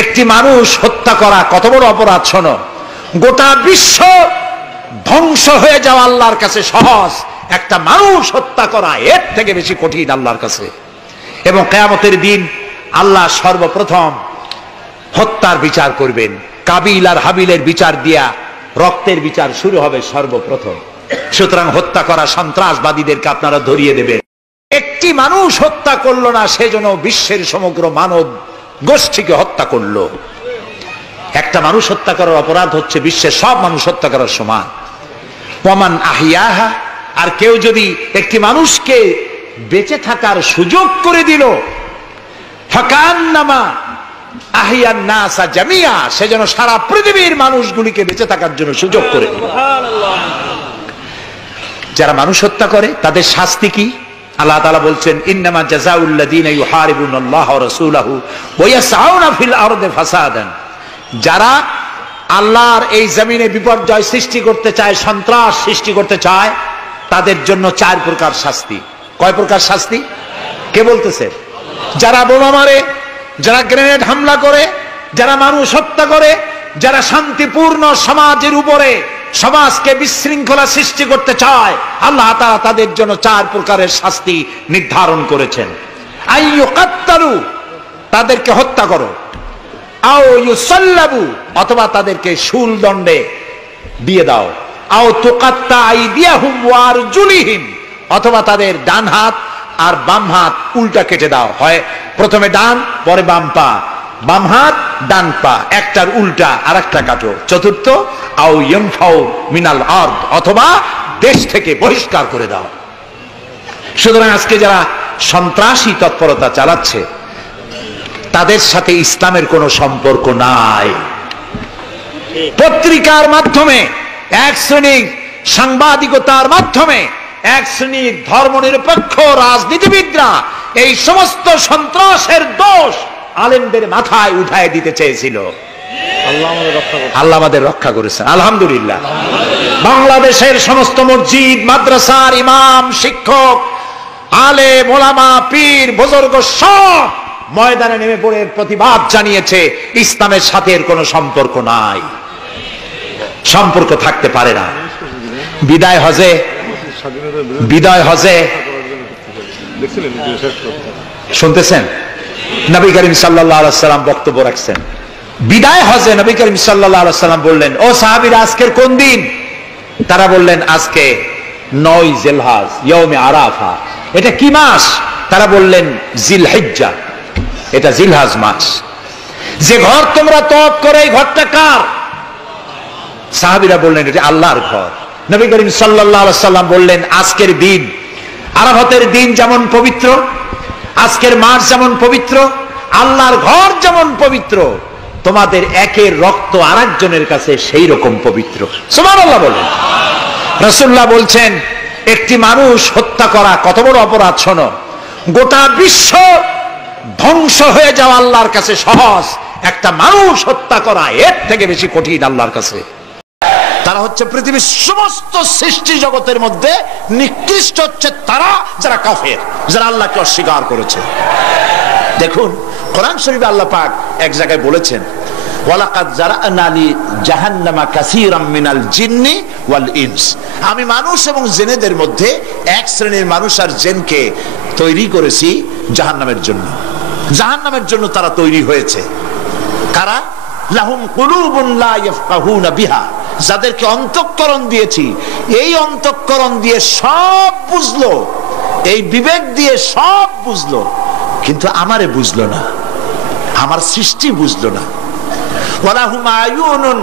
একটি মানুষ হত্যা করা কত বড় অপরাধ শোনো। গোটা বিশ্ব ধ্বংস হয়ে যাওয়া আল্লাহর কাছে সহজ, একটা মানুষ হত্যা করা এর থেকে বেশি কঠিন আল্লাহর কাছে। এবং কিয়ামতের দিন আল্লাহ সর্বপ্রথম হত্যার বিচার করবেন। কাবিল আর হাবিলের বিচার দিয়া রক্তের বিচার শুরু হবে সর্বপ্রথম। সুতরাং হত্যা করা সন্ত্রাসবাদীদেরকে আপনারা ধরিয়ে দেবেন। একটি মানুষ হত্যা করলো না, সেজন্য বিশ্বের সমগ্র মানব গোষ্ঠীকে হত্যা করলো। একটা মানুষ হত্যা করার অপরাধ হচ্ছে বিশ্বের সব মানুষ হত্যা করার সমান। ওয়ামান আহিয়াহা, আর কেউ যদি একটি মানুষকে বেঁচে থাকার সুযোগ করে দিল, ফাকান্নামা আহিয়ান নাসা জামিয়া, সেজন্য সারা পৃথিবীর মানুষগুলিকে বেঁচে থাকার জন্য সুযোগ করে দিল। যারা মানুষ হত্যা করে তাদের শাস্তি কি? আল্লাহ তাআলা বলছেন, ইন্নামা জাযাউল্লাযীনা ইউহারিবুনাল্লাহ ওয়া রাসূলাহু ওয়া ইয়াসআউনা ফিল আরদি ফাসাদান, যারা আল্লাহর এই জমিনে বিপর্যয় সৃষ্টি করতে চায়, সন্ত্রাস সৃষ্টি করতে চায়, তাদের জন্য 4 প্রকার শাস্তি। কয় প্রকার শাস্তি? কে বলতেছে? যারা বোমা মারে, যারা গ্রেনেড হামলা করে, যারা মানুষ হত্যা করে, যারা শান্তিপূর্ণ সমাজের উপরে সমাজকে বিশৃঙ্খলা সৃষ্টি করতে চায়, আল্লাহ তাআলা তাদের জন্য 4 প্রকারের শাস্তি নির্ধারণ করেছেন। আইয়ুকাত্তালু, তাদেরকে হত্যা করো, আও ইউসাল্লাবু, অথবা তাদেরকে শুল দণ্ডে দিয়ে দাও, আও তুকাত্তা আইদিয়াহুম ওয়া আরজুলিহিম, অথবা তাদের ডান হাত আর বাম হাত উল্টা কেটে দাও। হয় প্রথমে ডান পরে বাম পা, বাম হাত ডান পা, একটার উল্টা আর একটা কাটো। চতুর্থ, আও ইয়ানফাউ মিনাল আরদ, অথবা দেশ থেকে বহিষ্কার করে দাও। সুতরাং আজকে যারা সন্ত্রাসী তৎপরতা চালাচ্ছে তাদের সাথে ইসলামের কোনো সম্পর্ক নাই। পত্রিকার মাধ্যমে, এক শ্রেণীর সাংবাদিকতার মাধ্যমে এক শ্রেণীর ধর্মনিরপেক্ষ রাজনীতিবিদরা এই সমস্ত সন্ত্রাসের দোষ আলেমদের মাথায় উঠায় দিতে চেয়েছিল। আল্লাহ আমাদের রক্ষা করেছেন, আলহামদুলিল্লাহ। বাংলাদেশের সমস্ত মসজিদ মাদ্রাসার ইমাম, শিক্ষক, আলেম, ওলামা, পীর, বুজুর্গ সব ময়দানে নেমে পড়ে প্রতিবাদ জানিয়েছে। ইসলামের সাথে এর কোনো সম্পর্ক নাই, সম্পর্ক থাকতে পারে না। বিদায় হজে শুনতেছেন, নবী করিম সাল্লাল্লাহু আলাইহি ওয়াসাল্লাম বক্তব্য রাখছেন। বিদায় হজে নবী করিম সাল্লাল্লাহু আলাইহি ওয়াসাল্লাম বললেন, ও সাহাবীরা, আজকের কোন দিন? তারা বললেন, আজকে 9 জিলহজ, ইয়াউমে আরাফা। এটা কি মাস? তারা বললেন, জিলহিজ্জা, এটা জিলহজ মাস। যে ঘর তোমরা তওয়াফ করে, এই ঘরটা কার? সাহাবীরা বললেন, এটা আল্লাহর ঘর। নবী করিম সাল্লাল্লাহু আলাইহি ওয়াসাল্লাম বললেন, আজকের দিন, আরাফাতের দিন যেমন পবিত্র, আজকের মাস যেমন পবিত্র, আল্লাহর ঘর যেমন পবিত্র, তোমাদের একের রক্ত আরেকজনের কাছে সেই রকম পবিত্র। সুবহানাল্লাহ বলেন। রাসূলুল্লাহ বলছেন, একটি মানুষ হত্যা করা কত বড় অপরাধ শোনো। গোটা বিশ্ব ধ্বংস হয়ে যাওয়া আল্লাহর কাছে সহজ, একটা মানুষ হত্যা করা এর থেকে বেশি কঠিন আল্লাহর কাছে। তারা হচ্ছে পৃথিবীর সমস্ত সৃষ্টি জগতের মধ্যে নিকৃষ্ট হচ্ছে তারা, যারা কাফের, যারা আল্লাহকে অস্বীকার করেছে। দেখুন, কোরআন শরীফে আল্লাহ পাক এক জায়গায় বলেছেন, ওয়ালাকাদ জারানা লি জাহান্নামা কাসীরাম মিনাল জিন্নি ওয়াল ইনস, আমি মানুষ এবং জিনেদের মধ্যে এক শ্রেণীর মানুষ আর জিনকে তৈরি করেছি জাহান্নামের জন্য। জাহান্নামের জন্য তারা তৈরি হয়েছে। কারা? লাহুম কুলুবুন লা ইয়াফকাহুনা বিহা, যাদেরকে অন্তঃকরণ দিয়েছি, এই অন্তঃকরণ দিয়ে সব বুঝলো, এই বিবেক দিয়ে সব বুঝলো, কিন্তু আমারে বুঝলো না, আমার সৃষ্টি বুঝলো না। ওয়ালাহুম আয়ুনুন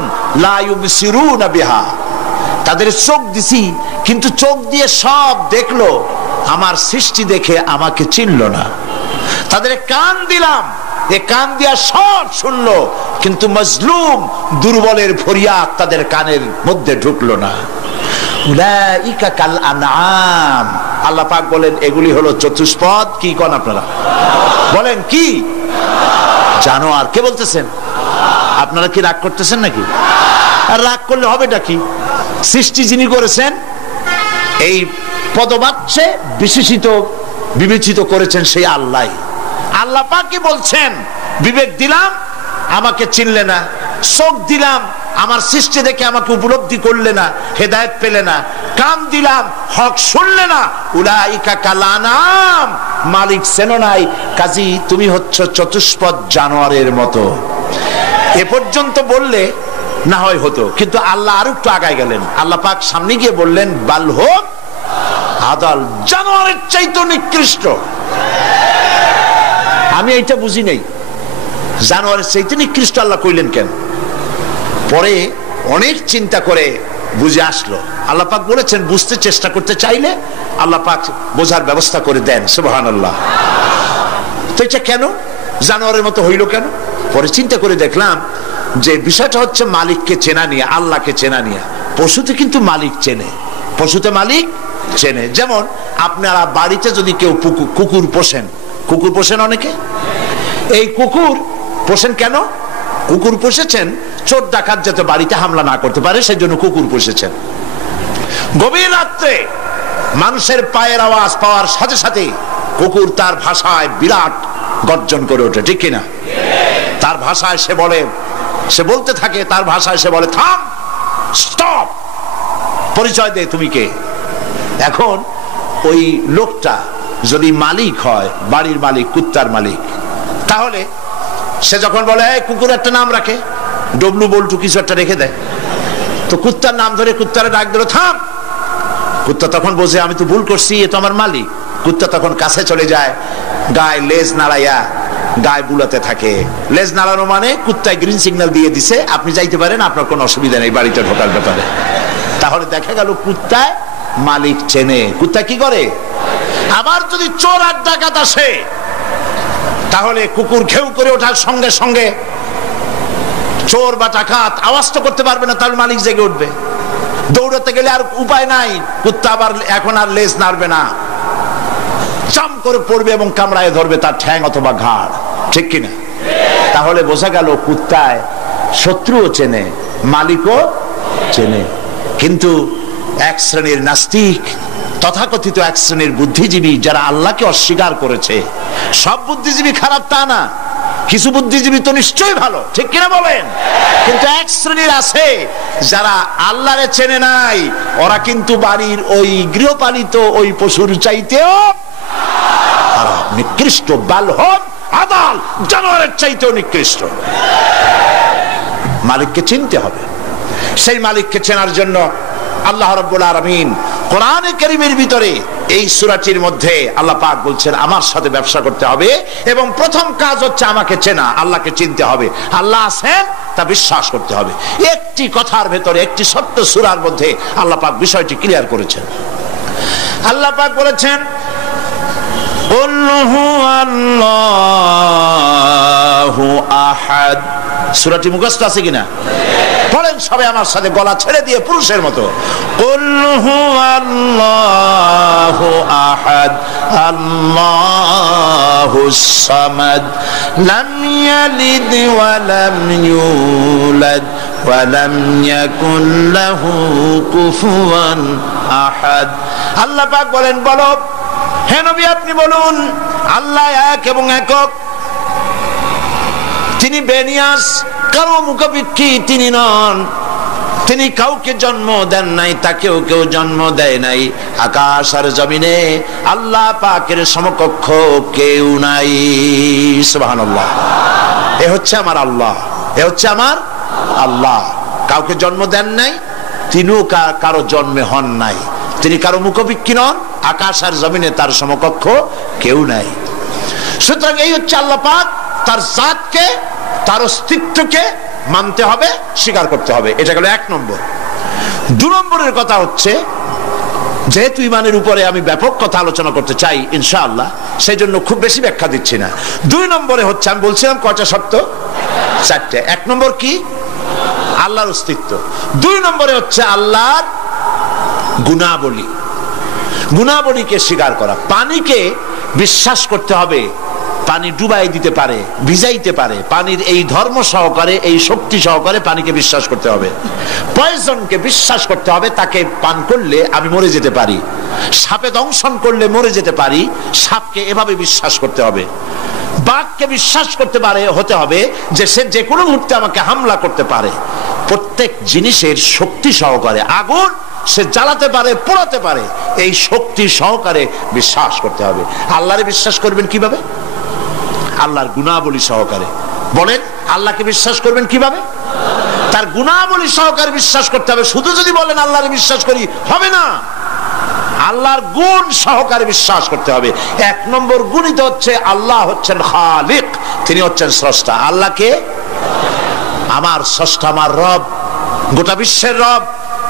লা ইউবসিরুনা বিহা, তাদের চোখ দিছি, কিন্তু চোখ দিয়ে সব দেখলো, আমার সৃষ্টি দেখে আমাকে চিনলো না। তাদের কান দিলাম, এ কান দিয়া সব শুনলো, কিন্তু মজলুম দুর্বলের ফরিয়াদ তাদের কানের মধ্যে ঢুকলো না। উলাইকা কাল আনআম, আল্লাহ পাক বলেন এগুলি হলো চতুষ্পদ। কি কোন আপনারা বলেন? কি জানোয়ার? কে বলতেছেন? আপনারা কি রাগ করতেছেন নাকি? আর রাগ করলে হবেটা কি? সৃষ্টি যিনি করেছেন, এই পদবাচ্যে বিশেষিত বিবেচিত করেছেন সেই আল্লাহ। আল্লাহ পাকই বলছেন, বিবেক দিলাম, আমাকে চিনলে না, চোখ দিলাম আমার সৃষ্টি দেখে আমাকে উপলব্ধি করলে না, হেদায়েত পেলে না, কান দিলাম হক শুনলে না, উলাইকা কালানাম, মালিক চেনো নাই, কাজী তুমি হচ্ছ চতুষ্পদ জানোয়ারের মতো। এ পর্যন্ত বললে না হয় হতো, কিন্তু আল্লাহ আর একটু আগায় গেলেন। আল্লাহ পাক সামনে গিয়ে বললেন বাল হোক আদাল, জানোয়ারের চাইতে নিকৃষ্ট। আমি এইটা বুঝি নাই, জানোয়ারের চাইতে নিকৃষ্ট আল্লাহ কইলেন কেন? পরে অনেক চিন্তা করে বুঝে আসলো। আল্লাহ পাক বলেছেন বুঝতে চেষ্টা করতে চাইলে আল্লাহ পাক বোঝার ব্যবস্থা করে দেন। সুবহানাল্লাহ। তো এটা কেন জানোয়ারের মতো হইল কেন? পরে চিন্তা করে দেখলাম যে বিষয়টা হচ্ছে মালিককে চেনা নিয়ে, আল্লাহকে চেনা নিয়ে। পশুতে কিন্তু মালিক চেনে, পশুতে মালিক চেনে। যেমন আপনারা বাড়িতে যদি কেউ কুকুর পোষেন, কুকুর পোষেন অনেকে, এই কুকুর পোষেন কেন? কুকুর পুষেছেন চোর ডাকাত যাতে বাড়িতে হামলা না করতে পারে, সেই জন্য কুকুর পুষেছেন। গভীর রাত্রে মানুষের পায়ের আওয়াজ পাওয়ার সাথে সাথে কুকুর তার ভাষায় বিরাট গর্জন করে ওঠে, ঠিক কিনা? তার ভাষায় সে বলে, সে বলতে থাকে, তার ভাষায় সে বলে থাম, স্টপ, পরিচয় দে তুমি কে। এখন ওই লোকটা যদি মালিক হয়, বাড়ির মালিক, কুত্তার মালিক, তাহলে সে যখন বলে কুকুর একটা নাম রাখে, ডবলু বল্টু কিছু একটা রেখে দেয়, তো কুত্তার নাম ধরে কুত্তারে ডাক দিল থাম, কুত্তা তখন বোঝে আমি তো ভুল করছি, এ তো আমার মালিক। কুত্তা তখন কাছে চলে যায়, গায়ে লেজ নাড়াইয়া গায়ে বুলাতে থাকে। লেজ নাড়ানো মানে কুত্তায় গ্রিন সিগন্যাল দিয়ে দিছে, আপনি যাইতে পারেন, আপনার কোনো অসুবিধা নেই বাড়িতে ঢোকার ব্যাপারে। তাহলে দেখা গেল কুত্তায় মালিক চেনে। কুত্তা কি করে? আবার যদি চোর আর ডাকাত আসে, তাহলে কুকুর ঘেউ করে ওঠার সঙ্গে সঙ্গে চোর বা ডাকাত আওয়াজ তো করতে পারবে না, তাহলে মালিক জেগে উঠবে। দৌড়াতে গেলে আর উপায় নাই, কুত্তা আবার এখন আর লেজ নাড়বে না, চাম করে পড়বে এবং কামড়ায় ধরবে তার ঠ্যাং অথবা ঘাড়, ঠিক কিনা? তাহলে বোঝা গেল কুত্তায় শত্রুও চেনে, মালিকও চেনে। কিন্তু এক শ্রেণীর নাস্তিক, তথাকথিত এক শ্রেণীর বুদ্ধিজীবী যারা আল্লাহকে অস্বীকার করেছে, সব বুদ্ধিজীবী খারাপ তা না, কিছু বুদ্ধিজীবী তো নিশ্চয়ই ভালো, ঠিক কিনা বলেন? কিন্তু এক শ্রেণীর আছে যারা আল্লাহরে চেনে নাই, ওরা কিন্তু বাড়ির ওই গৃহপালিত ওই পশুর চাইতেও নিকৃষ্ট, বালহন আদাল, জানোয়ারের চাইতেও নিকৃষ্ট। মালিককে চিনতে হবে। সেই মালিককে চেনার জন্য আল্লাহ রাব্বুল আলামিন কোরআনে কারীমের ভিতরে এই সূরাটির মধ্যে আল্লাহ পাক বলছেন আমার সাথে ব্যবসা করতে হবে, এবং প্রথম কাজ হচ্ছে আমাকে চেনা, আল্লাহকে চিনতে হবে। আল্লাহ আছেন তা বিশ্বাস করতে হবে। একটি কথার ভেতরে, একটি ছোট্ট সূরার মধ্যে আল্লাহ পাক বিষয়টি ক্লিয়ার করেছেন। আল্লাহ পাক বলেছেন কুল হুয়াল্লাহু আহাদ। সূরাটি মুখস্থ আছে কিনা? পড়েন সবাই আমার সাথে, গলা ছেড়ে দিয়ে পুরুষের মতো। কুল হুয়াল্লাহু আহাদ আল্লাহুস সামাদ লাম ইয়ালিদ ওয়া লাম ইউলাদ ওয়া লাম ইয়াকুল লাহু কুফুয়ান আহাদ। আল্লাহ পাক বলেন, বলো হে নবী আপনি বলুন আল্লাহ এক এবং একক, তিনি বেনিয়াস, কারো মুখাপেক্ষী তিনি নন, তিনি কাউকে জন্ম দেন নাই, তাকেও কেউ জন্ম দেয় নাই। আকাশ আর জমিনে আল্লাহ পাকের সমকক্ষ কেউ নাই। সুবহানাল্লাহ। এ হচ্ছে আমার আল্লাহ, এ হচ্ছে আমার আল্লাহ। কাউকে জন্ম দেন নাই, তিনিও কারো জন্মে হন নাই, তিনি কারো মুখাপেক্ষী নন, আকাশ আর জমিনে তার সমকক্ষ কেউ নাই। সুতরাং এই হচ্ছে আল্লাহ পাক, তার জাতকে, তার অস্তিত্বকে মানতে হবে, স্বীকার করতে হবে। এটা গেল এক নম্বর। দু নম্বরের কথা হচ্ছে, যেহেতু ইমানের উপরে আমি ব্যাপক কথা আলোচনা করতে চাই ইনশাআল্লাহ, সেই জন্য খুব বেশি ব্যাখ্যা দিচ্ছি না। দুই নম্বরে হচ্ছে, আমি বলছিলাম কয়টা শর্ত? চারটে। এক নম্বর কি? আল্লাহর অস্তিত্ব। দুই নম্বরে হচ্ছে আল্লাহর গুণাবলী, গুণাবলীকে স্বীকার করা। পানিকে বিশ্বাস করতে হবে, পানি ডুবাই দিতে পারে, ভিজাইতে পারে, পানির এই ধর্ম সহকারে, এই শক্তি সহকারে পানিকে বিশ্বাস করতে হবে। পয়জনকে বিশ্বাস করতে হবে, তাকে পান করলে আমি মরে যেতে পারি, সাপে দংশন করলে মরে যেতে পারি, সাপকে এভাবে বিশ্বাস করতে হবে। বাঘকে বিশ্বাস করতে পারে হতে হবে যে সে যে কোনো মুহূর্তে আমাকে হামলা করতে পারে। প্রত্যেক জিনিসের শক্তি সহকারে, আগুন সে জ্বালাতে পারে, পোড়াতে পারে, এই শক্তি সহকারে বিশ্বাস করতে হবে। আল্লাহরে বিশ্বাস করবেন কিভাবে? আল্লাহর গুণাবলী সহকারে। বলেন, আল্লাহকে বিশ্বাস করবেন কিভাবে? তার গুণাবলী সহকারে বিশ্বাস করতে হবে। শুধু যদি বলেন আল্লাহরে বিশ্বাস করি, হবে না। আল্লাহর গুণ সহকারে বিশ্বাস করতে হবে। এক নম্বর গুণিত হচ্ছে আল্লাহ হচ্ছেন খালিক, তিনি হচ্ছেন স্রষ্টা। আল্লাহকে আমার স্রষ্টা, আমার রব, গোটা বিশ্বের রব,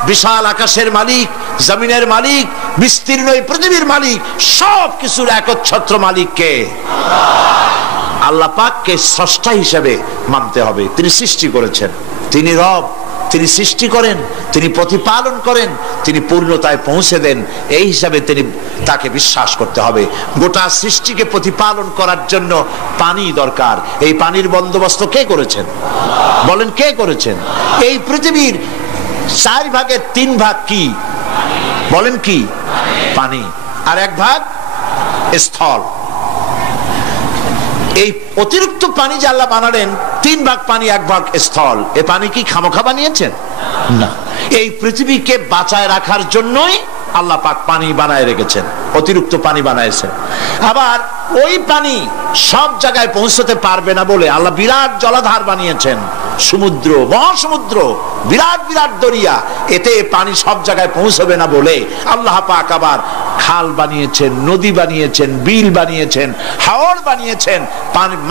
বিশাল আকাশের মালিক, জমিনের মালিক, বিস্তীর্ণ এই পৃথিবীর মালিক, সব কিছুর একচ্ছত্র মালিককে আল্লাহ পাককে স্রষ্টা হিসেবে মানতে হবে। তিনি সৃষ্টি করেছেন, তিনি রব, তিনি সৃষ্টি করেন, তিনি প্রতিপালন করেন, তিনি পূর্ণতায় পৌঁছে দেন, এই হিসাবে তিনি তাকে বিশ্বাস করতে হবে। গোটা সৃষ্টিকে প্রতিপালন করার জন্য পানি দরকার। এই পানির বন্দোবস্ত কে করেছেন? বলেন, কে করেছেন? এই পৃথিবীর 4 ভাগের 3 ভাগ কি? বলেন কি? পানি। আর 1 ভাগ স্থল। এই অতিরিক্ত পানি যে আল্লাহ বানালেন, 3 ভাগ পানি 1 ভাগ স্থল, এ পানি কি খামোখা বানিয়েছেন? না, এই পৃথিবীকে বাঁচায় রাখার জন্যই আল্লাহ পাক পানি বানায় রেখেছেন, অতিরিক্ত পানি বানাইছেন। আবার ওই পানি সব জায়গায় পৌঁছতে পারবে না বলে আল্লাহ বিরাট জলাধার বানিয়েছেন, সমুদ্র, মহাসমুদ্র, বিরাট বিরাট দরিয়া। এতে পানি সব জায়গায় পৌঁছবে না বলে আল্লাহ পাক আবার খাল বানিয়েছেন, নদী বানিয়েছেন, বিল বানিয়েছেন, হাওর বানিয়েছেন।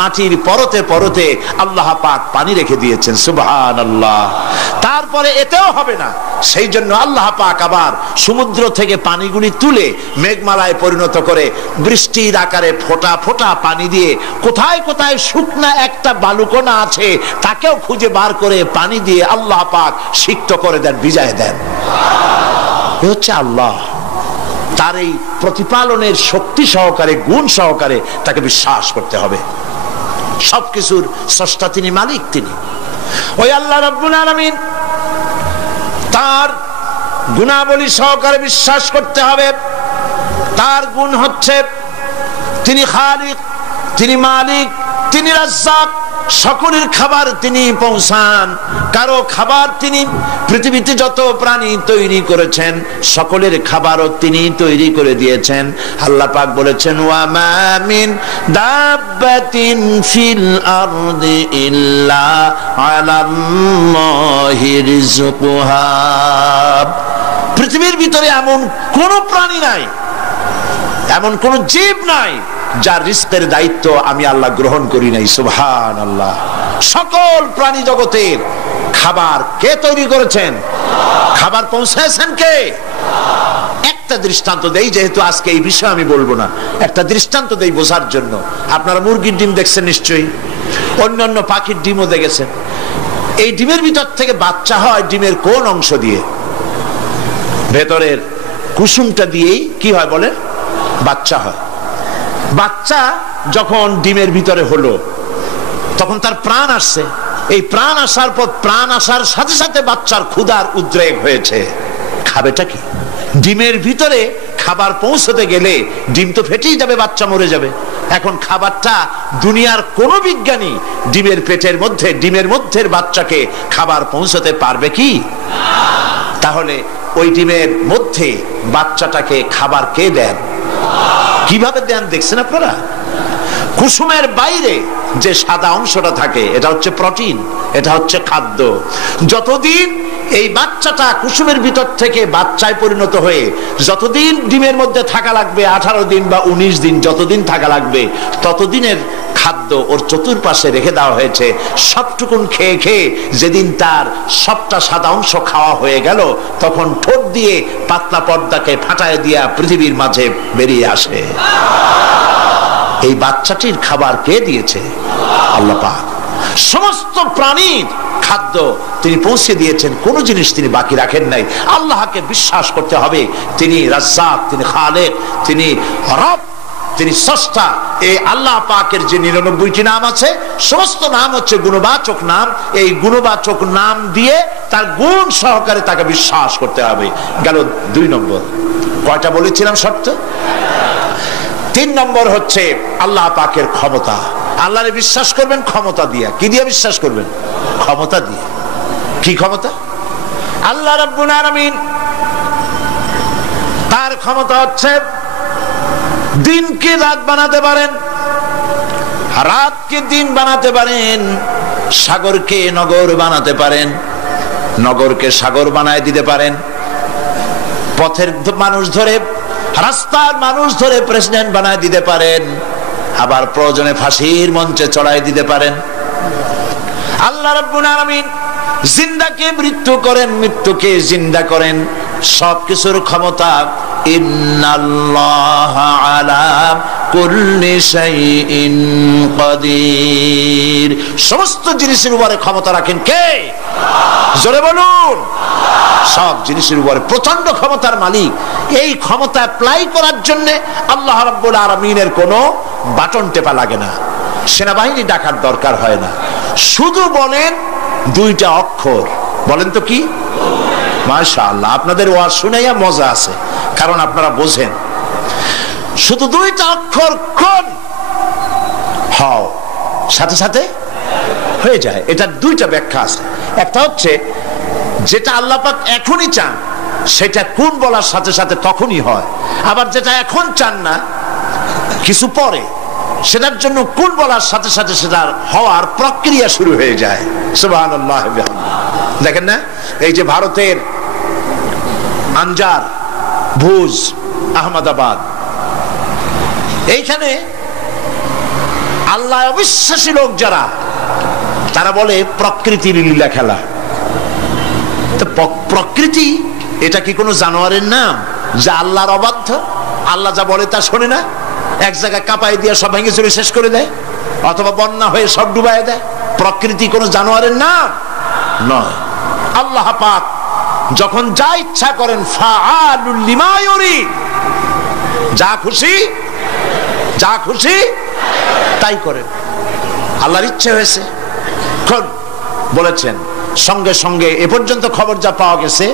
মাটির পরতে পরতে আল্লাহ পাক পানি রেখে দিয়েছেন। সুবহানাল্লাহ। তারপরে এতেও হবে না, সেই জন্য আল্লাহ পাক আবার সমুদ্র থেকে পানিগুলি তুলে মেঘমালায় পরিণত করে বৃষ্টির আকারে ফোঁটা ফোঁটা পানি দিয়ে কোথায় কোথায় শুকনা একটা বালুকণা আছে তাকেও খুঁজে বার করে পানি দিয়ে আল্লাহ পাক সিক্ত করে দেন, ভিজায় দেন। এ হচ্ছে আল্লাহ। তার এই প্রতিপালনের শক্তি সহকারে, গুণ সহকারে তাকে বিশ্বাস করতে হবে। সবকিছুর স্রষ্টা তিনি, মালিক তিনি। ওই আল্লাহ রাব্বুল আলামিন, তার গুণাবলী সহকারে বিশ্বাস করতে হবে। তার গুণ হচ্ছে তিনি খালিক, তিনি মালিক, তিনি রাজ্জাক। সকলের খাবার তিনি পৌঁছান, কারো খাবার তিনি, পৃথিবীতে যত প্রাণী তৈরি করেছেন সকলের খাবারও তিনি তৈরি করে দিয়েছেন। আল্লাহ পাক বলেছেন, ওয়া মা মিন দাব্বাতিন ফিল আরদি ইল্লা আলাল্লাহি রিজকুহা। পৃথিবীর ভিতরে এমন কোন প্রাণী নাই, এমন কোন জীব নাই যার রিস্কের দায়িত্ব আমি আল্লাহ গ্রহণ করি নাই। সুবহানাল্লাহ। সকল প্রাণী জগতের খাবার কে তৈরি করেছেন? খাবার পৌঁছায়ছেন কে? একটা দৃষ্টান্ত দেই, যেহেতু আজকে এই বিষয়ে আমি বলবো না, একটা দৃষ্টান্ত দেই বোঝার জন্য। আপনারা মুরগির ডিম দেখছেন নিশ্চয়ই, অন্যান্য পাখির ডিমও দেখেছেন। এই ডিমের ভিতর থেকে বাচ্চা হয় ডিমের কোন অংশ দিয়ে? ভেতরের কুসুমটা দিয়েই কি হয় বলেন? বাচ্চা হয়। বাচ্চা যখন ডিমের ভিতরে হলো তখন তার প্রাণ আসছে। এই প্রাণ আসার পর, প্রাণ আসার সাথে সাথে বাচ্চার ক্ষুধার উদ্রেক হয়েছে। খাবেটা কি? ডিমের ভিতরে খাবার পৌঁছতে গেলে ডিম তো ফেটেই যাবে, বাচ্চা মরে যাবে। এখন খাবারটা দুনিয়ার কোন বিজ্ঞানী ডিমের পেটের মধ্যে, ডিমের মধ্যে বাচ্চাকে খাবার পৌঁছতে পারবে কি? তাহলে ওই ডিমের মধ্যে বাচ্চাটাকে খাবার কে দেন? কিভাবে দেন দেখছেন আপনারা? কুসুমের বাইরে যে সাদা অংশটা থাকে এটা হচ্ছে প্রোটিন, এটা হচ্ছে খাদ্য। যতদিন এই বাচ্চাটা কুসুমের ভিতর থেকে বাচ্চায় পরিণত হয়ে যতদিন ডিমের মধ্যে থাকা লাগবে, 18 দিন বা 19 দিন, যতদিন থাকা লাগবে ততদিনের খাদ্য ওর চতুর্পাশে রেখে দেওয়া হয়েছে। সবটুকুন খেয়ে খেয়ে যেদিন তার সবটা সাদা অংশ খাওয়া হয়ে গেল তখন ঠোঁট দিয়ে পাতলা পর্দাকে ফাটায় দিয়া পৃথিবীর মাঝে বেরিয়ে আসে। এই বাচ্চাটির খাবার কে দিয়েছে? আল্লাহ পাক। সমস্ত প্রাণীর খাদ্য তিনি পৌঁছে দিয়েছেন, কোন জিনিস তিনি বাকি রাখেন নাই। আল্লাহকে বিশ্বাস করতে হবে, তিনি রাজ্জাক, তিনি খালেক, তিনি রব, তিনি স্রষ্টা। এই আল্লাহ পাকের যে 99টি নাম আছে, সমস্ত নাম হচ্ছে গুণবাচক নাম। এই গুণবাচক নাম দিয়ে তার গুণ সহকারে তাকে বিশ্বাস করতে হবে। গেল 2 নম্বর। কয়টা বলেছিলাম শর্ত? 3 নম্বর হচ্ছে আল্লাহ পাকের ক্ষমতা। আল্লাহরে বিশ্বাস করবেন ক্ষমতা দিয়া। কি দিয়ে বিশ্বাস করবেন? ক্ষমতা দিয়ে। কি ক্ষমতা? আল্লাহ রাব্বুল আলামিন তার ক্ষমতা হচ্ছে দিনকে রাত বানাতে পারেন, রাতকে দিন বানাতে পারেন, সাগরকে নগর বানাতে পারেন, নগরকে সাগর বানায় দিতে পারেন, পথের মানুষ ধরে, রাস্তার মানুষ ধরে প্রেসিডেন্ট বানায় দিতে পারেন, আবার প্রয়োজনে ফাঁসির মঞ্চে চড়াই দিতে পারেন। আল্লাহ রাব্বুল আলামিন জিন্দাকে মৃত্যু করেন, মৃত্যুকে জিন্দা করেন, সবকিছুর ক্ষমতা। ইন্নাল্লাহা আলা কুল্লি শাইইন কাদির। সমস্ত জিনিসের উপরে ক্ষমতা রাখেন কে? জোরে বলুন। সব জিনিসের উপরে প্রচন্ড ক্ষমতার মালিক। এই ক্ষমতা অ্যাপ্লাই করার জন্য আল্লাহ রাব্বুল আলামিনের কোনো বাটন টেপা লাগে না, সেনাবাহিনী ডাকার দরকার হয় না। শুধু বলেন দুইটা অক্ষর, বলেন তো কি? মাশাআল্লাহ, আপনাদের ওয়াজ শুনাইয়া মজা আছে, কারণ আপনারা বোঝেন। শুধু দুইটা অক্ষর, কোন হও, সাথে সাথে হয়ে যায়। এটার দুইটা ব্যাখ্যা আছে। একটা হচ্ছে যেটা আল্লাহ পাক এখনই চান সেটা কোন বলার সাথে সাথে তখনই হয়, আবার যেটা এখন চান না কিছু পরে, সেটার জন্য কোন বলার সাথে সাথে সেটার হওয়ার প্রক্রিয়া শুরু হয়ে যায়। সুবহানাল্লাহ। দেখেন না, এই যে ভারতের আনজার, ভুজ, আহমেদাবাদ, এইখানে আল্লাহ অবিশ্বাসী লোক যারা, তারা বলে প্রকৃতির লীলা খেলা। তো প্রকৃতি এটা কি কোনো জানোয়ারের নাম যা আল্লাহর অবাধ্য? আল্লাহ যা বলে তা শোনে না, এক জায়গায় কাঁপাই দিয়ে সব ভেঙে চুরে শেষ করে দেয়, অথবা বন্যা হয়ে সব ডুবাই দেয়। প্রকৃতি কোনো জানোয়ারের নাম নয়। আল্লাহ পাক যখন যা ইচ্ছা করেন, ফাআলুল লিমা ইউরিদ, যা খুশি যা খুশি তাই করেন। আল্লাহর ইচ্ছে হয়েছে, কোন বলেছেন, সঙ্গে সঙ্গে এ পর্যন্ত খবর যা পাওয়া গেছে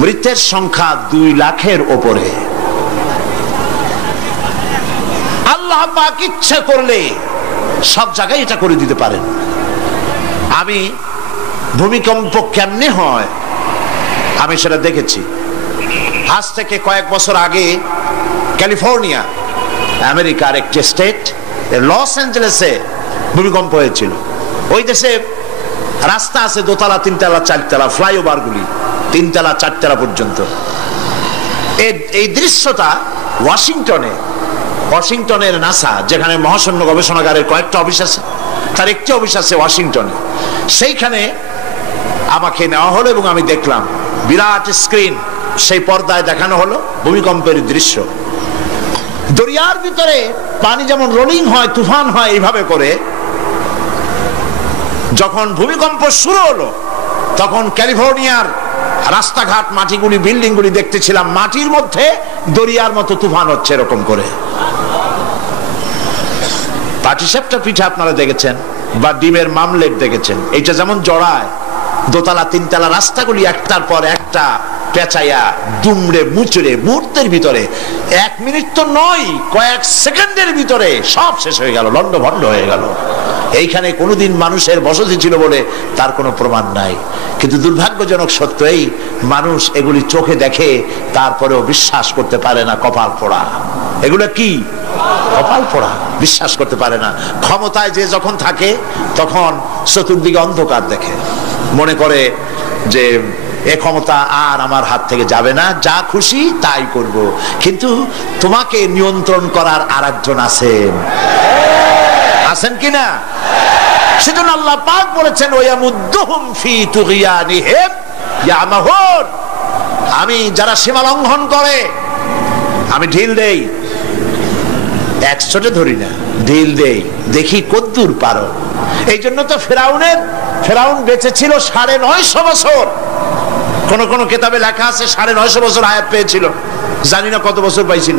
মৃতের সংখ্যা 2 লাখের উপরে। আল্লাহ পাক ইচ্ছে করলে সব জায়গায় এটা করে দিতে পারেন। আমি ভূমিকম্প কেমনে হয় আমি সেটা দেখেছি। আজ থেকে কয়েক বছর আগে ক্যালিফোর্নিয়া, আমেরিকার একটি স্টেট, লস অ্যাঞ্জেলেসে ভূমিকম্প হয়েছিল। ওই দেশে রাস্তা আছে 2 তলা 3 তলা 4 তলা, ফ্লাইওভার গুলি 3 তলা 4 তলা পর্যন্ত। এই দৃশ্যটা ওয়াশিংটনের নাসা, যেখানে মহাশূন্য গবেষণাগারের কয়েকটা অফিস আছে, তার একটি অফিস আছে ওয়াশিংটনে। সেইখানে আমাকে নেওয়া হলো এবং আমি দেখলাম বিরাট স্ক্রিন, সেই পর্দায় দেখানো হলো ভূমিকম্পের দৃশ্য। দরিয়ার ভিতরে পানি যেমন রোলিং হয়, তুফান হয়, এইভাবে করে যখন ভূমিকম্প শুরু হলো তখন ক্যালিফোর্নিয়ার রাস্তাঘাট, মাটিগুলি, বিল্ডিংগুলি দেখতেছিলাম মাটির মধ্যে দরিয়ার মতো তুফান হচ্ছে এরকম করে। পাটিসাপটা পিঠা আপনারা দেখেছেন, বা ডিমের মামলেট দেখেছেন। এইটা যেমন জড়ায় 2 তলা 3 তলা রাস্তাগুলি একটার পর একটা পেঁচাইয়া দুমড়ে মুচড়ে মুহূর্তের ভিতরে, 1 মিনিট তো নয়, কয়েক সেকেন্ডের ভিতরে সব শেষ হয়ে গেল, লন্ডভন্ড হয়ে গেল। এইখানে কোনোদিন মানুষের বসতি ছিল বলে তার কোনো প্রমাণ নাই, কিন্তু দুর্ভাগ্যজনক সত্য এই, মানুষ এগুলি চোখে দেখে তারপরেও বিশ্বাস করতে পারে না। কপাল পোড়া। এগুলো কি? কপাল পোড়া, বিশ্বাস করতে পারে না। ক্ষমতায় যে যখন থাকে তখন চতুর্দিকে অন্ধকার দেখে, মনে করে যে এ ক্ষমতা আর আমার হাত থেকে যাবে না, যা খুশি তাই করব। কিন্তু তোমাকে নিয়ন্ত্রণ করার আরেকজন আছেন, আছেন কিনা? সেজন্য আল্লাহ পাক বলেছেন, ওয়ামুদ্দুহুম ফি তুগয়ানিহিম ইয়ামাহুন, আমি যারা সীমা লঙ্ঘন করে আমি ঢিল দেই, একশোটে ধরি না, ঢিল দেই, দেখি কদ্দূর পারো। এই জন্য তো ফেরাউন বেঁচে ছিল 950 বছর। কোন কোন কিতাবে লেখা আছে 950 বছর হায়াত পেয়েছিল, জানি না কত বছর পাইছিল।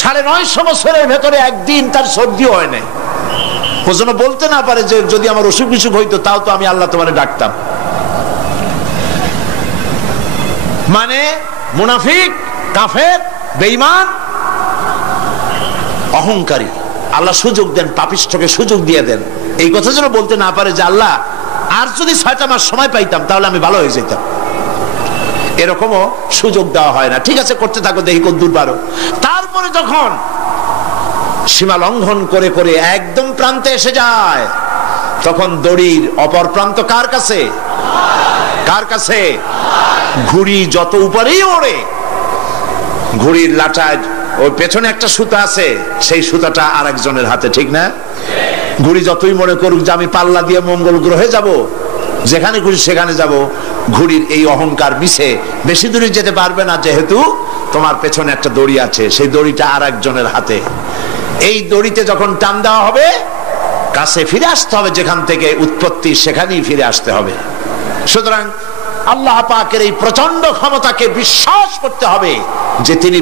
950 বছরের ভেতরে একদিন তার সর্দিও হয় নাই। ও যেন বলতে না পারে যে যদি আমার অসুখ বিসুখ হইতো তাও তো আমি আল্লাহ তোমারে ডাকতাম। মানে মুনাফিক, কাফের, বেঈমান, অহংকারী। আল্লাহ সুযোগ দেন, পাপিষ্ঠকে সুযোগ দিয়ে দেন। এই কথা যেন বলতে না পারে যে আল্লাহ আর যদি 6টা মাস সময় পাইতাম তাহলে আমি ভালো হয়ে যেতাম। এরকমও সুযোগ দেওয়া হয় না। ঠিক আছে, করতে থাকো, দেখি কত দূর পারো। তারপরে যখন সীমা লঙ্ঘন করে করে একদম প্রান্তে এসে যায়, তখন দড়ির অপর প্রান্ত কার কাছে? কার কাছে? ঘুড়ি যত উপরেই ওড়ে, ঘুড়ির লাটায় ওই পেছনে একটা সুতা আছে, সেই সুতাটা আরেকজনের হাতে, ঠিক না? ঘুড়ি যতই মনে করুক যে আমি পাল্লা দিয়ে মঙ্গল গ্রহে যাব, যেখানে খুশি সেখানে যাব, ঘুড়ির এই অহংকার মিশে বেশি দূরে যেতে পারবে না, যেহেতু তোমার পেছনে একটা দড়ি আছে, সেই দড়িটা আরেকজনের হাতে। এই দড়িতে যখন টান দেওয়া হবে, কাছে ফিরে আসতে হবে, যেখান থেকে উৎপত্তি সেখানেই ফিরে আসতে হবে। সুতরাং আল্লাহ পাকের এই প্রচন্ড ক্ষমতাকে বিশ্বাস করতে হবে যে তিনি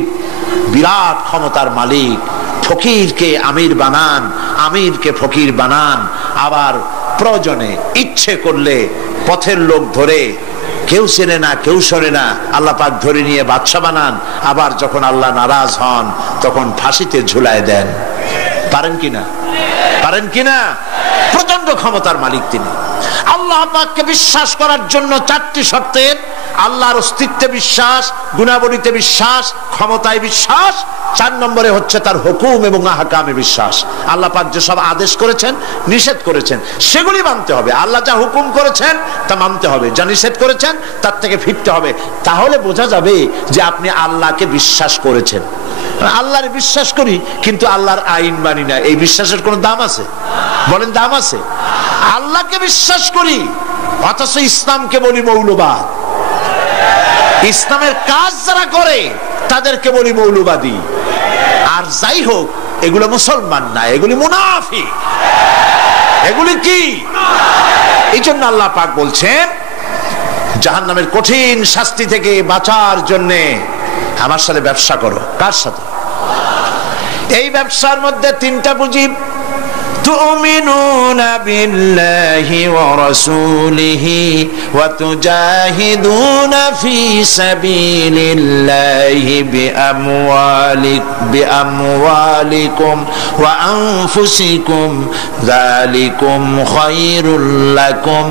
বিরাট ক্ষমতার মালিক। ফকিরকে আমির বানান, আমিরকে ফকির বানান, আবার প্রয়োজনে ইচ্ছে করলে পথের লোক ধরে, কেউ চেনে না কেউ শোনে না, আল্লাহ পাক ধরে নিয়ে বাদশা বানান, আবার যখন আল্লাহ নারাজ হন তখন ফাঁসিতে ঝুলায় দেন। পারেন কিনা? পারেন কিনা? প্রচন্ড ক্ষমতার মালিক তিনি। আল্লাহ পাককে বিশ্বাস করার জন্য 4টি শর্তের: আল্লাহর অস্তিত্বে বিশ্বাস, গুণাবলীতে বিশ্বাস, ক্ষমতায় বিশ্বাস, 4 নম্বরে হচ্ছে তার হুকুম এবং আহকামে বিশ্বাস। আল্লাহ পাক যেসব আদেশ করেছেন, নিষেধ করেছেন, সেগুলি মানতে হবে। আল্লাহ যা হুকুম করেছেন তা মানতে হবে, যা নিষেধ করেছেন তার থেকে ফিরতে হবে। তাহলে বোঝা যাবে যে আপনি আল্লাহকে বিশ্বাস করেছেন। আল্লাহর বিশ্বাস করি কিন্তু আল্লাহর আইন মানি না, এই বিশ্বাসের কোনো দাম আছে? বলেন, দাম আছে? আল্লাহকে বিশ্বাস করি অথচ ইসলামকে বলি মৌলবাদ, ইসলামের কাজ যারা করে তাদেরকে বলি মৌলবাদী। আর যাই হোক, এগুলো মুসলমান না, এগুলি মুনাফিক। এগুলি কি? এই জন্য আল্লাহ পাক বলছেন, জাহান্নামের কঠিন শাস্তি থেকে বাঁচার জন্য আমার সাথে ব্যবসা করো। কার সাথে? এই ব্যবসার মধ্যে 3টা পুঁজি: তুমিনুনা বিল্লাহি ওয়া রাসূলিহি ওয়া তুজাহিদুনা ফি সাবিলিল্লাহি বিআমওয়ালিকুম ওয়া আনফুসিকুম যালিকুম খায়রুল লাকুম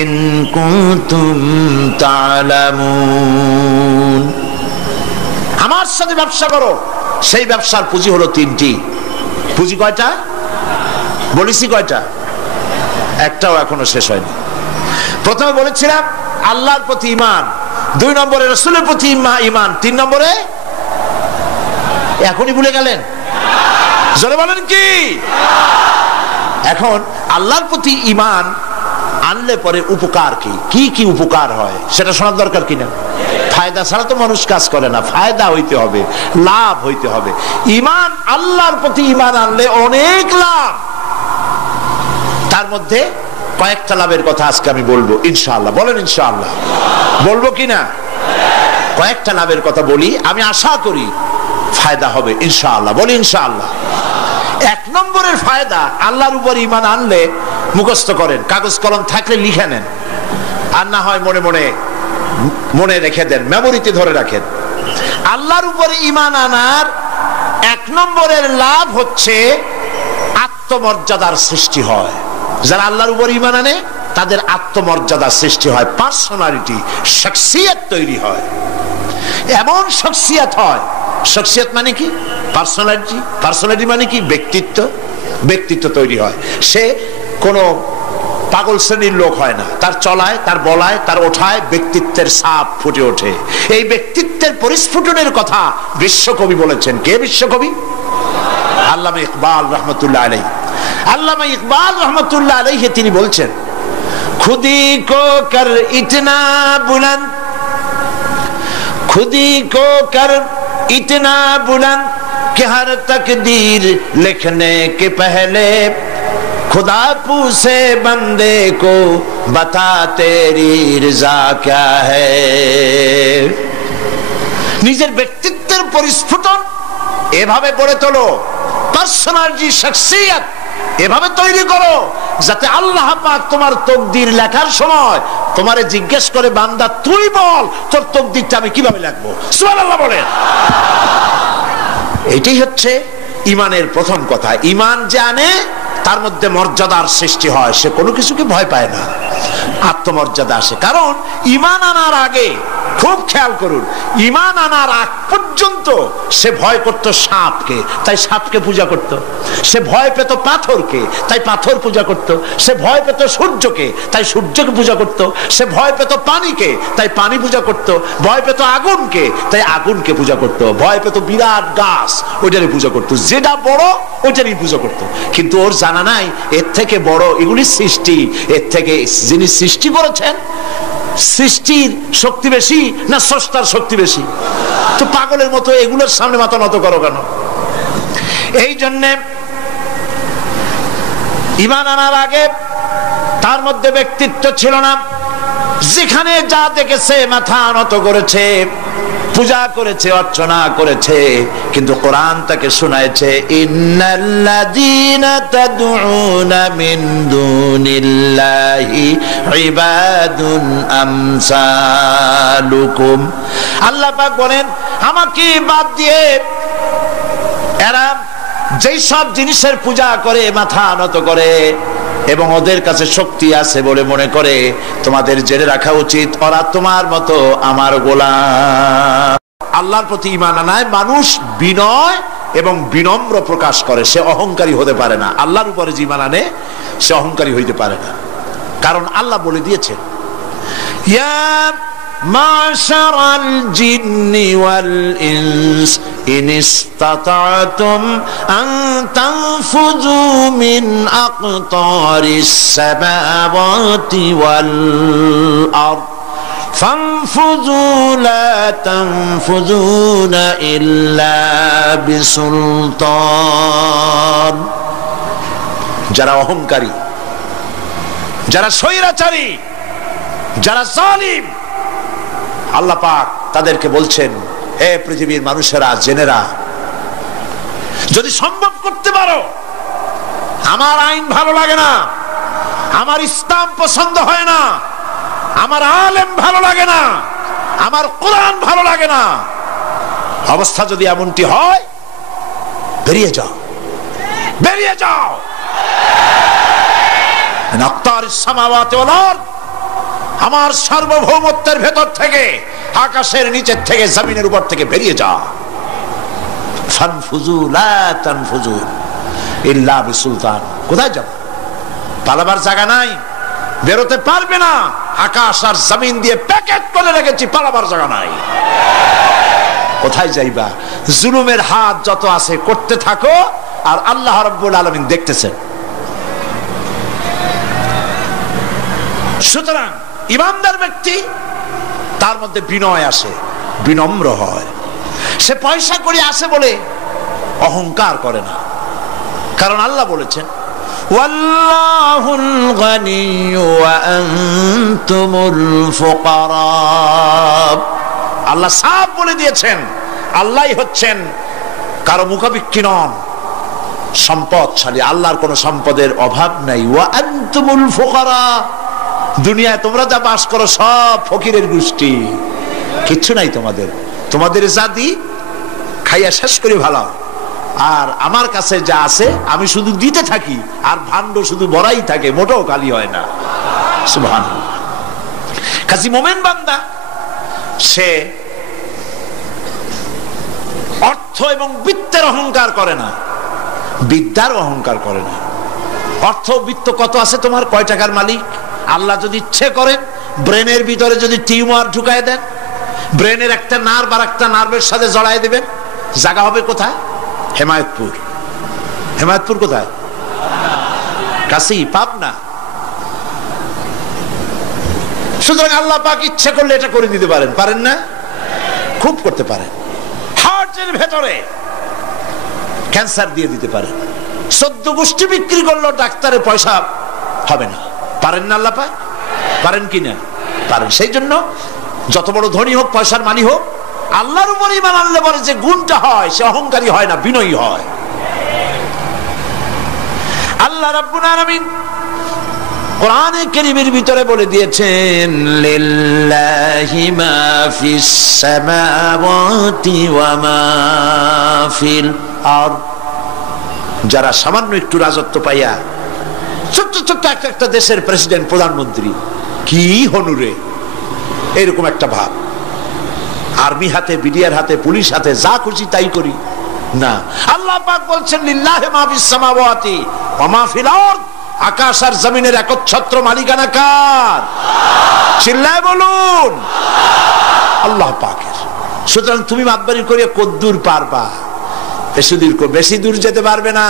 ইন কুনতুম তা'লামুন। আমার সাথে ব্যবসা করো। সেই ব্যবসার পুঁজি হলো 3টি। পুঁজি কয়টা বলেছি? কয়টা? একটাও এখনো শেষ হয়নি। প্রথমে বলেছিলাম আল্লাহর প্রতি ঈমান, 2 নম্বরে রাসূলের প্রতি ঈমান, 3 নম্বরে এখনই ভুলে গেলেন? জোরে বলেন কি? এখন আল্লাহর প্রতি ঈমান আনলে পরে উপকার কি কি কি উপকার হয় সেটা শোনার দরকার কিনা? ফায়দা ছাড়া তো মানুষ কাজ করে না, ফায়দা হইতে হবে, লাভ হইতে হবে। ঈমান, আল্লাহর প্রতি ঈমান আনলে অনেক লাভ। তার মধ্যে কয়েকটা লাভের কথা আজকে আমি বলবো ইনশাআল্লাহ। বলেন ইনশাআল্লাহ। বলবো কিনা? কয়েকটা লাভের কথা বলি, আমি আশা করি ফায়দা হবে ইনশাআল্লাহ। বলি ইনশাআল্লাহ। 1 নম্বরের ফায়দা, আল্লাহর উপর ঈমান আনলে, মুখস্থ করেন, কাগজ কলম থাকলে লিখে নেন, আর না হয় মনে মনে মনে রেখে দেন, মেমোরিতে ধরে রাখেন। আল্লাহর উপর ঈমান আনার 1 নম্বরের লাভ হচ্ছে আত্মমর্যাদার সৃষ্টি হয়। যারা আল্লাহর উপর ঈমান আনে তাদের আত্মমর্যাদার সৃষ্টি হয়, পার্সোনালিটি, শখসিয়ত তৈরি হয়। এমন শখসিয়ত হয়, শখসিয়ত মানে কি? পার্সোনালিটি। পার্সোনালিটি মানে কি? ব্যক্তিত্ব। ব্যক্তিত্ব তৈরি হয়। সে কোনো পাগল শ্রেণীর লোক হয় না, তার চলায়, তার বলায়, তার ওঠায় ব্যক্তিত্বের ছাপ ফুটে ওঠে। এই ব্যক্তিত্বের পরিস্ফুটনের কথা বিশ্বকবি বলেছেন। কে বিশ্বকবি? আল্লামা ইকবাল রহমতুল্লাহ আলাইহি। আল্লামা ইকবাল রহমতুল্লাহ আলাইহি তিনি বলছেন, খুদি কো কর ইতনা বুলন্দ, खुदी को कर इतना बुलंद कि हर तकदीर लिखने के पहले खुदा पूछे बंदे को बता तेरी रजा क्या है। নিজের ব্যক্তিত্বের পরিস্ফুটন এভাবে গড়ে তোলো, পার্সোনালিটি, শখসিয়ত এভাবে তৈরি করো যাতে আল্লাহ পাক তোমার তকদির লেখার সময় তোমারে জিজ্ঞেস করে, বান্দা তুই বল তোর তকদিরটা আমি কিভাবে লিখবো। সুবহানাল্লাহ বলেন। এটাই হচ্ছে ইমানের প্রথম কথা, ইমান যে আনে তার মধ্যে মর্যাদার সৃষ্টি হয়, সে কোনো কিছুকে ভয় পায় না, আত্মমর্যাদা আসে। কারণ ইমান আনার আগে, খুব খেয়াল করুন, ইমান আনার আগ পর্যন্ত সে ভয় করত সাপকে, তাই সাপকে পূজা করত। সে ভয় পেত পাথরকে, তাই পাথর পূজা করত। সে ভয় পেত সূর্যকে, তাই সূর্যকে পূজা করত। সে ভয় পেত পানিকে, তাই পানি পূজা করত। ভয় পেত আগুনকে, তাই আগুনকে পূজা করত। ভয় পেত বিরাট গাছ, ওইটারই পূজা করত। যেটা বড় ওইটারই পূজা করত। কিন্তু ওর জানা নাই এর থেকে বড় এগুলি সৃষ্টি, এর থেকে যিনি সৃষ্টি করেছেন, সৃষ্টির শক্তি বেশি না স্রষ্টার শক্তি বেশি? তো পাগলের মতো এগুলোর সামনে মাথা নত করো কেন? এই জন্যে ঈমান আনার আগে তার মধ্যে ব্যক্তিত্ব ছিল না। যেখানে যা দেখেছে মাথা নত করেছে, পূজা করেছে, অর্চনা করেছে। কিন্তু কোরআন তাকে শোনায়ছে, ইন্নাল্লাযীনা তাদউনা মিন দুনিল্লাহি ইবাদুন আমসালুকুম। আল্লাহ পাক বলেন, আমাকে বাদ দিয়ে এরা যেই সব জিনিসের পূজা করে, মাথা নত করে এবং ওদের কাছে শক্তি আছে বলে মনে করে, তোমাদের জেনে রাখা উচিত ওরা তোমার মতো আমার গোলাম। আল্লাহর প্রতি ঈমান আনায় মানুষ বিনয় এবং বিনম্র প্রকাশ করে, সে অহংকারী হতে পারে না। আল্লাহর উপরে যে ঈমান আনে সে অহংকারী হইতে পারে না, কারণ আল্লাহ বলে দিয়েছেন, ইয়া মাশারাল জিন্নি ওয়াল ইনস ইন ইসতাতা'তুম আন তানফুযু মিন আকতারিস সামাওয়াতি ওয়াল আরদ ফানফুযু লা তানফুযুনা ইল্লা বিসুলতান। যারা অহংকারী, যারা স্বৈরাচারী, যারা জালিম, আল্লাহ পাক তাদেরকে বলছেন, হে পৃথিবীর মানুষেরা, জেনেরা, যদি সম্ভব করতে পারো, আমার আইন ভালো লাগে না, আমার ইসলাম পছন্দ হয় না, আমার আলেম ভালো লাগে না, আমার কোরআন ভালো লাগে না, অবস্থা যদি এমনটি হয়, বেরিয়ে যাও, বেরিয়ে যাও। আমার সার্বভৌমত্বের ভেতর থেকে, আকাশের নিচের থেকে, জমিনের উপর থেকে বেরিয়ে যা। ফানফুযু লা তানফুযু ইল্লা বিসুলতান। কোথায় যাব? পালাবার জায়গা নাই, বেরোতে পারবে না। আকাশ আর জমিন দিয়ে প্যাকেট করে রেখেছি, পালাবার জায়গা নাই। কোথায় যাইবা? জুলুমের হাত যত আছে করতে থাকো, আর আল্লাহ রাব্বুল আলামিন দেখতেছেন। সুতরাং ঈমানদার ব্যক্তি, তার মধ্যে বিনয় আসে, বিনম্র হয়। সে পয়সা করে আসে বলে অহংকার করে না, কারণ আল্লাহ বলেছেন, ওয়াল্লাহুল গানিয়্যু ওয়া আনতুমুল ফুকারা। আল্লাহ সাফ বলে দিয়েছেন, আল্লাহই হচ্ছেন কারো মুখাপেক্ষী নন, সম্পদশালী। আল্লাহর কোনো সম্পদের অভাব নাই। ওয়া আনতুমুল ফুকারা, দুনিয়ায় তোমরা যা বাস করো সব ফকিরের গোষ্ঠী, কিচ্ছু নাই তোমাদের। তোমাদের জাতি খাইয়া শেষ করে ভালো, আর আমার কাছে যা আছে আমি শুধু দিতে থাকি, আর ভাণ্ড শুধু ভরাই থাকে, মোটেও খালি হয় না। সুবহানাল্লাহ। কাজী মোমেন বান্দা সে অর্থ এবং বিত্তের অহংকার করে না, বিদ্যার অহংকার করে না। অর্থ বিত্ত কত আছে তোমার, কয় টাকার মালিক? আল্লাহ যদি ইচ্ছে করেন, ব্রেনের ভিতরে যদি টিউমার ঢুকায় দেন, ব্রেনের একটা নার্ভ আর একটা নার্ভের সাথে জড়ায় দিবেন, জায়গা হবে কোথায়? হেমায়তপুর। হেমায়তপুর কোথায়? কাছেই, পাবনা। সুতরাং আল্লাহ পাক ইচ্ছে করলে এটা করে দিতে পারেন, পারেন না? খুব করতে পারেন। হার্টের ভেতরে ক্যান্সার দিয়ে দিতে পারেন। 14 গোষ্ঠী বিক্রি করলো, ডাক্তারের পয়সা হবে না, পারেন না আল্লাহ পাক? পারেন কিনা? পারেন। সেই জন্য যত বড় ধনী হোক, পয়সার মালিক হোক, আল্লাহর উপর ঈমান আনলে পরে যে গুণটা হয়, সে অহংকারী হয় না, বিনয়ী হয়। আল্লাহ রাব্বুল আলামিন কোরআনে কারীমের ভিতরে বলে দিয়েছেন, লিল্লাহি মা ফিস সামাওয়াতি ওয়া মা ফিল আরদ। যারা সামান্য একটু রাজত্ব পাইয়া ছোট্ট ছোট্ট একটা দেশের প্রেসিডেন্ট, প্রধানমন্ত্রী, কি হনুরে, এরকম একটা ভাব। আর্মি হাতে, বিডিআর হাতে, পুলিশ হাতে, যা খুশি তাই করি না। আল্লাহ পাক বলছেন লিল্লাহি মা ফিস সামাওয়াতি ওয়া মা ফিল আরদ, আকাশ আর জমিনের একচ্ছত্র মালিকানা কার? চিল্লায় বলুন আল্লাহ পাকের। সুতরাং তুমি মাতবাড়ি করে কদ্দুর পারবা? বেশি দূর যেতে পারবে না।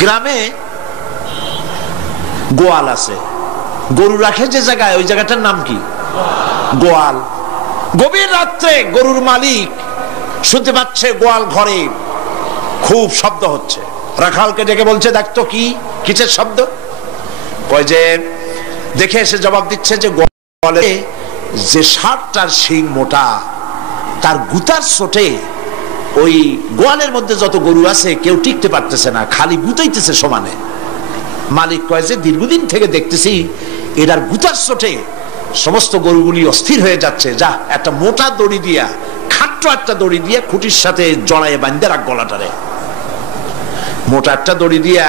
গ্রামে গোয়াল আছে, গরু রাখে যে জায়গায়, ওই জায়গাটার নাম কি? গোয়াল। গভীর রাত্রে গরুর মালিক শুনতে পাচ্ছে গোয়াল ঘরে খুব শব্দ হচ্ছে। রাখালকে ডেকে বলছে, দেখতো কি কিসের শব্দ? কয় যে দেখে এসে জবাব দিচ্ছে যে গোয়ালে যে ষাটটার শিং মোটা, তার গুতার চোটে ওই গোয়ালের মধ্যে যত গরু আছে কেউ টিকতে পারতেছে না, খালি গুতাইতেছে সমানে। মালিক কয় যে দীর্ঘদিন থেকে দেখতেছি এটার গুতার চোটে সমস্ত গরুগুলি অস্থির হয়ে যাচ্ছে, যা একটা মোটা দড়ি দিয়া, খাট্ট একটা দড়ি দিয়া খুঁটির সাথে জড়াইয়ে বাঁধতে রাখ গলাটারে। মোটা একটা দড়ি দিয়া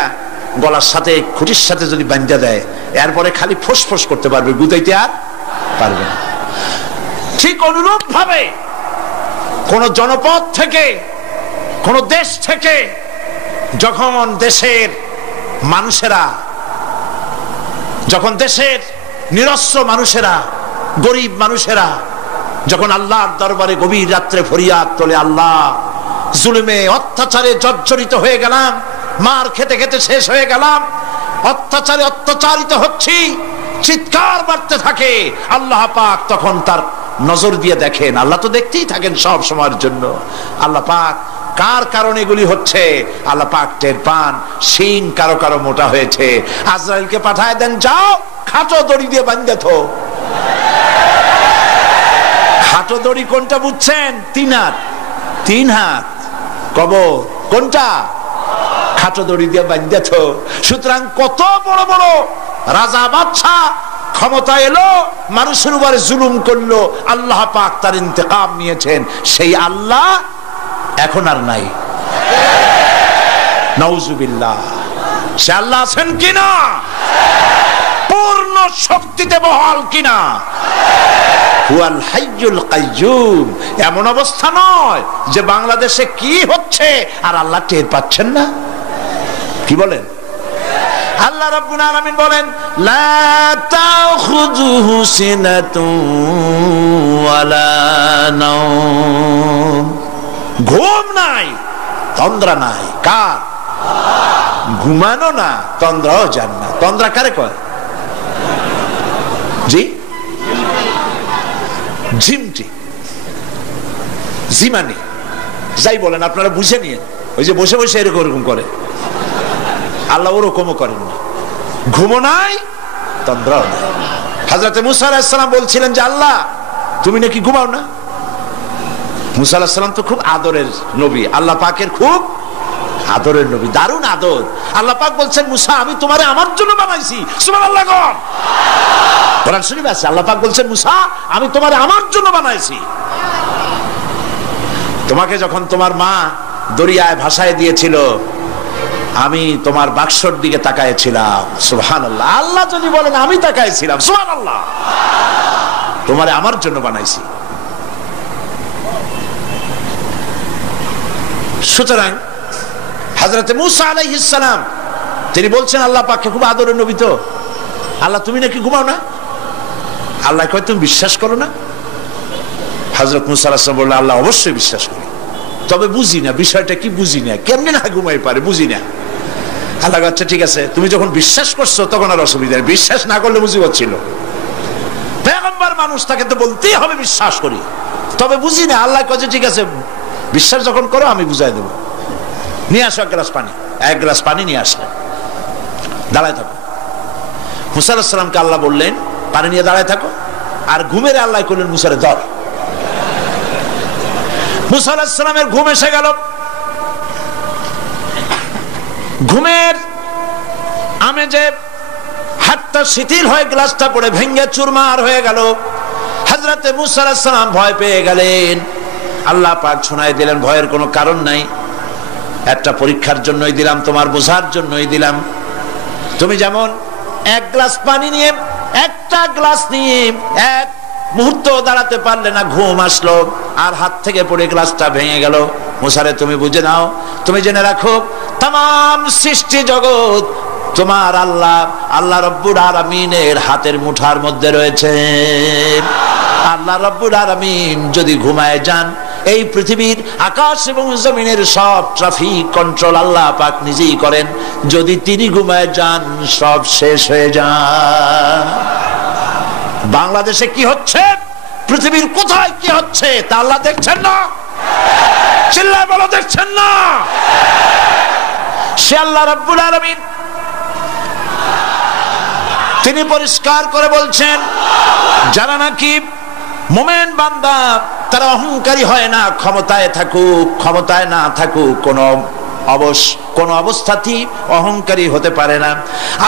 গলার সাথে খুঁটির সাথে যদি বাঁধতে দেয়, এরপরে খালি ফোঁস করতে পারবে, গুতাইতে আর পারবে না। ঠিক অনুরূপ ভাবে কোন জনপদ থেকে, কোন দেশ থেকে যখন দেশের মানুষেরা, যখন দেশের নিরস্ত্র মানুষেরা, গরিব মানুষেরা যখন আল্লাহর দরবারে গভীর রাত্রে ফরিয়াদ তোলে, আল্লাহ জুলুমে অত্যাচারে জর্জরিত হয়ে গেলাম, মার খেতে খেতে শেষ হয়ে গেলাম, অত্যাচারে অত্যাচারিত হচ্ছি, চিৎকার বাড়তে থাকে, আল্লাহ পাক তখন তার নজর দিয়ে দেখেন। আল্লাহ তো দেখতেই থাকেন সব সময়ের জন্য। আল্লাহ পাক কার কারণে এগুলি হচ্ছে আল্লাহ পাক টের পান। শিং কারো কারো মোটা হয়েছে, আজরাইলকে পাঠায় দেন, যাও খাটো দড়ি দিয়ে বাঁধে থো। খাটো দড়ি কোনটা বুঝছেন? 3 হাত, 3 হাত কবর কোনটা? খাটো দড়ি দিয়ে বাঁধে থো। সুতরাং কত বড় বড় রাজা বাদশা ক্ষমতা এলো, মানুষের উপরে জুলুম করলো, আল্লাহ পাক তার ইন্তেকাম নিয়েছেন। সেই আল্লাহ এখন আর নাই, নাউজুবিল্লাহ। সে আল্লাহ আছেন কিনা? পূর্ণ শক্তিতে বহাল কিনা? হুয়াল হাইয়ুল কাইয়্যুম। এমন অবস্থা নয় যে বাংলাদেশে কি হচ্ছে আর আল্লাহ টের পাচ্ছেন না। কি বলেন? আল্লাহ রাব্বুল আলামিন বলেন, লা তাখুযুহু সিনাতুন ওয়ালা নাওম। ঘুম নাই, তন্দ্রা নাই। কার? ঘুমানো না, তন্দ্রাও যান না। তন্দ্রা কারে কয়? জি, ঝিমটি, জিমানি, যাই বলেন আপনারা বুঝে নিয়ে। ওই যে বসে বসে এরকম করে, আল্লাহ ওরকমও করেন না। ঘুমো নাই, তন্দ্রাও নাই। হযরত মুসা আলাইহিস সালাম বলছিলেন যে আল্লাহ তুমি নাকি ঘুমাও না। মুসা আলাইহিস সালাম তো খুব আদরের নবী, আল্লাহ পাকের খুব আদরের নবী, দারুণ আদর। আল্লাহ পাক বলছেন, মুসা আমি তোমারে আমার জন্য বানাইছি। সুবহানাল্লাহ। কোরআন শরীফে আছে, আল্লাহ পাক বলছেন, মুসা আমি তোমারে আমার জন্য বানাইছি। তোমাকে যখন তোমার মা দরিয়ায় ভাসায় দিয়েছিল, আমি তোমার বাক্সর দিকে তাকাইছিলাম। সুবহানাল্লাহ। আল্লাহ যদি বলেন আমি তাকাইছিলাম, সুবহানাল্লাহ। তোমারে আমার জন্য বানাইছি। সুতরাং হযরত মুসা আলাইহিস সালাম তিনি বলছেন আল্লাহ পাককে খুব আদরের নবী, তো আল্লাহ তুমি নাকি ঘুমাও না। আল্লাহ কয় তুমি বিশ্বাস করো না? হযরত মুসা আলাইহিস সালাম বললেন, আল্লাহ অবশ্যই বিশ্বাস করি, তবে বুঝি না বিষয়টা কি, বুঝি না কেমনে না ঘুমাই পারে, বুঝি না। আল্লাহ আচ্ছা ঠিক আছে, তুমি যখন বিশ্বাস করছো তখন আর অসুবিধা নেই, বিশ্বাস না করলে মুসিবত ছিল। পয়গম্বর মানুষ, তাকে তো বলতেই হবে বিশ্বাস করি, তবে বুঝি না। আল্লাহ কয় ঠিক আছে, বিশ্বাস যখন করো আমি বুঝাই দেবো। নিয়ে আসো 1 গ্লাস পানি। 1 গ্লাস পানি নিয়ে আসলেন, দাঁড়ায় থাকো। মুসা আলাইহিস সালামকে আল্লাহ বললেন পানি নিয়ে দাঁড়ায় থাকো, আর ঘুমের আল্লাহ করলেন মুসারে ধর। মুসা আলাইহিস সালামের ঘুম এসে গেল। ঘুমের আমেজে হাতটা শিথিল হয়ে গ্লাসটা পড়ে ভেঙে চুরমার হয়ে গেল। হযরতে মুসা আলাইহিস সালাম ভয় পেয়ে গেলেন। আল্লাহ পাক শোনায় দিলেন ভয়ের কোনো কারণ নাই। একটা পরীক্ষার জন্যই দিলাম, তোমার বোঝার জন্যই দিলাম। তুমি যেমন এক গ্লাস পানি নিয়ে, একটা গ্লাস নিয়ে এক মুহূর্ত দাঁড়াতে পারলে না, ঘুম আসলো আর হাত থেকে পড়ে গ্লাসটা ভেঙে গেল। মুসারে তুমি বুঝে নাও, তুমি জেনে রাখো, তাম সৃষ্টি জগৎ তোমার আল্লাহ আল্লাহ রব্বুল আলামিনের হাতের মুঠার মধ্যে রয়েছে। আল্লাহ রব্বুল আলামিন যদি ঘুমায় যান, এই পৃথিবীর আকাশ এবং জমিনের সব ট্রাফিক কন্ট্রোল আল্লাহ পাক নিজেই করেন। যদি তিনি ঘুমায় যান, সব শেষ হয়ে যায়। বাংলাদেশে কি হচ্ছে, পৃথিবীর কোথায় কি হচ্ছে, তা আল্লাহ দেখছেন না? চিল্লায় বলো, দেখছেন না? সে আল্লাহ রাব্বুল আলামিন তিনি পরিষ্কার করে বলছেন, যারা নাকি মুমিন বান্দা তারা অহংকারী হয় না, ক্ষমতায় থাকুক ক্ষমতায় না থাকুক, কোন অবস্থাতেই অহংকারী হতে পারে না।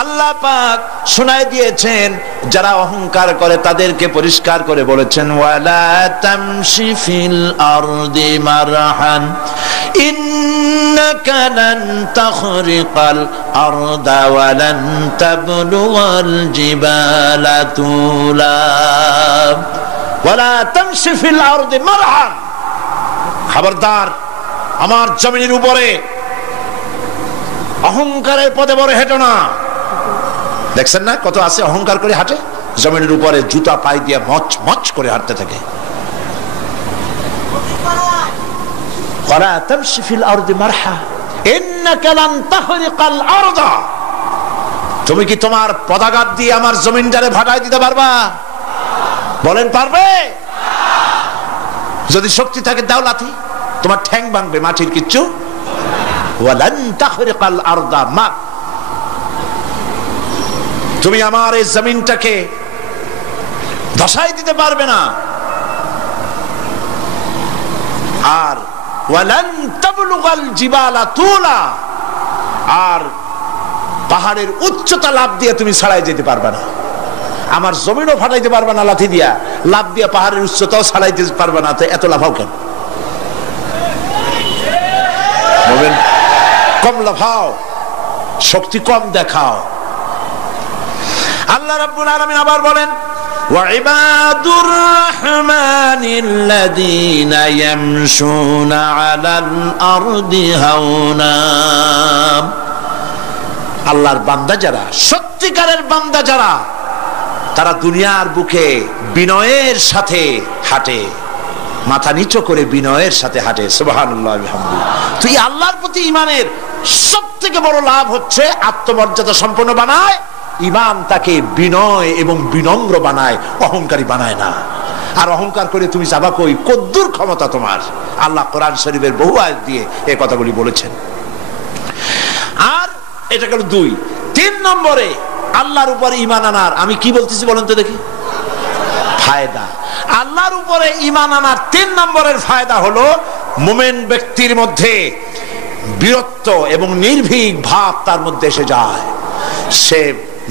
আল্লাহ পাক শোনায় দিয়েছেন, যারা অহংকার করে তাদেরকে পরিষ্কার করে বলেছেন, ওয়ালা তামশি ফিল আরদি মারহান ইন্নাকা লান তাখরিকাল আরদা ওয়া লান তাবলুগাল জিবালা তুলা ওয়ালা তামশি ফিল আরদি মারহান। খবরদার, আমার জমিনের উপরে অহংকারের পদে বড় হেঁটো না। দেখছেন না কত আছে অহংকার করে হাঁটে, জমিনের উপরে জুতা পায়ে দিয়ে মচ মচ করে হাঁটতে থাকে। ওয়ালা তামশি ফিল আরদি মারহা ইন্নাকা লান তাখরিকাল আরদা। তুমি কি তোমার পদাঘাত দিয়ে আমার জমিনটারে ভাটায় দিতে পারবা? বলেন, পারবে? যদি শক্তি থাকে দাও লাথি, তোমার ঠ্যাং ভাঙবে, মাটির কিচ্ছু। ওয়ালান তাখরিকাল আরদা মা, তুমি আমার এই জমিনটাকে ধসাই দিতে পারবে না। আর ওয়ালান তাবলুগাল জিবালা তুলা, আর পাহাড়ের উচ্চতা লাফ দিয়ে তুমি ছাড়াই যেতে পারবে না। আমার জমিনও ফাটাইতে পারবে না লাথি দিয়া, লাফ দিয়ে পাহাড়ের উচ্চতাও ছাড়াইতে পারবে না। তো এত লাফাও কেন? বলবেন কম লাফাও, শক্তি কম দেখাও। আল্লাহ রাব্বুল আলামিন আবার বলেন, ওয়া ইবাদুর রাহমানিল্লাযীনা ইয়ামশুনা আলাল আরদি হাওনা। আল্লাহর বান্দা যারা, সত্যিকারের বান্দা যারা, তারা দুনিয়ার বুকে বিনয়ের সাথে হাঁটে, মাথা নিচু করে বিনয়ের সাথে হাঁটে। সুবহানাল্লাহ বিহামদিহি। তো এই আল্লাহর প্রতি ঈমানের সবথেকে বড় লাভ হচ্ছে আত্মমর্যাদা সম্পন্ন বানায়। ঈমান তাকে বিনয় এবং বিনম্র বানায়, অহংকারী বানায় না। আর অহংকার করে তুমি যাবা কই? কদ্দুর ক্ষমতা তোমার? আল্লাহ কোরআন শরীফের বহু আয়াত দিয়ে এই কথাগুলি বলেছেন। আর এটা গেল 2। 3 নম্বরে আল্লাহর উপরে ঈমান আনার, আমি কি বলতেছি বলেন তো দেখি, ফায়দা। আল্লাহর উপরে ঈমান আনার 3 নম্বরের ফায়দা হলো, মুমিন ব্যক্তির মধ্যে বীরত্ব এবং নির্ভীক ভাব তার মধ্যে এসে যায়। সে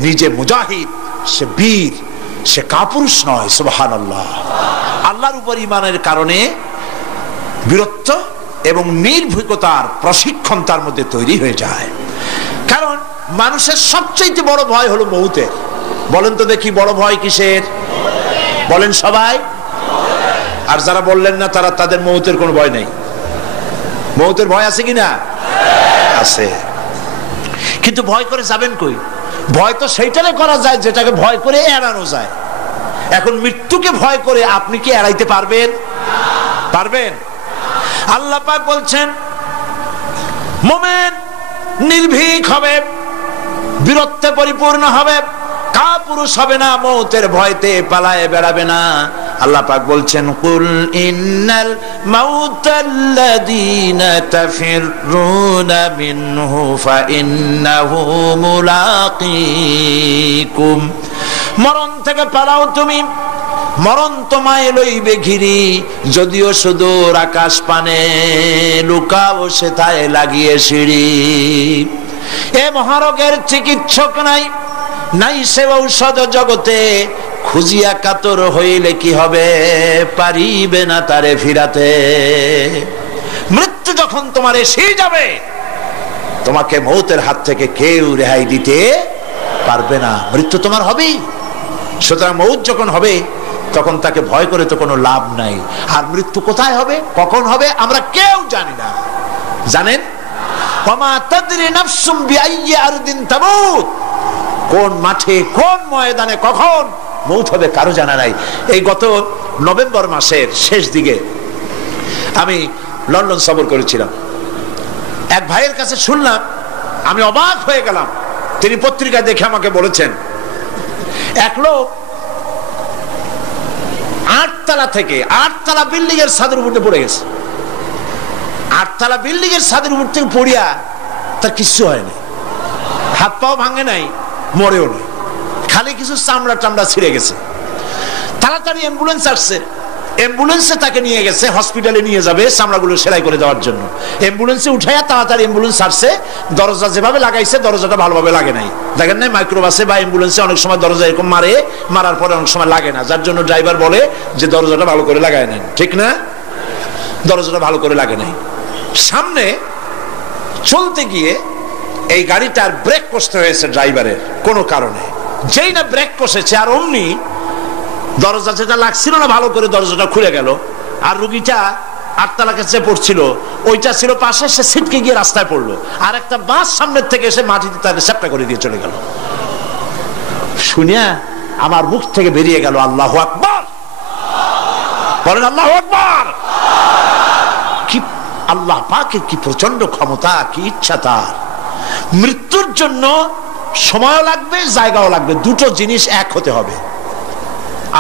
নিজে মুজাহিদ, সে বীর, সে কাপুরুষ নয়। সুবহানাল্লাহ। আল্লাহর উপর ঈমানের কারণে বীরত্ব এবং নির্ভীকতার প্রশিক্ষণ তার মধ্যে তৈরি হয়ে যায়। কারণ মানুষের সবচেয়ে বড় ভয় হলো মৌতের। বলেন তো দেখি, বড় ভয় কিসের? বলেন সবাই। আর যারা বললেন না, তাদের মৌতের কোনো ভয় নেই। মৌতের ভয় আছে কিনা? আছে। কিন্তু ভয় করে যাবেন কই? ভয় তো সেইটারে করা যায় যেটাকে ভয় করে এড়ানো যায়। এখন মৃত্যুকে ভয় করে আপনি কি এড়াইতে পারবেন? পারবেন? আল্লাহ পাক বলছেন, মুমিন নির্ভীক হবে, বীরত্বে পরিপূর্ণ হবে, কাপুরুষ হবে না, মৌতের ভয়তে পালায়ে বেড়াবে না। আল্লাহ পাক বলছেন, কুল ইন্নাল মাউতাল্লাযীনা তাফিররুনা মিনহু ফাইন্নাহু মুলাকীকুম। মরণ থেকে পালাও তুমি, মরণ তোমায় লইবে ঘিরি, যদিও সুদূর আকাশ পানে, লুকাও সেথায় লাগিয়ে সিঁড়ি। এ মহারোগের চিকিৎসক নাই, নাই সে ঔষধ জগতে, খুঁজিয়া কাতর হইলে কি হবে, পারিবে না তারে ফিরাতে। মৃত্যু যখন তোমার এসে যাবে, তোমাকে মৌতের হাত থেকে কেউ রেহাই দিতে পারবে না, মৃত্যু তোমার হবেই। সুতরাং মৌত যখন হবে তখন তাকে ভয় করে তো কোনো লাভ নাই। আর মৃত্যু কোথায় হবে, কখন হবে, আমরা কেউ জানি না। জানেন, ওয়ামা তাদরি নাফসুম বিআইয়ি আরদিন তামুত, কোন মাঠে কোন ময়দানে কখন মৌত হবে কারো জানা নাই। এই গত নভেম্বর মাসের শেষ দিকে আমি লন্ডন সফর করেছিলাম। এক ভাইয়ের কাছে শুনলাম, আমি অবাক হয়ে গেলাম। তিনি পত্রিকায় দেখে আমাকে বলেছেন, এক লোক 8 তলা থেকে 8 তলা বিল্ডিং এর ছাদের উপরে পড়ে গেছে। 8 তলা বিল্ডিং এর ছাদের উপর থেকে পড়িয়া তার কিছু হয়নি, হাত পাও ভাঙে নাই, মরেও নাই, খালি কিছু চামড়া টামড়া ছিঁড়ে গেছে। তাড়াতাড়ি অ্যাম্বুলেন্স আসছে, অ্যাম্বুলেন্সে তাকে নিয়ে গেছে, হসপিটালে নিয়ে যাবে চামড়াগুলো সেলাই করে দেওয়ার জন্য। অ্যাম্বুলেন্সে উঠাইয়া তাড়াতাড়ি অ্যাম্বুলেন্স আসছে, দরজা যেভাবে লাগাইছে দরজাটা ভালোভাবে লাগে নাই। দেখেন নাই মাইক্রোবাসে বা অ্যাম্বুলেন্সে অনেক সময় দরজা এরকম মারে, মারার পরে অনেক সময় লাগে না, যার জন্য ড্রাইভার বলে যে দরজাটা ভালো করে লাগায় নেন, ঠিক না? দরজাটা ভালো করে লাগে নাই। সামনে চলতে গিয়ে এই গাড়িটার ব্রেক কষতে হয়েছে ড্রাইভারের কোনো কারণে। যেই না ব্রেক কষেছে আর অমনি দরজা যেটা লাগছিল না ভালো করে দরজাটা খুলে গেল। আর রুগীটা 8 তলা কাছে পড়ছিল, ওইটা ছিল পাশে, সে ছিটকে গিয়ে রাস্তায় পড়লো। আর একটা বাস সামনের থেকে এসে মাটিতে তাকে চ্যাপ্টা করে দিয়ে চলে গেল। শুনিয়া আমার মুখ থেকে বেরিয়ে গেল আল্লাহু আকবার। বলেন আল্লাহু আকবার। কি আল্লাহ পাকের কি প্রচন্ড ক্ষমতা, কি ইচ্ছা তার। মৃত্যুর জন্য সময় লাগবে, জায়গাও লাগবে, দুটো জিনিস এক হতে হবে।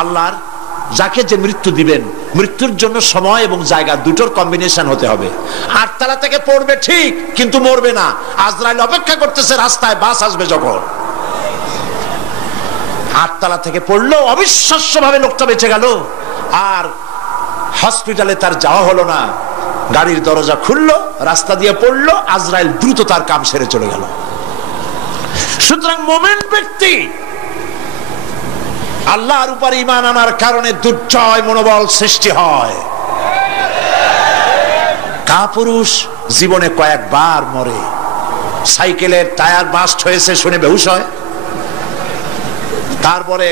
আল্লাহর যাকে যে মৃত্যু দিবেন, মৃত্যুর জন্য সময় এবং জায়গা দুটোর কম্বিনেশন হতে হবে। 8 তলা থেকে পড়বে ঠিক, কিন্তু মরবে না। আজরাইল অপেক্ষা করতেছে রাস্তায়, বাস আসবে যখন। 8 তলা থেকে পড়লো, অবিশ্বাস্য ভাবে লোকটা বেঁচে গেল। আর হসপিটালে তার যাওয়া হলো না, গাড়ির দরজা খুললো, রাস্তা দিয়ে পড়লো, আজরাইল দ্রুত তার কাম সেরে চলে গেল। সুতরাং মুমিন ব্যক্তি আল্লাহর উপর ঈমান আনার কারণে দুর্জয় মনোবল সৃষ্টি হয়। কাপুরুষ জীবনে কয়েকবার মরে, সাইকেলের টায়ার বাস্ট হয়েছে শুনে বেহুশ হয়, তারপরে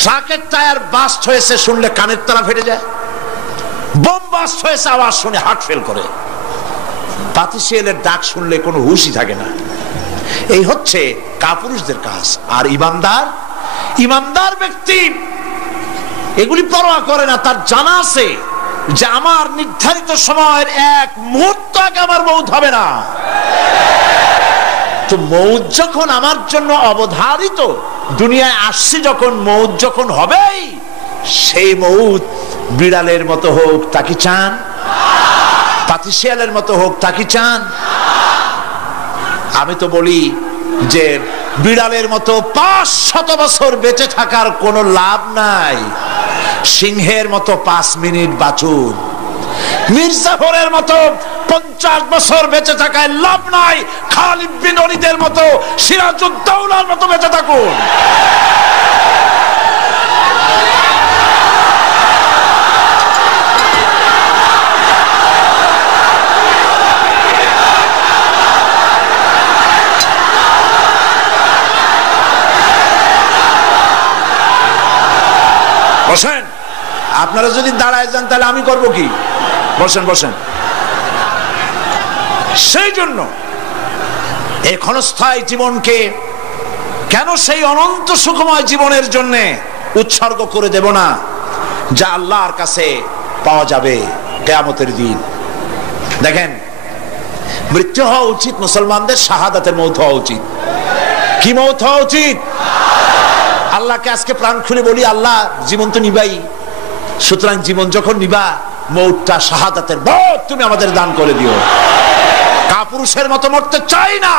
ট্রাকের টায়ার বাস্ট হয়েছে শুনলে কানের তলা ফেটে যায়, বোম বাস্ট হয়েছে আওয়াজ শুনে হার্ট ফেল করে, পাতিশিয়ালের ডাক শুনলে কোনো হুশই থাকে না। এই হচ্ছে কাপুরুষদের কাজ। আর ইমানদার ব্যক্তি এগুলি পরোয়া করে না। তার জানা আছে যে আমার নির্ধারিত সময়ের এক মুহূর্ত আগে আমার মৌত হবে না। তো মৌত যখন আমার জন্য অবধারিত, দুনিয়ায় আসছি যখন, মৌত যখন হবেই, সেই মৌত বিড়ালের মতো হোক তা কি চান? পাতিশিয়ালের মতো হোক তা কি চান? আমি তো বলি যে বিড়ালের মতো 500 বছর বেঁচে থাকার কোনো লাভ নাই। সিংহের মতো 5 মিনিট বাঁচুন। মির্জাফরের মতো 50 বছর বেঁচে থাকায় লাভ নাই। খালিদ বিন ওলীদের মতো, সিরাজউদ্দৌলার মতো বেঁচে থাকুন। বসেন, আপনারা যদি দাঁড়ায় যান তাহলে আমি করব কি? বসেন বসেন। সেই জন্য এই ক্ষণস্থায়ী জীবনকে কেন সেই অনন্ত সুখময় জীবনের জন্য উৎসর্গ করে দেব না, যা আল্লাহর কাছে পাওয়া যাবে কিয়ামতের দিন। দেখেন, মৃত্যু হওয়া উচিত মুসলমানদের শাহাদাতের মৌত হওয়া উচিত। কি মৌত হওয়া উচিত? আল্লাহকে আজকে প্রাণ খুলে বলি, আল্লাহ জীবন তো নিবাই, সুতরাং জীবন যখন নিবা, মৌতটা শাহাদাতের মৌত তুমি আমাদের দান করে দিও। কাপুরুষের মতো মরতে চাই না,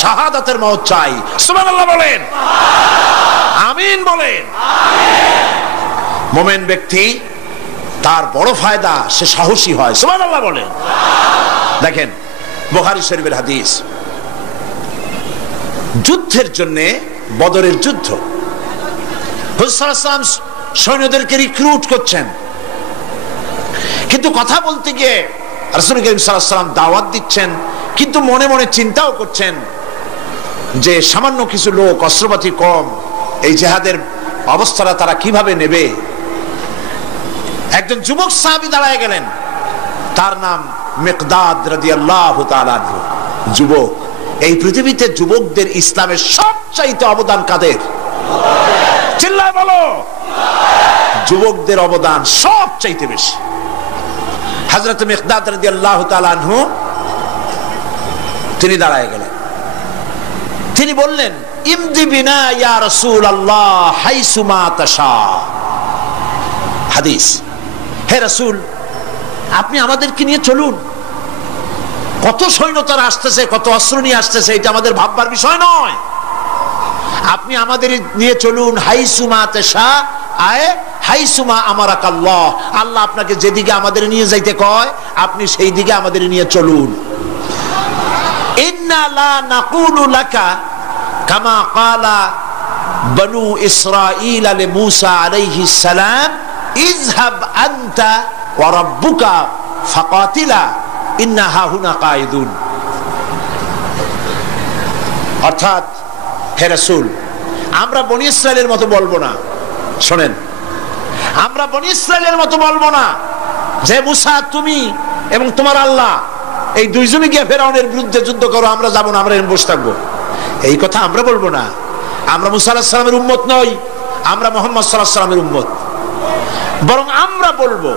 শাহাদাতের মৌত চাই। সুবহানাল্লাহ বলেন, আমিন বলেন। মুমিন ব্যক্তি তার বড় ফায়দা, সে সাহসী হয়। সুবহানাল্লাহ বলেন। দেখেন, বুখারী শরীফের হাদিস, যুদ্ধের জন্য, বদরের যুদ্ধ, হুজুর সাল্লাল্লাহু আলাইহি ওয়াসাল্লাম সৈন্যদেরকে রিক্রুট করছেন, কিন্তু কথা বলতে গিয়ে রাসূল করিম সাল্লাল্লাহু আলাইহি ওয়াসাল্লাম দাওয়াত দিচ্ছেন, কিন্তু মনে মনে চিন্তাও করছেন যে সামান্য কিছু লোক, অস্ত্রপাতি কম, এই জিহাদের অবস্থাটা তারা কিভাবে নেবে। একজন যুবক সাহাবী দাঁড়ায় গেলেন, তার নাম মিকদাদ রাদিয়াল্লাহু তাআলা আনহু। যুবক, এই পৃথিবীতে যুবকদের ইসলামের সবচাইতে অবদান কাদের? চিল্লায় বলো। যুবকদের অবদান সবচাইতে বেশি। হযরত মিকদাদ রাদিয়াল্লাহু তাআলা আনহু তিনি দাঁড়ায় গেলেন, তিনি বললেন, ইমদি বিনা ইয়া রাসূলুল্লাহ হাইসুমা তাশা। হাদিস, হে রাসূল, আপনি আমাদেরকে নিয়ে চলুন। কত সৈন্যতারা আসতেছে, কত অস্ত্র নিয়ে আসতেছে, এটা আমাদের ভাববার বিষয় নয়। আপনি আমাদের নিয়ে চলুন, হাইসুমা তাশা আয় হাইসুমা আমারাকাল্লাহ, আল্লাহ আপনাকে যেদিকে আমাদের নিয়ে যাইতে কয় আপনি সেই দিকে আমাদের নিয়ে চলুন। ইন্না লা নাকুলু লাকা কামা ক্বালা বনু ইসরাঈল লিমূসা আলাইহিস সালাম ইযহাব আনতা ওয়া রাব্বুকা ফাকাতিলা ইন্না হাহুনা কায়িদুন। অর্থাৎ, হে রাসূল, আমরা বনি ইসরাইলের মতো বলবো না। শোনেন, আমরা বনি ইসরাইলের মতো বলবো না যে মুসা তুমি এবং তোমার আল্লাহ এই দুইজনে গিয়ে ফেরাউনের বিরুদ্ধে যুদ্ধ করো, আমরা যাবো না, আমরা এখানে বসে থাকবো। এই কথা আমরা বলবো না। আমরা মুসা আলাইহিস সালামের উম্মত নই, আমরা মুহাম্মদ সাল্লাল্লাহু আলাইহি ওয়াসাল্লামের উম্মত। বরং আমরা বলবো,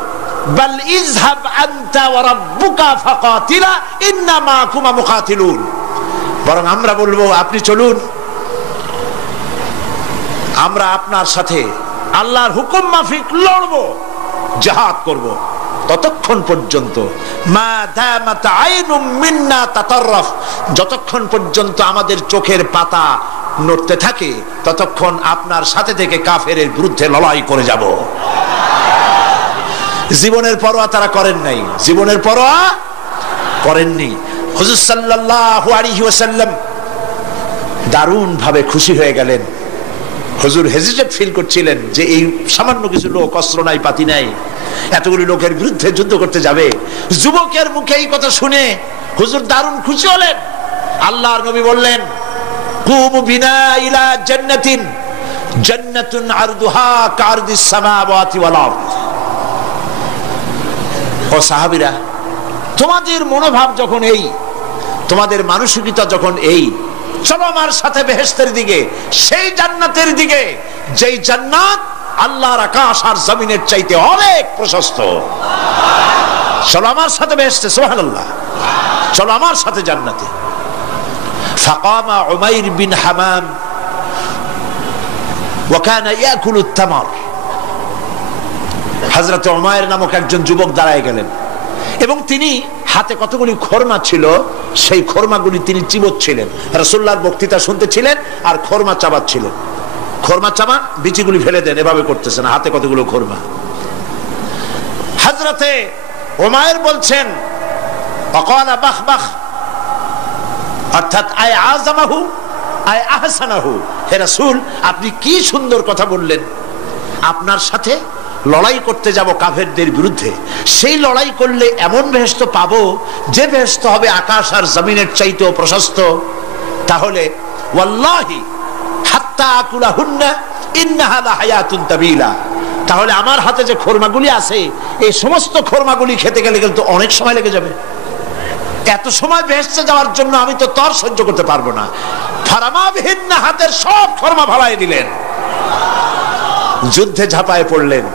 বাল ইযহাব আনতা ওয়া রাব্বুকা ফাকাতিলা ইন্না মাকুমা মুকাতিলুন। বরং আমরা বলবো, আপনি চলুন, আমরা আপনার সাথে আল্লাহর হুকুম মাফিক লড়বো, জিহাদ করব। ততক্ষণ পর্যন্ত মা দামাত আইনুম মিন্না তাতাররাফ, যতক্ষণ পর্যন্ত আমাদের চোখের পাতা নড়তে থাকে ততক্ষণ আপনার সাথে থেকে কাফেরের বিরুদ্ধে লড়াই করে যাব। জীবনের পরোয়া তারা করেন নাই, জীবনের পরোয়া করেননি। হুজুর সাল্লাল্লাহু আলাইহি ওয়াসাল্লাম দারুণ ভাবে খুশি হয়ে গেলেন। হুজুর হেজিটেট ফিল করছিলেন যে এই সামান্য কিছু লোক, অস্ত্র নাই, পাতি নাই, এতগুলি লোকের বিরুদ্ধে যুদ্ধ করতে যাবে। যুবকের মুখে এই কথা শুনে হুজুর দারুণ খুশি হলেন। আল্লাহর নবী বললেন, কুমু বিনা ইলা জান্নাতিন জান্নাতুন আরদুহা কারদিস সামাওয়াতি ওয়াল আরদ। ও সাহাবীরা, তোমাদের মনোভাব যখন এই, তোমাদের মানসিকতা যখন এই, চলো আমার সাথে বেহেশতের দিকে, সেই জান্নাতের দিকে যেই জান্নাত আল্লাহর আকাশ আর জমিনের চাইতে অনেক প্রশস্ত। চলো আমার সাথে বেহেশতে, সুবহানাল্লাহ, চলো আমার সাথে জান্নাতে। ফাকামা উমাইর বিন হামাম ওয়া কানা ইয়াকুলু তামার। হযরত উমাইর নামক একজন যুবক দাঁড়ায় গেলেন এবং তিনি হাতে কতগুলি খরমা ছিল, সেই খরমাগুলি তিনি চিবোচ্ছিলেন। রাসূলুল্লাহর বক্তৃতা শুনতেছিলেন আর খরমা চাবাচ্ছিলেন। খরমা চাবান, বিচিগুলি ফেলে দেন, এভাবে করতেছেন, হাতে কতগুলো খরমা। হযরতে উমাইর বলছেন, ওয়াকালা বাখ বাখ, অর্থাৎ আয় আযামাহু আয় আহসানাহু। হে রাসূল, আপনি কি সুন্দর কথা বললেন। আপনার সাথে লড়াই করতে যাব কাফেরদের বিরুদ্ধে, সেই লড়াই করলে এমন বেহেশত পাবো যে বেহেশত হবে আকাশ আর জমিনের চাইতেও প্রশস্ত। তাহলে ওয়াল্লাহি হাত্তা আকুলাহুন্না ইন্নাহা লাহায়াতুন তাবিলা, তাহলে আমার হাতে যে খরমাগুলি আছে এই সমস্ত খরমাগুলি খেতে গেলে কিন্তু অনেক সময় লেগে যাবে। এত সময় বেহেশতে যাওয়ার জন্য আমি তো তর সহ্য করতে পারবো না। ফারামাবিহিন্না, হাতের সব খরমা ফালাই দিলেন, যুদ্ধে ঝাঁপায় পড়লেন।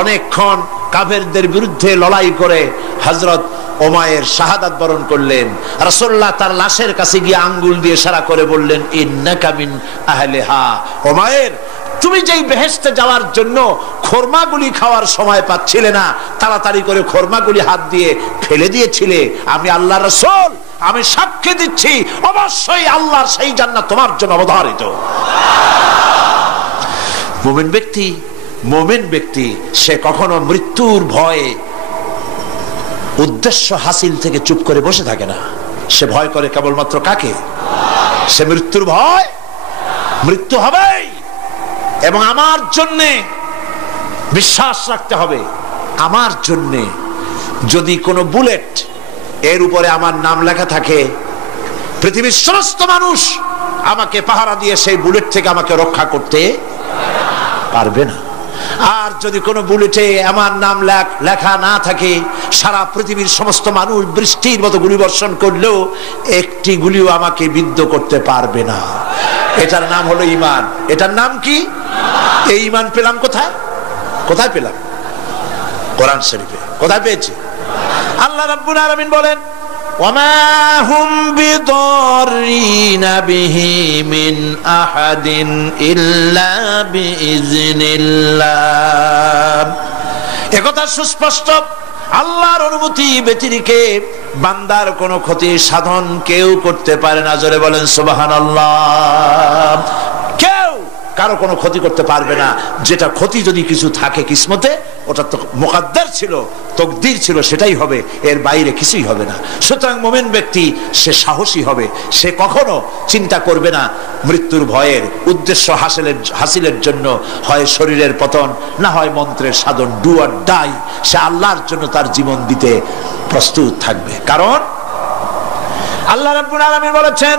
অনেকক্ষণ কাফেরদের বিরুদ্ধে লড়াই করে হযরত উমাইর শাহাদাত বরণ করলেন। রাসূলুল্লাহ তার লাশের কাছে গিয়ে আঙ্গুল দিয়ে ইশারা করে বললেন, ইন্নাকা মিন আহলিহা। উমাইর, তুমি যেই বেহেশতে যাওয়ার জন্য খরমাগুলি খাওয়ার সময় পাচ্ছিলে না, তাড়াতাড়ি করে খরমাগুলি হাত দিয়ে ফেলে দিয়েছিলে, আমি আল্লাহর রাসূল, আমি সাক্ষী দিচ্ছি অবশ্যই আল্লাহর সেই জান্নাত তোমার জন্য অবধারিত। মুমিন ব্যক্তি সে কখনো মৃত্যুর ভয়ে উদ্দেশ্য হাসিল থেকে চুপ করে বসে থাকে না। সে ভয় করে কেবলমাত্র কাকে? সে মৃত্যুর ভয়, মৃত্যু হবেই এবং আমার জন্যে বিশ্বাস রাখতে হবে, আমার জন্যে যদি কোনো বুলেট এর উপরে আমার নাম লেখা থাকে, পৃথিবীর সমস্ত মানুষ আমাকে পাহারা দিয়ে সেই বুলেট থেকে আমাকে রক্ষা করতে পারবে না। আর যদি কোনো বুলেটে আমার নাম লেখা না থাকে, সারা পৃথিবীর সমস্ত মানুষ বৃষ্টির মতো গুলি বর্ষণ করলেও একটি গুলিও আমাকে বিদ্ধ করতে পারবে না। এটার নাম হলো ঈমান। এটার নাম কি? এই ঈমান পেলাম কোথায়? কোথায় পেলাম? কোরআন শরীফে। কোথায় পেয়েছি? আল্লাহ রাব্বুল আলামিন বলেন, ওয়ামা হুম বিদরিনা বিহি মিন আহাদিন ইল্লা বিইজনিল্লাহ। একথা সুস্পষ্ট, আল্লাহর অনুমতি ব্যতিরেকে বান্দার কোনো ক্ষতি সাধন কেউ করতে পারে না। জোরে বলেন সুবহানাল্লাহ। কেউ কারো কোনো ক্ষতি করতে পারবে না। যেটা ক্ষতি যদি কিছু থাকে কিসমতে, ওটা তো মুকদ্দার ছিল, তকদির ছিল, সেটাই হবে, এর বাইরে কিছুই হবে না। সুতরাং মুমিন ব্যক্তি সে সাহসী হবে, সে কখনো চিন্তা করবে না মৃত্যুর ভয়ের। উদ্দেশ্য হাসিলের জন্য হয় শরীরের পতন, না হয় মন্ত্রের সাধন, ডু অর ডাই, সে আল্লাহর জন্য তার জীবন দিতে প্রস্তুত থাকবে। কারণ আল্লাহ রাব্বুল আলামিন বলেছেন,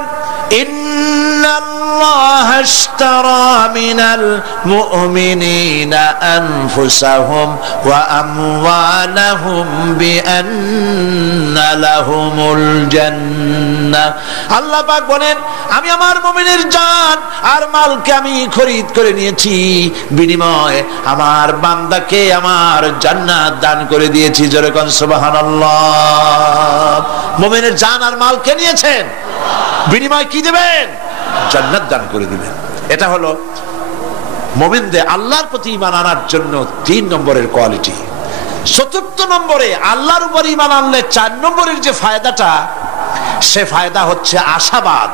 ইন্নাল্লাহা আশতারা মিনাল মুমিনিনা আনফুসাহুম ওয়া আমওয়ালাহুম বিআন্না লাহুমুল জান্নাহ। আল্লাহ পাক বলেন, আমি আমার মুমিনের জান আর মালকে আমি খরিদ করে নিয়েছি, বিনিময়ে আমার বান্দাকে আমার জান্নাত দান করে দিয়েছি। জোরে কোন সুবহানাল্লাহ। মুমিনের জান আর মালকে নিয়েছেন, বিনিময় কি দিবেন? জান্নাত দান করে দিবেন। এটা হলো মুমিনদের আল্লাহর প্রতি ঈমান আনার জন্য 3 নম্বরের কোয়ালিটি। 4th নম্বরে আল্লাহর উপর ঈমান আনলে 4 নম্বরের যে ফায়দাটা, সে ফায়দা হচ্ছে আশাবাদ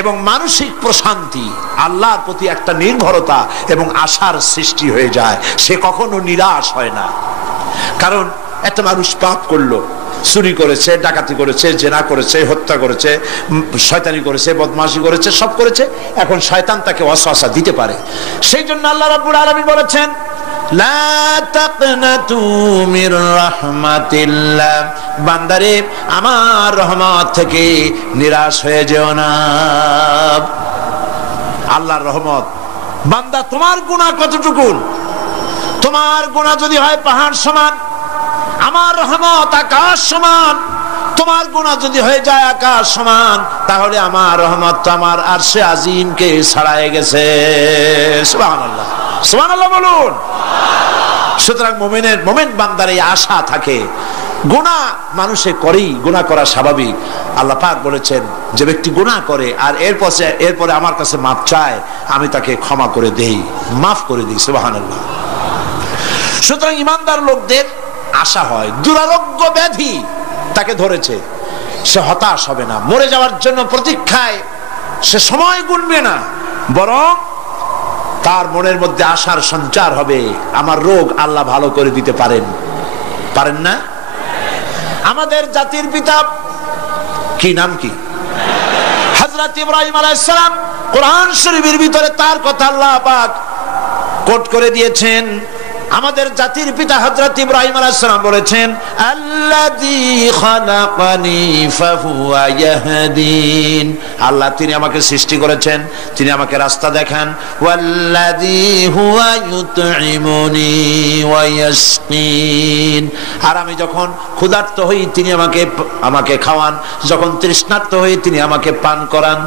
এবং মানসিক প্রশান্তি। আল্লাহর প্রতি একটা নির্ভরতা এবং আশার সৃষ্টি হয়ে যায়, সে কখনো নিরাশ হয় না। কারণ একটা মানুষ পাপ করলো, চুরি করেছে, ডাকাতি করেছে, জেনা করেছে, হত্যা করেছে, শয়তানি করেছে, বদমাশি করেছে, সব করেছে, এখন শয়তান তাকে ওয়াসওয়াসা দিতে পারে। সেই জন্য আল্লাহ রাব্বুল আলামিন বলেছেন, লা তাকনাতু মির রাহমাতিল্লাহ, বান্দারে আমার রহমত থেকে নিরাশ হয়ে যেও না। আল্লাহর রহমত, বান্দা তোমার গুনাহ কতটুকু? তোমার গুনাহ যদি হয় পাহাড় সমান, আমার রহমত আকাশ সমান। তোমার গুনাহ যদি হয়ে যায় আকাশ সমান, তাহলে আমার রহমত তো আমার আরশে আজিমকে ছাড়াই গেছে। সুবহানাল্লাহ, সুবহানাল্লাহ বলুন। সুতরাং মুমিন বান্দার এই আশা থাকে। গুনাহ মানুষে করেই, গুনাহ করা স্বাভাবিক। আল্লাহ পাক বলেছেন, যে ব্যক্তি গুনাহ করে আর এরপরে আমার কাছে মাফ চায়, আমি তাকে ক্ষমা করে দেই, মাফ করে দিই। সুবহানাল্লাহ। সুতরাং ইমানদার লোকদের আশা হয়, দুরারোগ্য ব্যাধি তাকে ধরেছে, সে হতাশ হবে না, মরে যাওয়ার জন্য প্রতীক্ষায় সে সময় গুনবে না, বরং তার মনের মধ্যে আশার সঞ্চার হবে, আমার রোগ আল্লাহ ভালো করে দিতে পারেন না? আমাদের জাতির পিতা কি নাম কি? হযরত ইব্রাহিম আলাইহিস সালাম। কোরআন শরীফের ভিতরে তার কথা আল্লাহ পাক কোট করে দিয়েছেন। আমাদের জাতির পিতা হযরত ইব্রাহিম আলাইহিস সালাম বলেছেন, আল্লাযী খালাকানি ফাহুয়া ইয়াহদিন। আল্লাহ তিনি আমাকে সৃষ্টি করেছেন, তিনি আমাকে রাস্তা দেখান। ওয়াল্লাযী হুয়া ইউতঈমুনি ওয়া ইয়াসকিন। আর আমি যখন ক্ষুধার্ত হই তিনি আমাকে খাওয়ান, যখন তৃষ্ণার্ত হই তিনি আমাকে পান করান।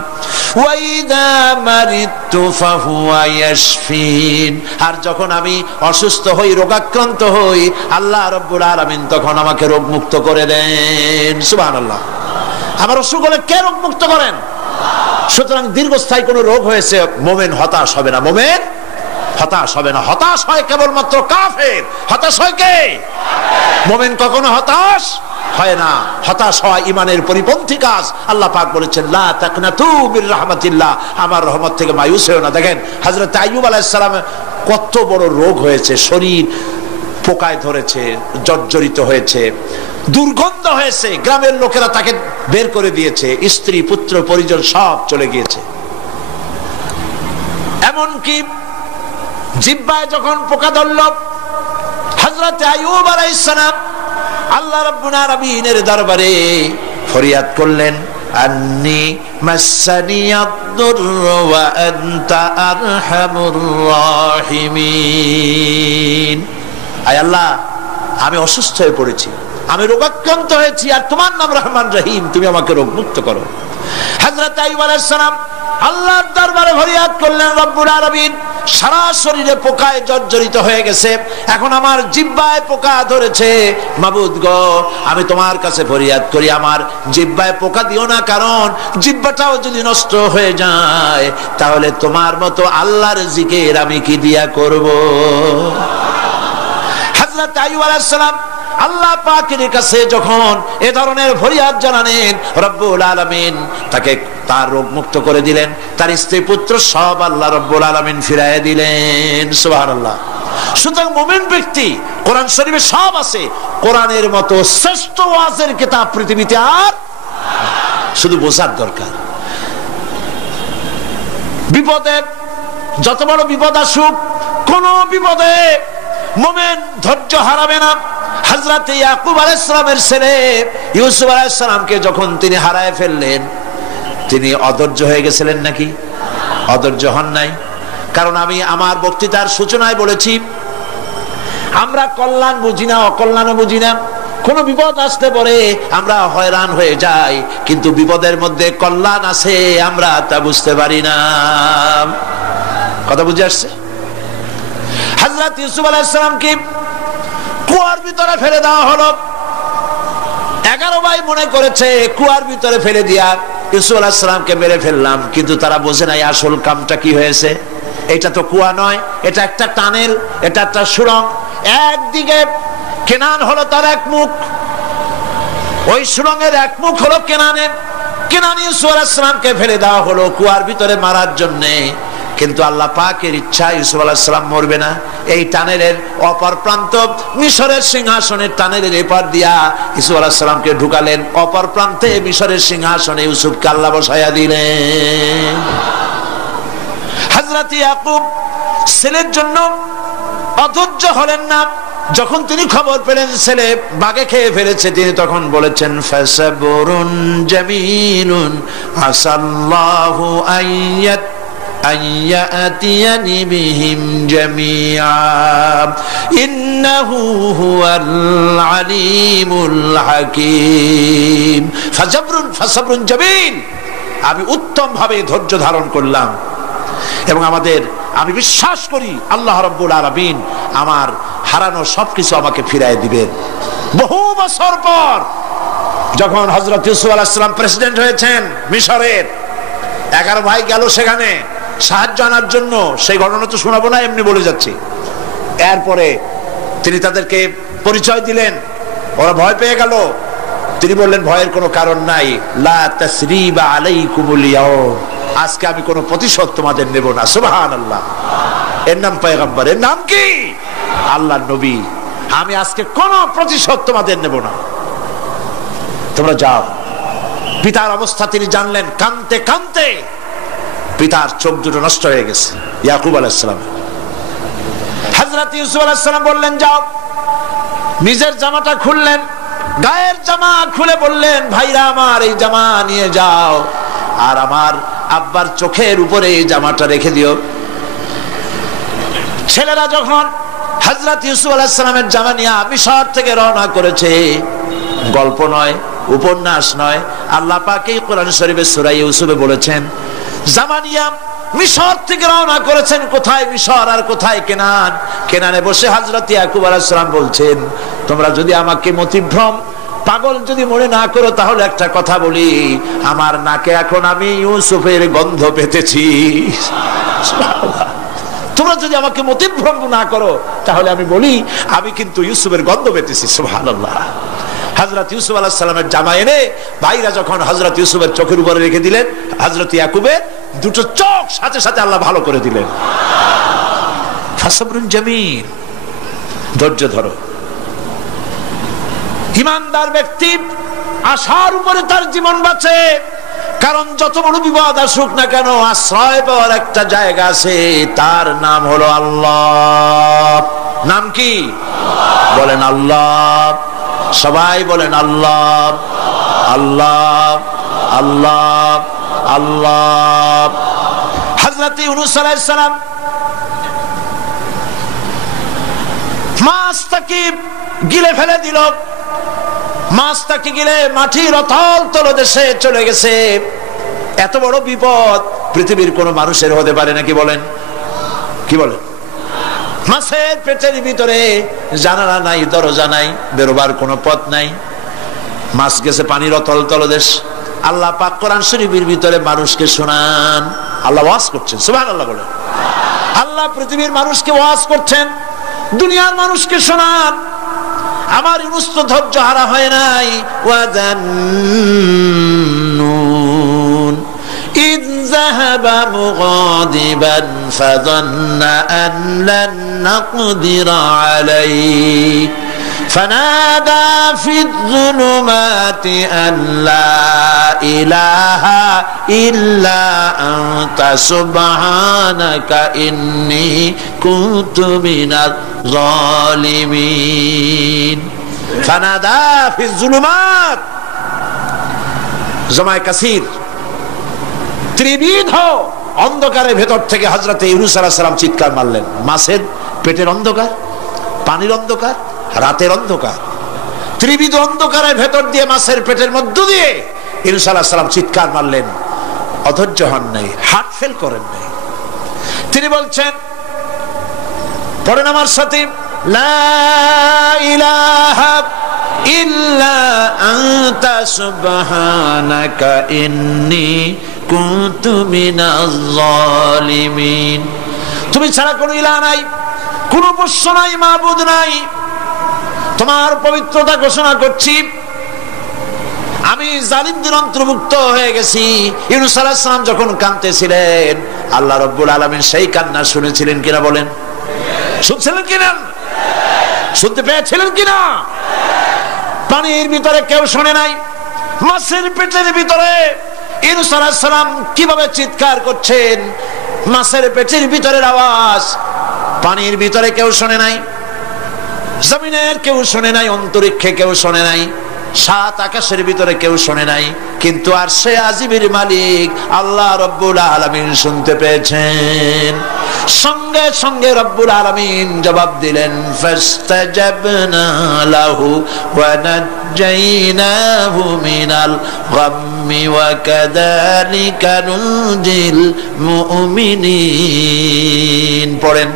ওয়া ইযা মারিতু ফাহুয়া ইয়াশফিন। আর যখন আমি অসুস্থ হই, রোগাক্রান্ত হই, আল্লাহ রাব্বুল আলামিন তখন আমাকে রোগ মুক্ত করে দেন। সুবহানাল্লাহ। আমার অসুখ হলে কে রোগ মুক্ত করেন? সুতরাং দীর্ঘস্থায়ী কোনো রোগ হয়েছে, মুমিন হতাশ হবে না, মুমিন হতাশ হবে না। হতাশ হয় কেবলমাত্র কাফের। হতাশ হয় কে? মুমিন কখনো হতাশ হয় না। হতাশ হওয়া ঈমানের পরিপন্থী কাজ। আল্লাহ পাক বলেছেন, লা তাকনাতু মির রাহমাতিল্লাহ, আমার রহমত থেকে মায়ুস হও না। দেখেন হযরত আইয়ুব আলাইহিস সালাম কত বড় রোগ হয়েছে, শরীর পোকায় ধরেছে, জর্জরিত হয়েছে, দুর্গন্ধ হয়েছে, গ্রামের লোকেরা তাকে বের করে দিয়েছে, স্ত্রী পুত্র পরিজন সব চলে গিয়েছে। এমনকি জিহ্বায় যখন পোকা ধরল, হযরত আইয়ুব আলাইহিস সালাম আল্লাহ রাব্বুল আলামিনের দরবারে ফরিয়াদ করলেন, আন্নি মাসানিয়াদ-দুরর ওয়া আনতা আরহামুর রাহিমিন। আয় আল্লাহ, আমি অসুস্থ হয়ে পড়েছি, আমি রোগাক্রান্ত হয়েছি, আর তোমার নাম রহমান রহিম, তুমি আমাকে রোগমুক্ত করো। হযরত আইয়ুব আলাইহিস সালাম আল্লাহর দরবারে ফরিয়াদ করলেন, রব্বুল আলামিন সারা শরীরে পোকায় জর্জরিত হয়ে গেছে, এখন আমার জিহ্বায় পোকা ধরেছে, মাবুদ গো আমি তোমার কাছে ফরিয়াদ করি, আমার জিহ্বায় পোকা দিও না, কারণ জিহ্বাটাও যদি নষ্ট হয়ে যায় তাহলে তোমার মতো আল্লাহর জিকির আমি কি দিয়া করব। হযরত আইয়ুব আলাইহিস সালাম আল্লাহ পাকের কাছে যখন এ ধরনের ফরিয়াদ জানালেন, রব্বুল আলামিন তাকে তার রোগ মুক্ত করে দিলেন, তার স্ত্রী পুত্র সব আল্লাহ রব্বুল আলামিন ফিরাইয়া দিলেন। সুবহানাল্লাহ। সুতরাং মুমিন ব্যক্তি, কোরআন শরীফে সব আছে, কোরআনের মতো শ্রেষ্ঠ ওয়াজের কিতাব পৃথিবীতে আর, শুধু বোঝার দরকার। বিপদে, যত বড় বিপদ আসুক, কোন বিপদে মুমিন ধৈর্য হারাবে না। হযরত ইয়াকুব আলাইহিস সালামের ছেলে ইউসুফ আলাইহিস সালামকে যখন তিনি হারায় ফেললেন, তিনি অধৈর্য হয়ে গেছিলেন নাকি? অধৈর্য হন নাই। কারণ আমি আমার বক্তৃতার সূচনায় বলেছি, আমরা কল্যাণ বুঝি না, অকল্যাণও বুঝি না। কোন বিপদ আসতে পরে আমরা হয়রান হয়ে যাই, কিন্তু বিপদের মধ্যে কল্যাণ আছে আমরা তা বুঝতে পারি না। কথা বুঝে আসছে? হযরত ইউসুফ আলাইহিস সালামকে কুয়ার ভিতরে ফেলে দেওয়া হলো। 11 ভাই মনে করেছে কুয়ার ভিতরে ফেলে দিয়া ইউসুফ আলাইহিস সালামকে মেরে ফেললাম, কিন্তু তারা বোঝে নাই আসল কামটা কি হয়েছে। এটা তো কুয়া নয়, এটা একটা টানেল, এটা একটা সুড়ঙ্গ। একদিকে কেনান হলো তার এক মুখ, ওই সুড়ঙ্গের এক মুখ হলো কেনানের। কেনান ইউসুফ আলাইহিস সালামকে ফেলে দেওয়া হলো কুয়ার ভিতরে মারার জন্যে, কিন্তু আল্লাহ পাকের ইচ্ছা ইউসুফ আলাইহিস সালাম মরবে না। এই টানেলের অপর প্রান্ত, মিশরের সিংহাসনের টানেলের এপার দিয়া ইউসুফ আলাইহিস সালামকে ঢুকালেন, অপর প্রান্তে মিশরের সিংহাসনে ইউসুফকে আল্লাহ বসাইয়া দিলেন। হযরত ইয়াকুব ছেলের জন্য অধৈর্য হলেন না। যখন তিনি খবর পেলেন ছেলে বাঘে খেয়ে ফেলেছে, তিনি তখন বলেছেন, ফাসাবরুন জামিলুন আসাল্লাহু আইয়াত আইয়াতিয়ানি বিহিম জামিআ ইন্নাহু হুয়াল আলিমুল হাকীম। ফাসাবরুন জামিল, আমি উত্তম ভাবে ধৈর্য ধারণ করলাম, এবং আমি বিশ্বাস করি আল্লাহ রাব্বুল আলামিন আমার হারানো সবকিছু আমাকে ফিরায় দিবেন। বহু বছর পর যখন হযরত ইউসুফ আলাইহিস সালাম প্রেসিডেন্ট হয়েছেন মিশরের, 11 ভাই গেল সেখানে সাহায্য আনার জন্য। সেই ঘটনা তো শোনাবো না, এমনি বলে যাচ্ছি। এরপরে তিনি তাদেরকে পরিচয় দিলেন, ওরা ভয় পেয়ে গেল। তিনি বললেন, ভয়ের কোনো কারণ নাই, লা তাসরিবা আলাইকুমুল ইয়াউম, আজকে আমি কোনো প্রতিশোধ তোমাদের নেব না। সুবহানাল্লাহ। এর নাম পয়গম্বর, এর নাম কি? আল্লাহর নবী। আমি আজকে কোনো প্রতিশোধ তোমাদের নেব না, তোমরা যাও। পিতার অবস্থা তিনি জানলেন, কাঁদতে কাঁদতে পিতার চোখ দুটো নষ্ট হয়ে গেছে ইয়াকুব আলাইহিস সালাম। হযরত ইউসুফ আলাইহিস সালাম বললেন, যাও। নিজের জামাটা খুললেন, গায়ের জামা খুলে বললেন, ভাইরা আমার এই জামা নিয়ে যাও, আর আমার আব্বার চোখের উপরে এই জামাটা রেখে দিও। ছেলেরা যখন হযরত ইউসুফ আলাইহিস সালামের জামা নিয়ে মিশর থেকে রওনা করেছে, গল্প নয়, উপন্যাস নয়, আল্লাহ পাক এই কোরআন শরীফে সূরা ইউসুফে বলেছেন, জামা নিয়ে মিশর থেকে রওনা করেছেন। কোথায় মিশর আর কোথায় কেনান? কেনানে বসে হযরত ইয়াকুব আলাইহিস সালাম বলছেন, তোমরা যদি আমাকে মতিভ্রম পাগল যদি মনে না করো, তাহলে একটা কথা বলি, আমার নাকে এখন আমি ইউসুফের গন্ধ পেতেছি। তোমরা যদি আমাকে মতিভ্রম না করো, তাহলে আমি বলি আমি কিন্তু ইউসুফের গন্ধ পেতেছি। সুবহানাল্লাহ। হযরত ইউসুফ আলাইহিস সালামের জামা এনে ভাইরা যখন হযরত ইউসুফের চোখের উপরে রেখে দিলেন, হযরত ইয়াকুবের দুটো চোখ সাথে সাথে আল্লাহ ভালো করে দিলেন। ফাসাবরুন জামিল, ধৈর্য ধরো। ঈমানদার ব্যক্তি আশার উপরে তার জীবন বাঁচে, কারণ যত বড় বিপদ আসুক না কেন, আশ্রয় পাওয়ার একটা জায়গা আছে, তার নাম হলো আল্লাহ। নাম কি? বলেন আল্লাহ। সবাই বলেন আল্লাহ আল্লাহ আল্লাহ আল্লাহ। হযরত ইউনূস আলাইহিস সালাম মাছটাকে গিলে ফেলে দিল, মাছটাকে গিলে মাটির অতল তলদেশে চলে গেছে। এত বড় বিপদ পৃথিবীর কোন মানুষের হতে পারে নাকি বলেন? কি বলেন? মাছের পেটের ভিতরে জানালা নাই, দরজা নাই, বেরোবার কোনো পথ নাই, মাছ গেছে পানির অতল তলদেশ। আল্লাহ পাক কোরআন শরীফের ভিতরে মানুষকে শোনান, আল্লাহ ওয়াজ করছেন, সুবহানাল্লাহ বলেন। আল্লাহ পৃথিবীর মানুষকে ওয়াজ করছেন, দুনিয়ার মানুষকে শোনান। আমার ইউনূস তো ধৈর্য হারা হয় নাই। ওয়াযান্নুন ইয যাহাবা মুগাদিবান ফাযান্না আন লান নাকদিরা আলাইহি فنادى في الظلمات أن لا إله إلا أنت سبحانك إني كنت من الظالمين فنادى في الظلمات জমায়ে কাসির ত্রিবিধ অন্ধকারের ভেতর থেকে হযরত ইউনূস আলাইহিস সালাম চিৎকার মারলেন। মাছের পেটের অন্ধকার, পানির অন্ধকার, রাতের অন্ধকার, ত্রিবিধ অন্ধকারের ভেতর দিয়ে মাছের পেটের মধ্য দিয়ে ইউনূস আলাইহিস সালাম চিৎকার মারলেন। অধৈর্য হন নাই, হার্ট ফেল করেন নাই। তিনি বলছেন, পড়েন আমার সাথে, লা ইলাহা ইল্লা আনতা সুবহানাকা ইন্নী কুনতু মিনাজ জালিমিন। তুমি ছাড়া কোনো ইলাহ নাই, কোনো উপাস্য নাই, মাবুদ নাই। তোমার পবিত্রতা ঘোষণা করছি, আমি জালিমদের অন্তর্ভুক্ত হয়ে গেছি। ইউনূস আলাইহিস সালাম যখন কাঁদতেছিলেন, আল্লাহ রাব্বুল আলামিন সেই কান্না শুনেছিলেন কিনা বলেন? শুনছিলেন কিনা? শুনতে পেয়েছিলেন কিনা? পানির ভিতরে কেউ শোনে নাই, মাছের পেটের ভিতরে ইউনূস আলাইহিস সালাম কিভাবে চিৎকার করছেন, মাছের পেটের ভিতরের আওয়াজ পানির ভিতরে কেউ শোনে নাই, জমিনের কেউ শোনে নাই, অন্তরিক্ষে কেউ শোনে নাই, সাত আকাশের ভিতরে কেউ শোনে নাই, কিন্তু আরশে আজিমের মালিক আল্লাহ রাব্বুল আলামিন শুনতে পেয়েছেন। সঙ্গে সঙ্গে রব্বুল আলামিন জবাব দিলেন, ফাস্তাজাবনা লাহু ওয়া নাজ্জাইনাহু মিনাল গাম্মি ওয়া কাযালিকা নুনজিল মুমিনিন। পড়েন,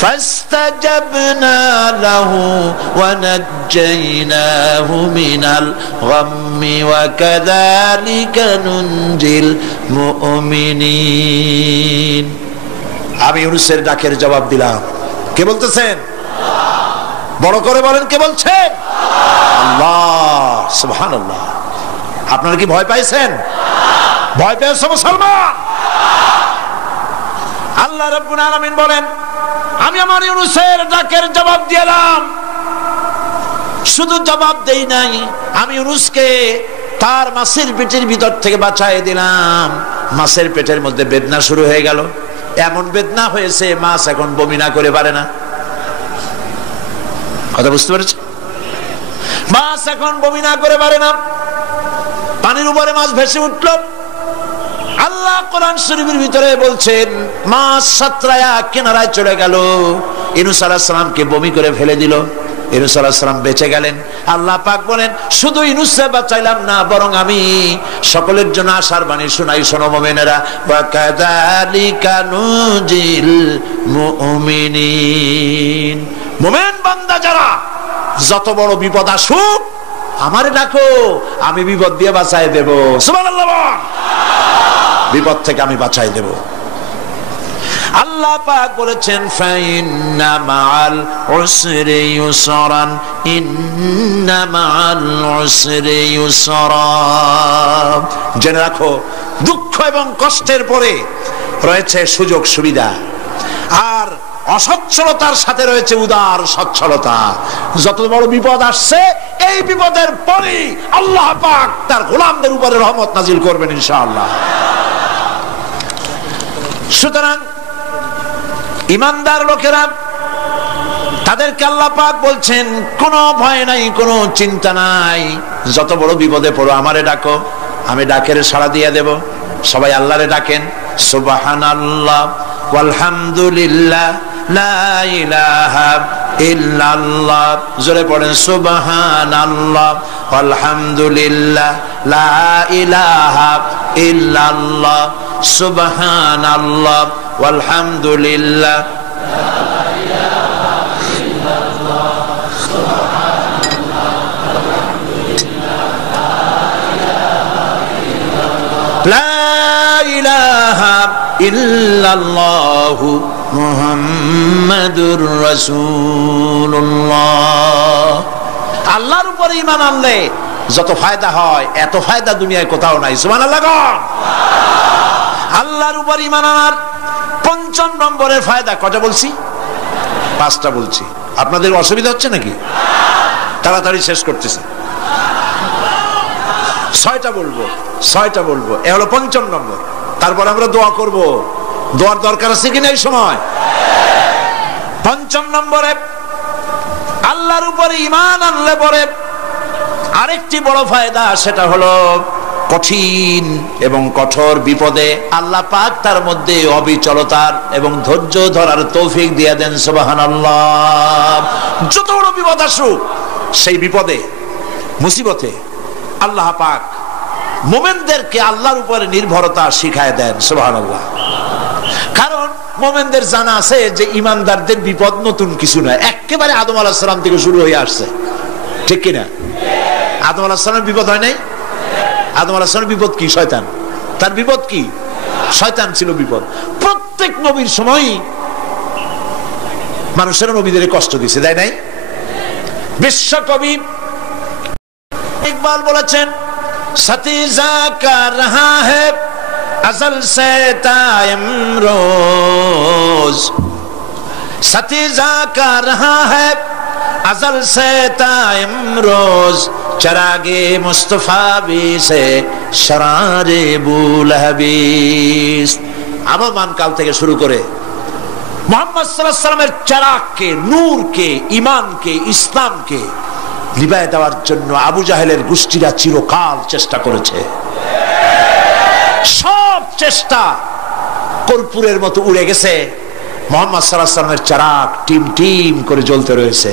ফাস্তাজাবনা লাহু ওয়া নাজ্জাইনাহু মিনাল গাম্মি ওয়া কাযালিকা নুনজিল মুমিনিন। আমি ইউনূসের ডাকের জবাব দিলাম। কে বলতেছেন? বড় করে বলেন, কে বলছেন? আল্লাহ, সুবহানাল্লাহ। আপনারা কি ভয় পাইছেন? ভয় পেয়েছে মুসলমান? আল্লাহ রাব্বুল আলামিন বলেন, আমি আমার ইউনূসের ডাকের জবাব দিলাম। শুধু জবাব দেই নাই, আমি ইউনূসকে তার মাছের পেটের ভিতর থেকে বাঁচায় দিলাম। মাছের পেটের মধ্যে বেদনা শুরু হয়ে গেল, এমন বেদনা হয়েছে মাছ এখন বমি না করে পারে না। কথা বুঝতে পেরেছে? মাছ এখন বমি না করে পারে না। পানির উপরে মাছ ভেসে উঠল। আল্লাহ কোরআন শরীফের ভিতরে বলছেন, মাছ সাতরায়া কিনারায় চলে গেল, ইউনূস আলাইহিস সালামকে বমি করে ফেলে দিল। ইউনূস আলাইহিস সালাম বেঁচে গেলেন। আল্লাহ পাক বলেন, শুধু ইউনূসকে বাঁচাইলাম না, বরং আমি সকলের জন্য আশার বাণী শোনাই, শোনো মুমিনেরা, ওয়া কাযালিকা নুনজিল মুমিনিন। মুমিন বান্দা যারা, যত বড় বিপদ আসুক আমারে ডাকো, আমি বিপদ দিয়ে বাঁচাই দেব। সুবহানাল্লাহ। বিপদ থেকে আমি বাঁচাই দেব। আল্লাহ পাক বলেছেন, ফাইন্না মাআল উসরি ইউসরান, ইন্না মাআল উসরি ইউসরা। জেনে রাখো, দুঃখ এবং কষ্টের পরে রয়েছে সুযোগ সুবিধা, আর অসচ্ছলতার সাথে রয়েছে উদার সচ্ছলতা। যত বড় বিপদ আসছে, এই বিপদের পরে আল্লাহ পাক তার গোলামদের উপরে রহমত নাজিল করবেন ইনশাআল্লাহ। সুতরাং ইমানদার লোকেরা তাদেরকে আল্লাহ পাক বলছেন কোনো ভয় নাই, কোনো চিন্তা নাই, যত বড় বিপদে পড়ো আমারে ডাকো, আমি ডাকের সাড়া দিয়ে দেব। সবাই আল্লাহরে ডাকেন, সুবহানাল্লাহ ওয়ালহামদুলিল্লাহ লা ইলাহা ইল্লাল্লাহ। জোরে পড়েন সুবহানাল্লাহ ওয়ালহামদুলিল্লাহ লা ইলাহা ইল্লাল্লাহ, সুবহানাল্লাহ ওয়ালহামদুলিল্লাহ লা ইলাহা ইল্লাল্লাহু মুহাম্মাদুর রাসূলুল্লাহ। আল্লাহর উপর ঈমান আনলে যত ফায়দা হয় এত ফায়দা দুনিয়ায় কোথাও নাই। সুবহানাল্লাহ। আল্লাহর উপর ঈমান আনার ৫ম নম্বরের ফায়দা কয়টা বলছি? 5টা বলছি। আপনাদের অসুবিধা হচ্ছে নাকি? তাড়াতাড়ি শেষ করতেছি। 6টা বলবো। এ হলো ৫ম নম্বর। তারপর আমরা দোয়া করব। দোয়ার দরকার আছে কিনা এই সময়? ৫ম নম্বরে আল্লাহর উপরে ঈমান আনলে পরে আরেকটি বড় ফায়দা, সেটা হলো কঠিন এবং কঠোর বিপদে আল্লাহ পাক তার মধ্যে অবিচলতার এবং ধৈর্য ধরার তৌফিক দিয়ে দেন। সুবহানাল্লাহ। যত বড় বিপদ আসুক সেই বিপদে মুসিবতে আল্লাহ পাক মুমিনদেরকে আল্লাহর উপরে নির্ভরতা শিখায় দেন। সুবহানাল্লাহ। কারণ মুমিনদের জানা আছে যে ঈমানদারদের বিপদ নতুন কিছু নয়, একেবারে আদম আলাইহিস সালাম থেকে শুরু হয়ে আসছে। ঠিক কিনা? আদম আলাইহিস সালামের বিপদ হয় নাই? আদম আলাইহিস সালামের বিপদ কি? শয়তান। তার বিপদ কি? শয়তান ছিল বিপদ। প্রত্যেক নবীর সময় মানুষের নবীদের কষ্ট দিয়েছে, তাই নাই? বিশ্বকবি ইকবাল বলেছেন, সতীজা কা রহা হ্যায় अज़ल से तायम रोज, सतीजा का रहा है अज़ल से तायम रोज, चरागे मुस्तफा भी से शरारे बुलहबीस। আবহমান কাল থেকে শুরু করে মুহাম্মদ সাল্লাল্লাহু আলাইহি ওয়াসাল্লামের চারাগকে, নূরকে, ঈমানকে, ইসলামকে নিভায়ে দেওয়ার জন্য আবু জাহেলের গোষ্ঠীরা চিরকাল চেষ্টা করেছে। সব চেষ্টা কর্পূরের মতো উড়ে গেছে, মুহাম্মদ সাল্লাল্লাহু আলাইহি ওয়াসাল্লামের চারাগ টিম টিম করে জ্বলতে রয়েছে।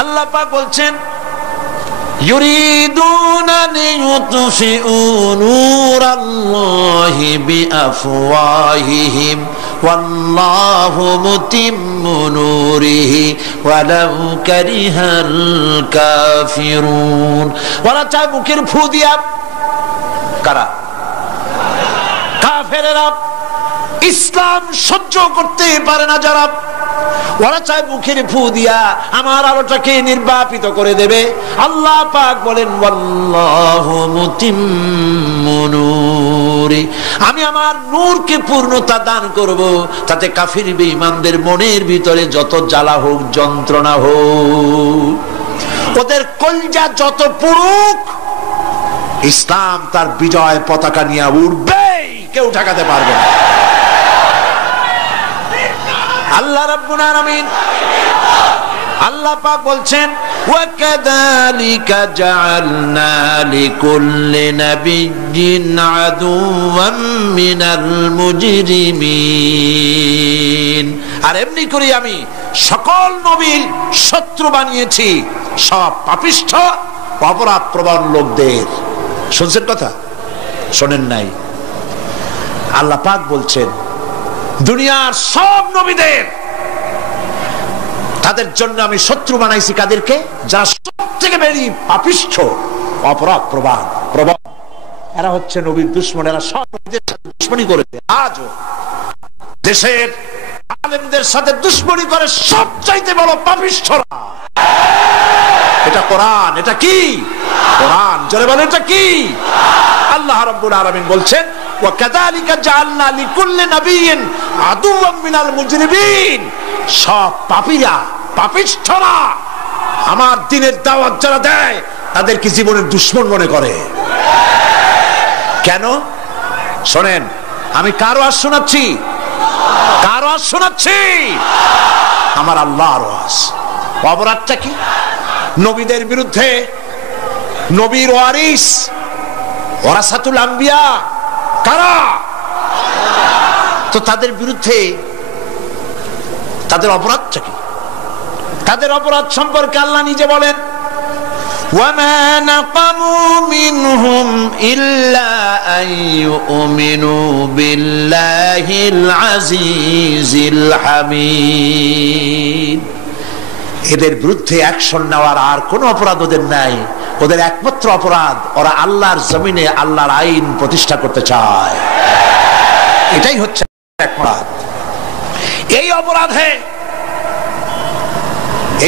আল্লাহ পাক বলছেন, ইউরিদুনা লিইউতফিউ নূরাল্লাহি বিআফওয়াহিহিম ওয়াল্লাহু মুতিম্মু নূরিহি ওয়ালাউ কারিহাল কাফিরুন। ওরা চায় মুখের ফু দিয়া, কারা? কাফেরেরা, ইসলাম সহ্য করতে পারে না যারা, ওরা চায় মুখের ফু দিয়া আমার আলোটাকে নির্বাপিত করে দেবে। আল্লাহ পাক বলেন, ওয়াল্লাহু মুতিম্মু নূরি, আমি আমার নূরকে পূর্ণতা দান করব, তাতে কাফির বেঈমানদের মনের ভিতরে যত জ্বালা হোক, যন্ত্রণা হোক, ওদের কলজা যত পুরুক, ইসলাম তার বিজয় পতাকা নিয়ে উঠবে, কেউ ঠেকাতে পারবে না। আল্লাহ রাব্বুল আলামিন, আল্লাহ পাক বলছেন, ওয়া কাযালিকা জাআলনা লিকুল্লি নাবিয়্যিন আদুওয়াম মিনাল মুজরিমিন, আর এমনি করে আমি সকল নবীর শত্রু বানিয়েছি সব পাপিষ্ঠ অপরাধ প্রবণ লোকদের। শুনছেন কথা? শোনেন নাই? আল্লাহ পাক বলছেন, দুনিয়ার সব নবীদের তাদের জন্য আমি শত্রু বানাইছি। কাদেরকে? যারা সব থেকে বেশি পাপিষ্ঠ, অপরাধ প্রবণ। এরা হচ্ছে নবীর দুশমন, এরা সব নবীদের সাথে দুশমনি করেছে। আজও দেশের আলেমদের সাথে দুশমনি করে সবচাইতে বড় পাপিষ্ঠরা। এটা কোরআন। এটা কি? কোরআন। জোরে বলেন, এটা কি? আল্লাহ রাব্বুল আলামিন বলছেন, ওয়া কাযালিকা জাআলনা লিকুল্লি নাবিয়্যিন আদুওয়াম মিনাল মুজরিমিন, সব পাপীরা, পাপিষ্ঠরা আমার দ্বীনের দাওয়াত যারা দেয় তাদেরকে জীবনের দুশমন মনে করে। কেন? শোনেন, আমি কারো আর শোনাচ্ছি, আমার আল্লাহর ওয়াজ। অপরাধটা কি? নবীদের বিরুদ্ধে, নবীর ওয়ারিস ওয়ারাসাতুল আম্বিয়া কারা, তো তাদের বিরুদ্ধে তাদের অপরাধটা কি? তাদের অপরাধ সম্পর্কে আল্লাহ নিজে বলেন, وَمَا نَقَمُوا مِنْهُمْ إِلَّا أَنْ يُؤْمِنُوا بِاللَّهِ الْعَزِيزِ الْحَمِيدِ। এদের বিরুদ্ধে অ্যাকশন নেওয়ার আর কোনো অপরাধ ওদের নাই। ওদের একমাত্র অপরাধ, ওরা আল্লাহর জমিনে আল্লাহর আইন প্রতিষ্ঠা করতে চায়। এটাই হচ্ছে অপরাধ।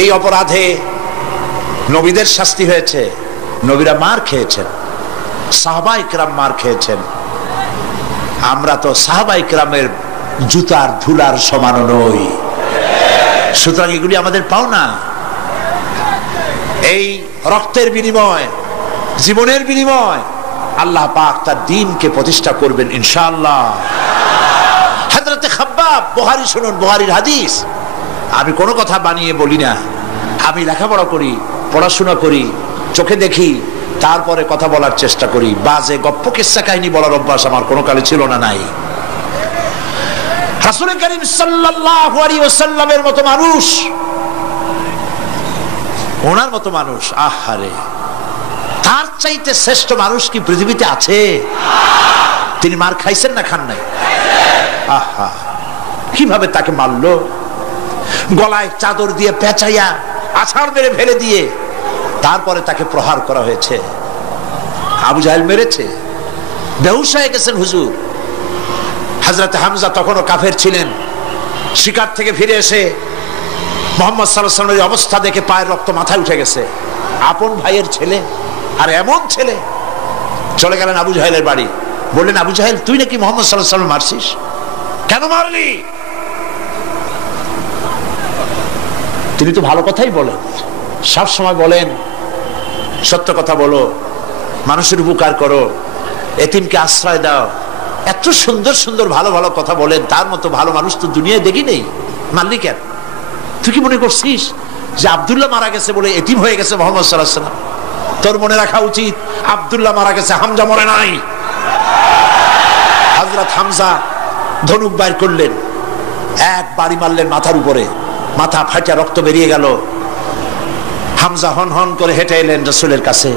এই অপরাধে নবীদের শাস্তি হয়েছে, নবীরা মার খেয়েছেন, সাহাবায়ে কেরাম মার খেয়েছেন। আমরা তো সাহাবায়ে কেরামের জুতার ধুলার সমান নই, সুতরাং এগুলি আমাদের পাওনা। এই রক্তের বিনিময়, জীবনের বিনিময় আল্লাহ পাক তার দ্বীনকে প্রতিষ্ঠা করবেন ইনশাআল্লাহ। হযরতে খাব্বাব, বুখারী শুনুন, বুখারীর হাদিস। আমি কোনো কথা বানিয়ে বলি না, আমি লেখাপড়া করি, পড়াশোনা করি, চোখে দেখি, তারপরে কথা বলার চেষ্টা করি। বাজে গপ্প কিস্সা কাহিনী বলার অভ্যাস আমার কোনো কালে ছিল না, নাই। রাসূল করিম সাল্লাল্লাহু আলাইহি ওয়াসাল্লামের মতো মানুষ, ওনার মতো মানুষ, আহারে, তার চাইতে শ্রেষ্ঠ মানুষ কি পৃথিবীতে আছে? তিনি মার খাইছেন না খান নাই? আহা, কিভাবে তাকে মারলো! গলায় চাদর দিয়ে পেঁচাইয়া আছাড় মেরে ফেলে দিয়ে তারপরে তাকে প্রহার করা হয়েছে। আবু জাহেল মেরেছে, বেহুশ হয়ে গেছেন হুজুর। হযরত হামজা তখনও কাফের ছিলেন। শিকার থেকে ফিরে এসে মুহাম্মদ সাল্লাল্লাহু আলাইহি ওয়াসাল্লামের অবস্থা দেখে পায়ের রক্ত মাথায় উঠে গেছে। আপন ভাইয়ের ছেলে, আর এমন ছেলে। চলে গেলেন আবু জাহেলের বাড়ি, বললেন, আবু জাহেল, তুই নাকি মুহাম্মদ সাল্লাল্লাহু আলাইহি ওয়াসাল্লাম মারছিস? কেন মারলি? তিনি তো ভালো কথাই বলেন, সব সময় বলেন সত্য কথা বলো, মানুষের উপকার করো, এতিমকে আশ্রয় দাও। এত সুন্দর সুন্দর ভালো ভালো কথা বলেন, তার মতো ভালো মানুষ তো দুনিয়ায় দেখি নেই। মারলি কেন? তুই কি মনে করছিস যে আব্দুল্লাহ মারা গেছে বলে এতিম হয়ে গেছে মুহাম্মদ সাল্লাল্লাহু আলাইহি ওয়াসাল্লাম? তোর মনে রাখা উচিত, আব্দুল্লাহ মারা গেছে, হামজা মরে নাই। হযরত হামজা ধনুক বাইর করলেন, এক বাড়ি মারলেন মাথার উপরে, মাথা ফাটা রক্ত বেরিয়ে গেল। হামজা হন হন করে হেঁটে এলেন রাসূলের কাছে।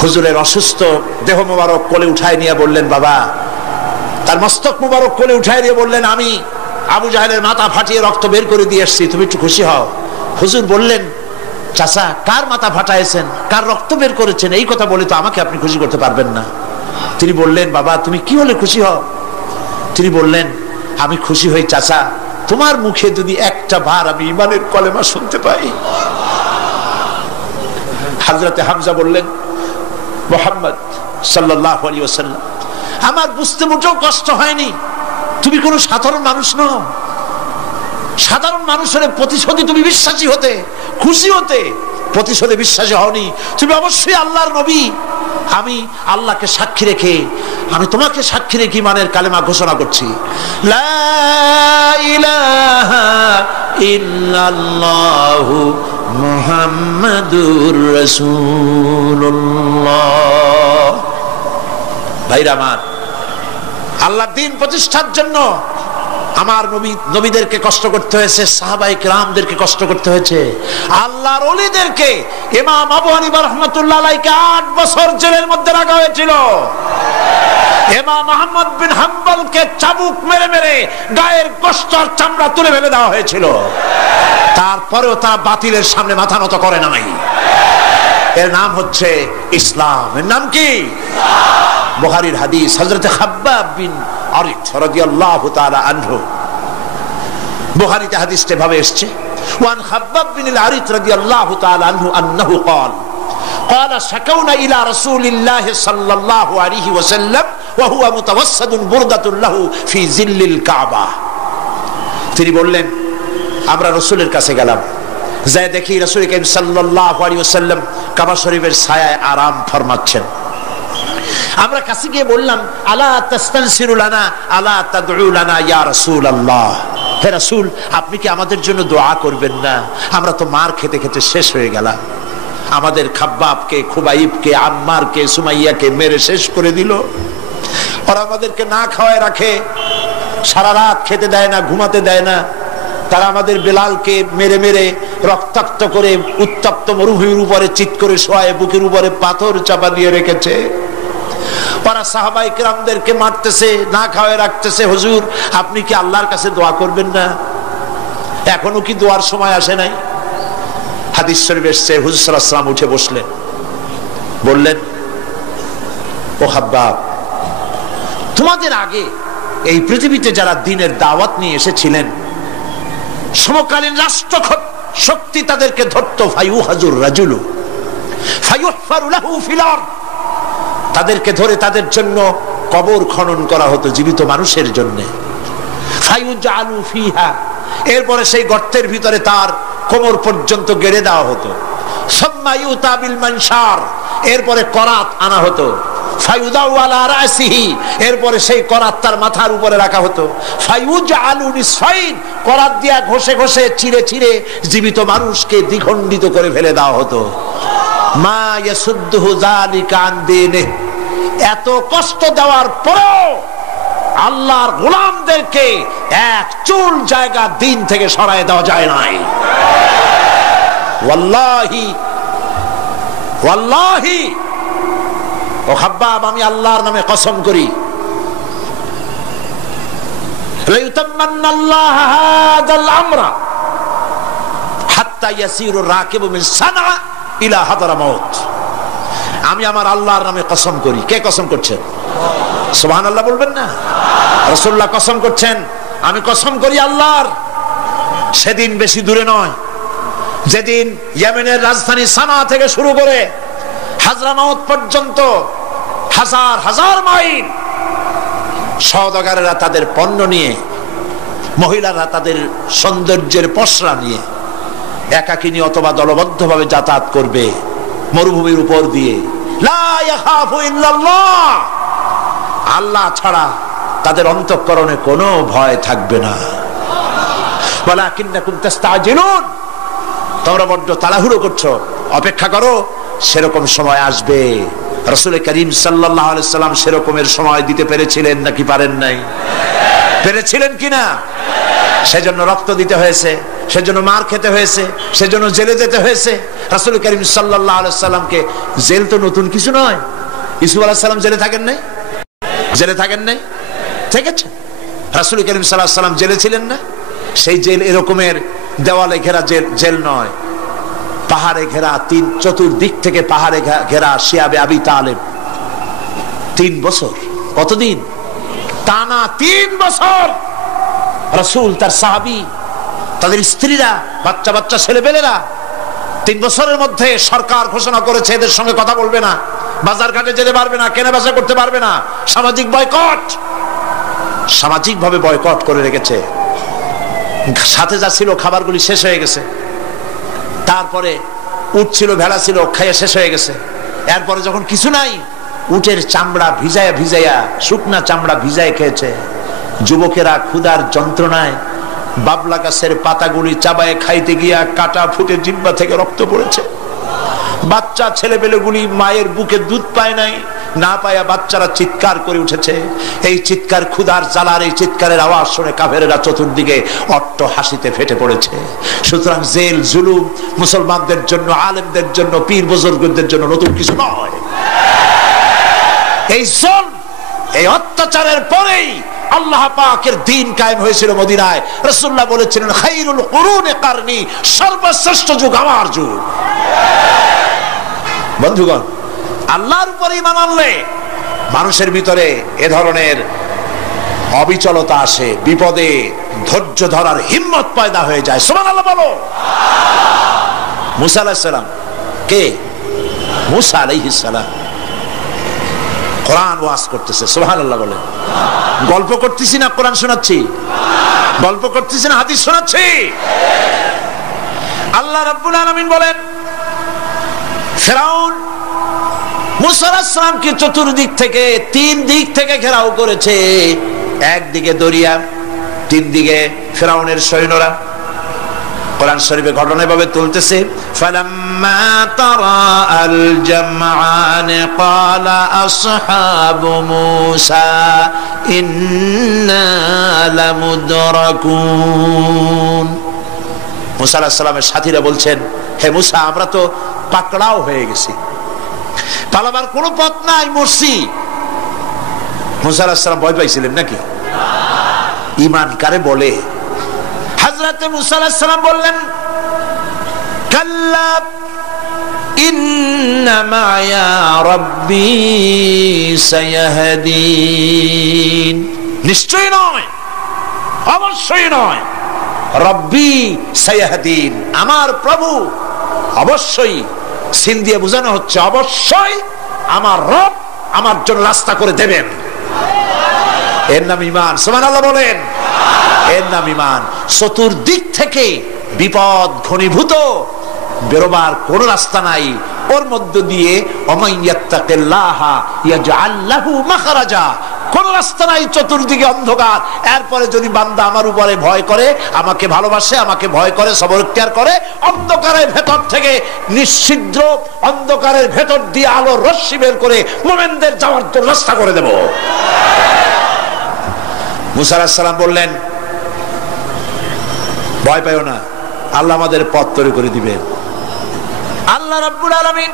হুজুরের অসুস্থ দেহ মোবারক কোলে উঠায় নিয়ে বললেন, বাবা, তার মস্তক মোবারক কোলে উঠায় নিয়ে বললেন, আমি আবু জাহেলের মাথা ফাটিয়ে রক্ত বের করে দিয়ে এসেছি, তুমি একটু খুশি হও। হুজুর বললেন, চাচা, কার মাথা ফাটাইছেন, কার রক্ত বের করেছেন, এই কথা বলে তো আমাকে আপনি খুশি করতে পারবেন না। তিনি বললেন, বাবা, তুমি কি হলে খুশি হও? তিনি বললেন, আমি খুশি হই চাচা, তোমার মুখে যদি একটা বার আমি ঈমানের কলেমা শুনতে পাই। হযরতে হামজা বললেন, মুহাম্মদ সাল্লাল্লাহু আলাইহি ওয়াসাল্লাম, আমার বুঝতে মোটেও কষ্ট হয়নি, তুমি কোনো সাধারণ মানুষ নও। সাধারণ মানুষের প্রতিশোধে তুমি বিশ্বাসী হতে, খুশি হতে, প্রতিশোধে বিশ্বাসী হওনি। তুমি অবশ্যই আল্লাহর নবী। আমি আল্লাহকে সাক্ষী রেখে, আমি তোমাকে সাক্ষী রেখে ঈমানের কালেমা ঘোষণা করছি, লা ইলাহা ইল্লাল্লাহু মুহাম্মাদুর রাসূলুল্লাহ। ভাইরা আমার, আল্লাহর দ্বীন প্রতিষ্ঠার জন্য আমার নবীদেরকে কষ্ট করতে হয়েছে, সাহাবায়ে কেরামদেরকে কষ্ট করতে হয়েছে, আল্লাহর ওলিদেরকে। ইমাম আবু হানিফা রাহমাতুল্লাহ আলাইহিকে 8 বছর জেলের মধ্যে রাখা হয়েছিল। ইমাম আহমদ বিন হাম্বলকে চাবুক মেরে মেরে গায়ের গোশত আর চামড়া তুলে ফেলে দেওয়া হয়েছিল। তারপরেও তারা বাতিলের সামনে মাথা নত করে নাই। এর নাম হচ্ছে ইসলাম। এর নাম কি? বুখারীর হাদিস, হযরত খাব্বাব বিন আরিত রাদিয়াল্লাহু তাআলা আনহু। বুখারীতে হাদিসটা ভাবে এসেছে, ওয়ান খাব্বাব বিন আরিত রাদিয়াল্লাহু তাআলা আনহু আন্নাহু قال قال شكونا الى رسول الله صلى الله عليه وسلم وهو متوسد بردة له في ظل الكعبة। তিনি বললেন, আমরা রাসূলের কাছে গেলাম, যাই দেখি রাসূল করিম সাল্লাল্লাহু আলাইহি ওয়াসাল্লাম কাবা শরীফের ছায়ায় আরাম ফরমাচ্ছেন। আমরা কাছে গিয়ে বললাম, আলা তাস্তানসিরু লানা আলা তাদউ লানা ইয়া রাসূলুল্লাহ, হে রাসূল, আপনি কি আমাদের জন্য দোয়া করবেন না? আমরা তো মার খেতে খেতে শেষ হয়ে গেলাম। আমাদের খাব্বাবকে, খুবাইবকে, আম্মারকে, সুমাইয়াকে মেরে শেষ করে দিল। ওরা আমাদেরকে না খাওয়ায় রাখে, সারা রাত খেতে দেয় না, ঘুমাতে দেয় না। তারা আমাদের বেলালকে মেরে মেরে রক্তাক্ত করে উত্তপ্ত মরুভূমির উপরে চিৎ করে শোয়ায়, বুকের উপরে পাথর চাপা দিয়ে রেখেছে। ওরা সাহাবাই কিরামদেরকে মারতেছে, না খাওয়ায় রাখতেছে। হুজুর, আপনি কি আল্লাহর কাছে দোয়া করবেন না? এখনো কি দোয়ার সময় আসে নাই? হাদিস শরীফ এসেছে, হুজুর সাল্লাল্লাহু আলাইহি ওয়াসাল্লাম উঠে বসলেন, বললেন, ও হাব্বাব, তোমাদের আগে এই পৃথিবীতে যারা দ্বীনের দাওয়াত নিয়ে এসেছিলেন, সমকালীন রাষ্ট্র শক্তি তাদেরকে ধরতো, ফায়ুহাজুর রাজুলু ফায়ুহফারু লাহু ফিল আরদ, তাদেরকে ধরে তাদের জন্য কবর খনন করা হতো জীবিত মানুষের জন্য। ফায়ুজআলু ফিহা, এরপরে সেই গর্তের ভিতরে তার কোমর পর্যন্ত গেড়ে দেওয়া হতো। সুম্মা ইউতা বিল মানশার, এরপরে করাত আনা হতো। ফায়ুদাউ আলা রাসিহি, এরপরে সেই করাত তার মাথার উপরে রাখা হতো। ফায়ুজআলু নিসফাইন, করাত দিয়া ঘষে ঘষে চিরে চিরে জীবিত মানুষকে দ্বিখণ্ডিত করে ফেলে দেওয়া হতো। মা ইয়াসুদ্দুহু যালিকা আন দীনিহি, এত কষ্ট দেওয়ার পরেও আল্লাহর গোলামদেরকে এক চুল জায়গা দিন থেকে সরায় দেওয়া যায় নাই। ওয়াল্লাহি ওয়াল্লাহি, ও হাব্বাব, আমি আল্লাহর নামে কসম করি, লাইউতাম্মান্নাল্লাহু হাযাল আমরা হাত্তা ইয়াসিরুর রাকিবু মিন সানআ ইলা হাদরামাউত। আমি আমার আল্লাহর নামে কসম করি। কে কসম করছেন? সুবহানাল্লাহ বলবেন না? রাসূলুল্লাহ কসম করছেন, আমি কসম করি আল্লাহর, সেদিন বেশি দূরে নয় যেদিন ইয়েমেনের রাজধানী সানা থেকে শুরু করে হাজরামাউত পর্যন্ত হাজার হাজার মাইল সওদাগরেরা তাদের পণ্য নিয়ে, মহিলারা তাদের সৌন্দর্যের পসরা নিয়ে একাকিনী অথবা দলবদ্ধভাবে যাতায়াত করবে মরুভূমির উপর দিয়ে। লা ইয়াখাফু ইল্লাল্লাহ, আল্লাহ ছাড়া তাদের অন্তঃকরণে কোনো ভয় থাকবে না। ওয়ালাকিন্নাকুম তাস্তাজিলুন, তোমরা বড্ড তাড়াহুড়ো করছো, অপেক্ষা করো, সেরকম সময় আসবে। রাসূল করিম সাল্লাল্লাহু আলাইহি সাল্লাম সেরকমের সময় দিতে পেরেছিলেন নাকি পারেন নাই? পেরেছিলেন কিনা? সেজন্য রক্ত দিতে হয়েছে, সেজন্য মার খেতে হয়েছে, সেজন্য জেলে যেতে হয়েছে। রাসূল করিম সাল্লাল্লাহু আলাইহি সাল্লামকে, জেল তো নতুন কিছু নয়। ইউসুফ আলাইহিস সালাম জেলে থাকেন নাই? জেলে থাকেন নাই? ঠিক আছে, রাসূল করিম সাল্লাল্লাহু আলাইহি সাল্লাম জেলে ছিলেন না? সেই জেল এরকমের দেওয়ালে ঘেরা জেল নয়, পাহাড়ে ঘেরা, চতুর্দিক থেকে পাহাড়ে ঘেরা শিয়াবে আবি তালেব 3 বছর। কতদিন? টানা 3 বছর রাসূল, তার সাহাবী, তাদের স্ত্রীরা, বাচ্চা বাচ্চা ছেলেপেলেরা 3 বছরের মধ্যে সরকার ঘোষণা করেছে এদের সঙ্গে কথা বলবে না, বাজার ঘাটে যেতে পারবে না, কেনা বেচা করতে পারবে না, সামাজিক বয়কট, সামাজিকভাবে বয়কট করে রেখেছে। সাথে যা ছিল খাবারগুলি শেষ হয়ে গেছে, তারপরে উট ছিল, ভেড়া ছিল, খাইয়ে শেষ হয়ে গেছে। এরপরে যখন কিছু নাই, উটের চামড়া ভিজায়া ভিজায়া, শুকনা চামড়া ভিজায় খেয়েছে। যুবকেরা ক্ষুধার যন্ত্রণায় বাবলা গাছের পাতাগুলি চাবায় খাইতে গিয়া কাটা ফুটে জিহ্বা থেকে রক্ত পড়েছে। বাচ্চা ছেলেপেলেগুলি মায়ের বুকে দুধ পায় নাই, না পায়া বাচ্চারা চিৎকার করে উঠেছে। এই চিৎকার, ক্ষুধার জ্বালার এই চিৎকারের আওয়াজ শুনে কাফেরেরা চতুর্দিকে অট্ট হাসিতে ফেটে পড়েছে। সুতরাং জেল জুলুম মুসলমানদের জন্য, আলেমদের জন্য, পীর বুজুর্গদের জন্য নতুন কিছু নয়। এই জুলম, এই অত্যাচারের পরেই আল্লাহ পাকের দ্বীন কায়েম হয়েছিল মদিনায়। রাসূলুল্লাহ বলেছিলেন, খায়রুল কুরুনি কারনি, সর্বশ্রেষ্ঠ যুগ আমার যুগ। বন্ধুগণ, আল্লাহর উপরে ঈমান আনলে মানুষের ভিতরে এ ধরনের অবিচলতা আসে, বিপদে ধৈর্য ধরার হিম্মত পয়দা হয়ে যায়। সুবহানাল্লাহ বলো। মুসা আলাইহিস সালাম কে? মুসা আলাইহিস সালাম কোরআন ওয়াজ করতেছে। সুবহানাল্লাহ বলে। গল্প করতেছি না কোরআন শোনাচ্ছি? গল্প করতেছি না হাদিস শোনাচ্ছি? আল্লাহ রাব্বুল আলামিন বলেন, ফিরাউন মুসা আলাইহিস সালামকে চতুর্দিক থেকে, 3 দিক থেকে ঘেরাও করেছে। একদিকে দরিয়া, তিন দিকে ফেরাউনের সৈন্যরা। কোরআন শরীফে ঘটনা এভাবে তুলতেছে, ফালাম্মা তারাআল জামআন ক্বালা আসহাবু মূসা ইন্না লামুদরাকুন। মূসা আলাইহিস সালামের সাথীরা বলছেন, হে মূসা, আমরা তো পাকড়াও হয়ে গেছি, পালাবার কোনো পথ নাই, মরছি। মূসা আলাইহিস সালাম ভয় পাইছিলেন নাকি? ঈমান কারে বলে? হযরত মূসা আলাইহিস সালাম বললেন, কাল্লা ইন্না মা'য়া রাব্বী সায়াহদিন। নিশ্চয় নয়, অবশ্যই নয়, রব্বী সায়াহদিন, আমার প্রভু অবশ্যই, সিন দিয়ে বোঝানো হচ্ছে অবশ্যই আমার রব আমার জন্য রাস্তা করে দেবেন। এর নাম ঈমান। সুবহানাল্লাহ বলেন। এর নাম ঈমান। চতুর্দিক থেকে বিপদ ঘনীভূত, বেরোবার কোন রাস্তা নাই, ওর মধ্য দিয়ে ওমাইয়াত্তাকিল্লাহা ইয়াজআল লাহু মাখরাজা, কোন রাস্তা নাই, চতুর্দিকে অন্ধকার। এরপরে যদি বান্দা আমার উপরে ভয় করে, আমাকে ভালোবাসে, আমাকে ভয় করে, সবর ইখতিয়ার করে, অন্ধকারের ভেতর থেকে নিশ্ছিদ্র অন্ধকারের ভেতর দিয়ে আলোর রশ্মি বের করে মুমিনদের যাওয়ার জন্য রাস্তা করে দেব। মূসা আলাইহিস সালাম বললেন, ভয় পাইও না, আল্লাহ আমাদের পথ তৈরি করে দিবেন। আল্লাহ রাব্বুল আলামিন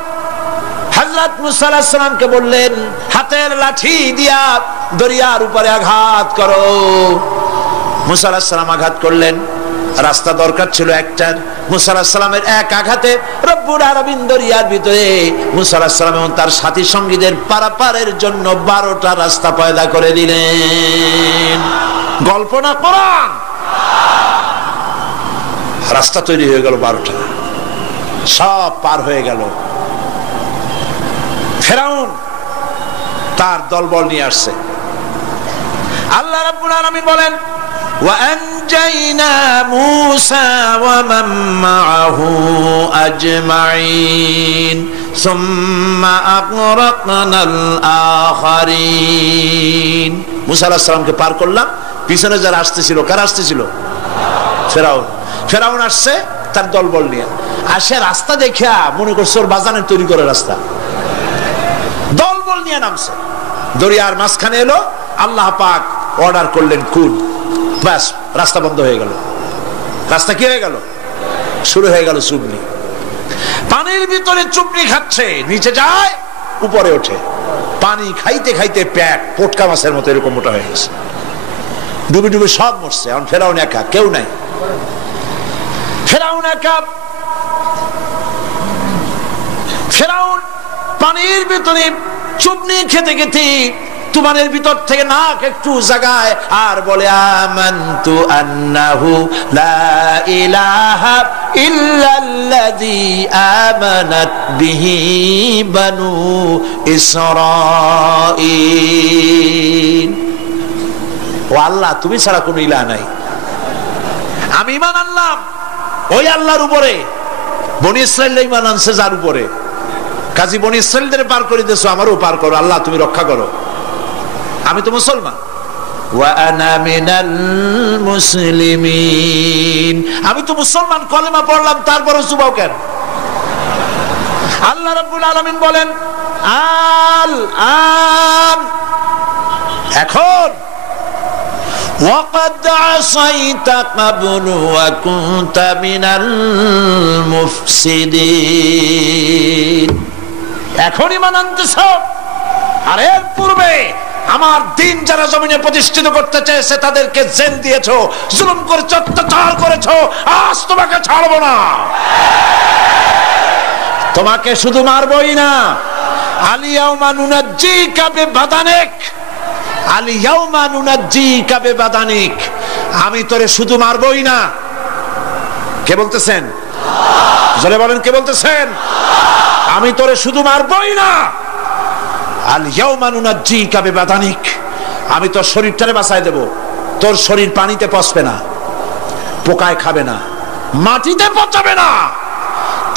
হযরত মূসা আলাইহিস সালামকে বললেন, হাতের লাঠি দিয়া দরিয়ার উপরে আঘাত করো। মূসা আলাইহিস সালাম আঘাত করলেন। রাস্তা দরকার ছিল একটার, মূসা আলাইহিস সালামের এক আঘাতে রব্বুল আলামিন দরিয়ার ভিতরে মূসা আলাইহিস সালাম এবং তার সাথী সঙ্গীদের পারাপারের জন্য 12টা রাস্তা পয়দা করে দিলেন। গল্প না কোরআন। রাস্তা তৈরি হয়ে গেল 12টা, সব পার হয়ে গেল। ফেরাউন তার দলবল নিয়ে আসছে। আল্লাহ রাব্বুল আলামিন বলেন, ওয়া আনজাইনা মূসা ওয়া মান মাআহু আজমাইন সুম্মা আগরাকনাল আখারিন। মূসা আলাইহিস সালামকে পার করলাম, পিছনে যারা আসতেছিল, কারা আসতেছিল? ফেরাউন। ফেরাউন আসছে তার দলবল নিয়ে। আসে রাস্তা দেখিয়া মনে করছে ওর বাজানের তৈরি করে রাস্তা, দলবল নিয়ে নামছে। দরিয়ার মাঝখানে এলো, আল্লাহ পাক অর্ডার করলেন কুল, ব্যাস রাস্তা বন্ধ হয়ে গেল। রাস্তা কি হয়ে গেল? শুরু হয়ে গেল চুবনি। পানির ভিতরে চুবনি খাচ্ছে, নিচে যায়, উপরে ওঠে। পানি খাইতে খাইতে পেট পটকা মাছের মতো এরকম মোটা হয়ে গেছে। ডুবে ডুবে সব মরছে। এখন ফেরাউন একা, কেউ নাই। ফেরাউন একা। ফেরাউন পানির ভিতরে চুবনি খেতে খেতে তুমানের ভিতর থেকে নাক একটু জাগায় আর বলে, আমানতু আন্নাহু লা ইলাহা ইল্লাল্লাযী আমানাত বিহি বানু ইসরাঈল। ও আল্লাহ, তুমি ছাড়া কোনো ইলাহ নাই, আমি ঈমান আনলাম ওই আল্লাহর উপরে। বনি ইসরাঈল ঈমান আনছে যার উপরে, কাজী বনি ইসরাঈলদের পার করে দিয়েছো, আমারও পার করো। আল্লাহ তুমি রক্ষা করো, আমি তো মুসলমান। ওয়া আনা মিনাল মুসলিমিন, আমি তো মুসলমান, কলেমা পড়লাম, তারপরও চুবাও কেন? আল্লাহ রাব্বুল আলামিন বলেন, আল আন, এখন ওয়াকাদ আসাইতা ক্বাবলু ওয়া কুনতা মিনাল মুফসিদিন, এখন ঈমান আনতেছো, আর এর পূর্বে আমার দিন যারা জমিনে প্রতিষ্ঠিত করতে চেয়েছে তাদেরকে জেল দিয়েছো, জুলুম করেছো, অত্যাচার করেছো। আজ তোমাকে ছাড়বো না, তোমাকে শুধু মারবই না, আলিয়াউমা নুনাজ্জিকা বিবাদানিক, আলিয়াউমা নুনাজ্জিকা বিবাদানিক, আমি তোরে শুধু মারবই না। কে বলতেছেন? জোরে বলেন, কে বলতেছেন? আমি তোরে শুধু মারবই না, আলিয়াউমা নুনাজ্জিকা বিবাদানিক, আমি তোর শরীরটারে বাঁচায় দেব। তোর শরীর পানিতে পচবে না, পোকায় খাবে না, মাটিতে পচাবে না,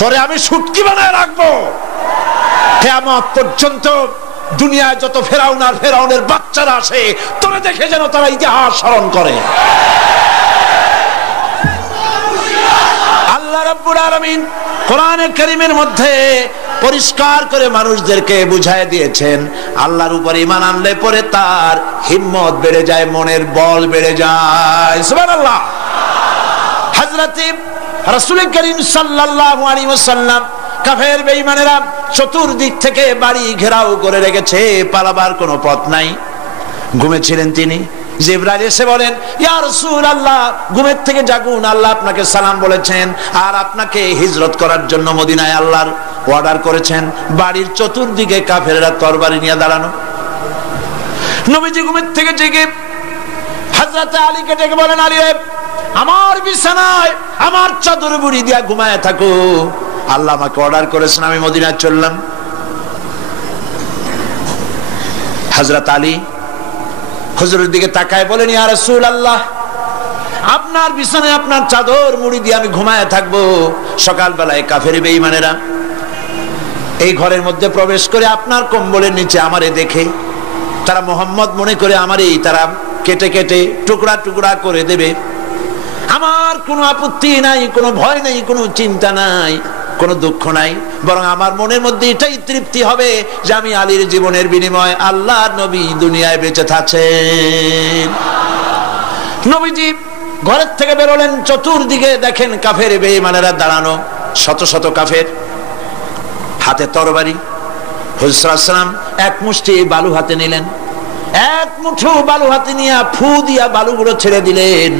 তোরে আমি শুটকি বানায় রাখবো। কিয়ামত পর্যন্ত দুনিয়ায় যত ফেরাউন আর ফেরাউনের বাচ্চারা আসে, তোরে দেখে যেন তারা ইতিহাস স্মরণ করে। রব্বুল আলামিন কোরআনে কারীমের মধ্যে পরিষ্কার করে মানুষদেরকে বুঝায় দিয়েছেন, আল্লাহর উপর ঈমান আনলে পরে তার হিম্মত বেড়ে যায়, মনের বল বেড়ে যায়। সুবহানাল্লাহ। হযরতে রাসূল করিম সাল্লাল্লাহু আলাইহি ওয়াসাল্লাম কাফের বেঈমানেরা চতুর্দিক থেকে বাড়ি ঘেরাও করে রেখেছে, পালাবার কোনো পথ নাই। ঘুমেছিলেন তিনি, জিবরাইল এসে বলেন, ইয়া রাসূলুল্লাহ, ঘুমের থেকে জাগুন, আল্লাহ আপনাকে সালাম বলেছেন আর আপনাকে হিজরত করার জন্য মদিনায় আল্লাহর অর্ডার করেছেন। বাড়ির চতুর্দিকে কাফেররা তরবারি নিয়ে দাঁড়ানো। নবীজি ঘুমের থেকে জেগে হযরত আলীকে ডেকে বলেন, আলী রে, আমার বিছানায় আমার চাদর মুড়ি দিয়া ঘুমায় থাকো, আল্লাহ আমাকে অর্ডার করেছেন, আমি মদিনায় চললাম। হযরত আলী হুজুরের দিকে তাকায় বলেন, ইয়া রাসূলুল্লাহ, আপনার বিছানায় আপনার চাদর মুড়ি দিয়ে আমি ঘুমায় থাকবো, সকালবেলায় কাফের বেঈমানেরা এই ঘরের মধ্যে প্রবেশ করে আপনার কম্বলের নিচে আমারে দেখে তারা মোহাম্মদ মনে করে আমারই তারা কেটে কেটে টুকরা টুকরা করে দেবে। আমার কোনো আপত্তি নাই, কোনো ভয় নাই, কোনো চিন্তা নাই, কোনো দুঃখ নাই, বরং আমার মনের মধ্যে এটাই তৃপ্তি হবে যে আমি আলীর জীবনের বিনিময়ে আল্লাহর নবী দুনিয়ায় বেঁচে থাকেন। নবীজি ঘরের থেকে বেরোলেন, চতুর্দিকে দেখেন কাফের বেঈমানেরা দাঁড়ানো, শত শত কাফের, হাতে তরবারি। হুজুর সাল্লাল্লাহু আলাইহি ওয়াসাল্লাম এক মুষ্টি বালু হাতে নিলেন, এক মুঠো বালু হাতে নিয়ে ফু দিয়া বালুগুলো ছেড়ে দিলেন।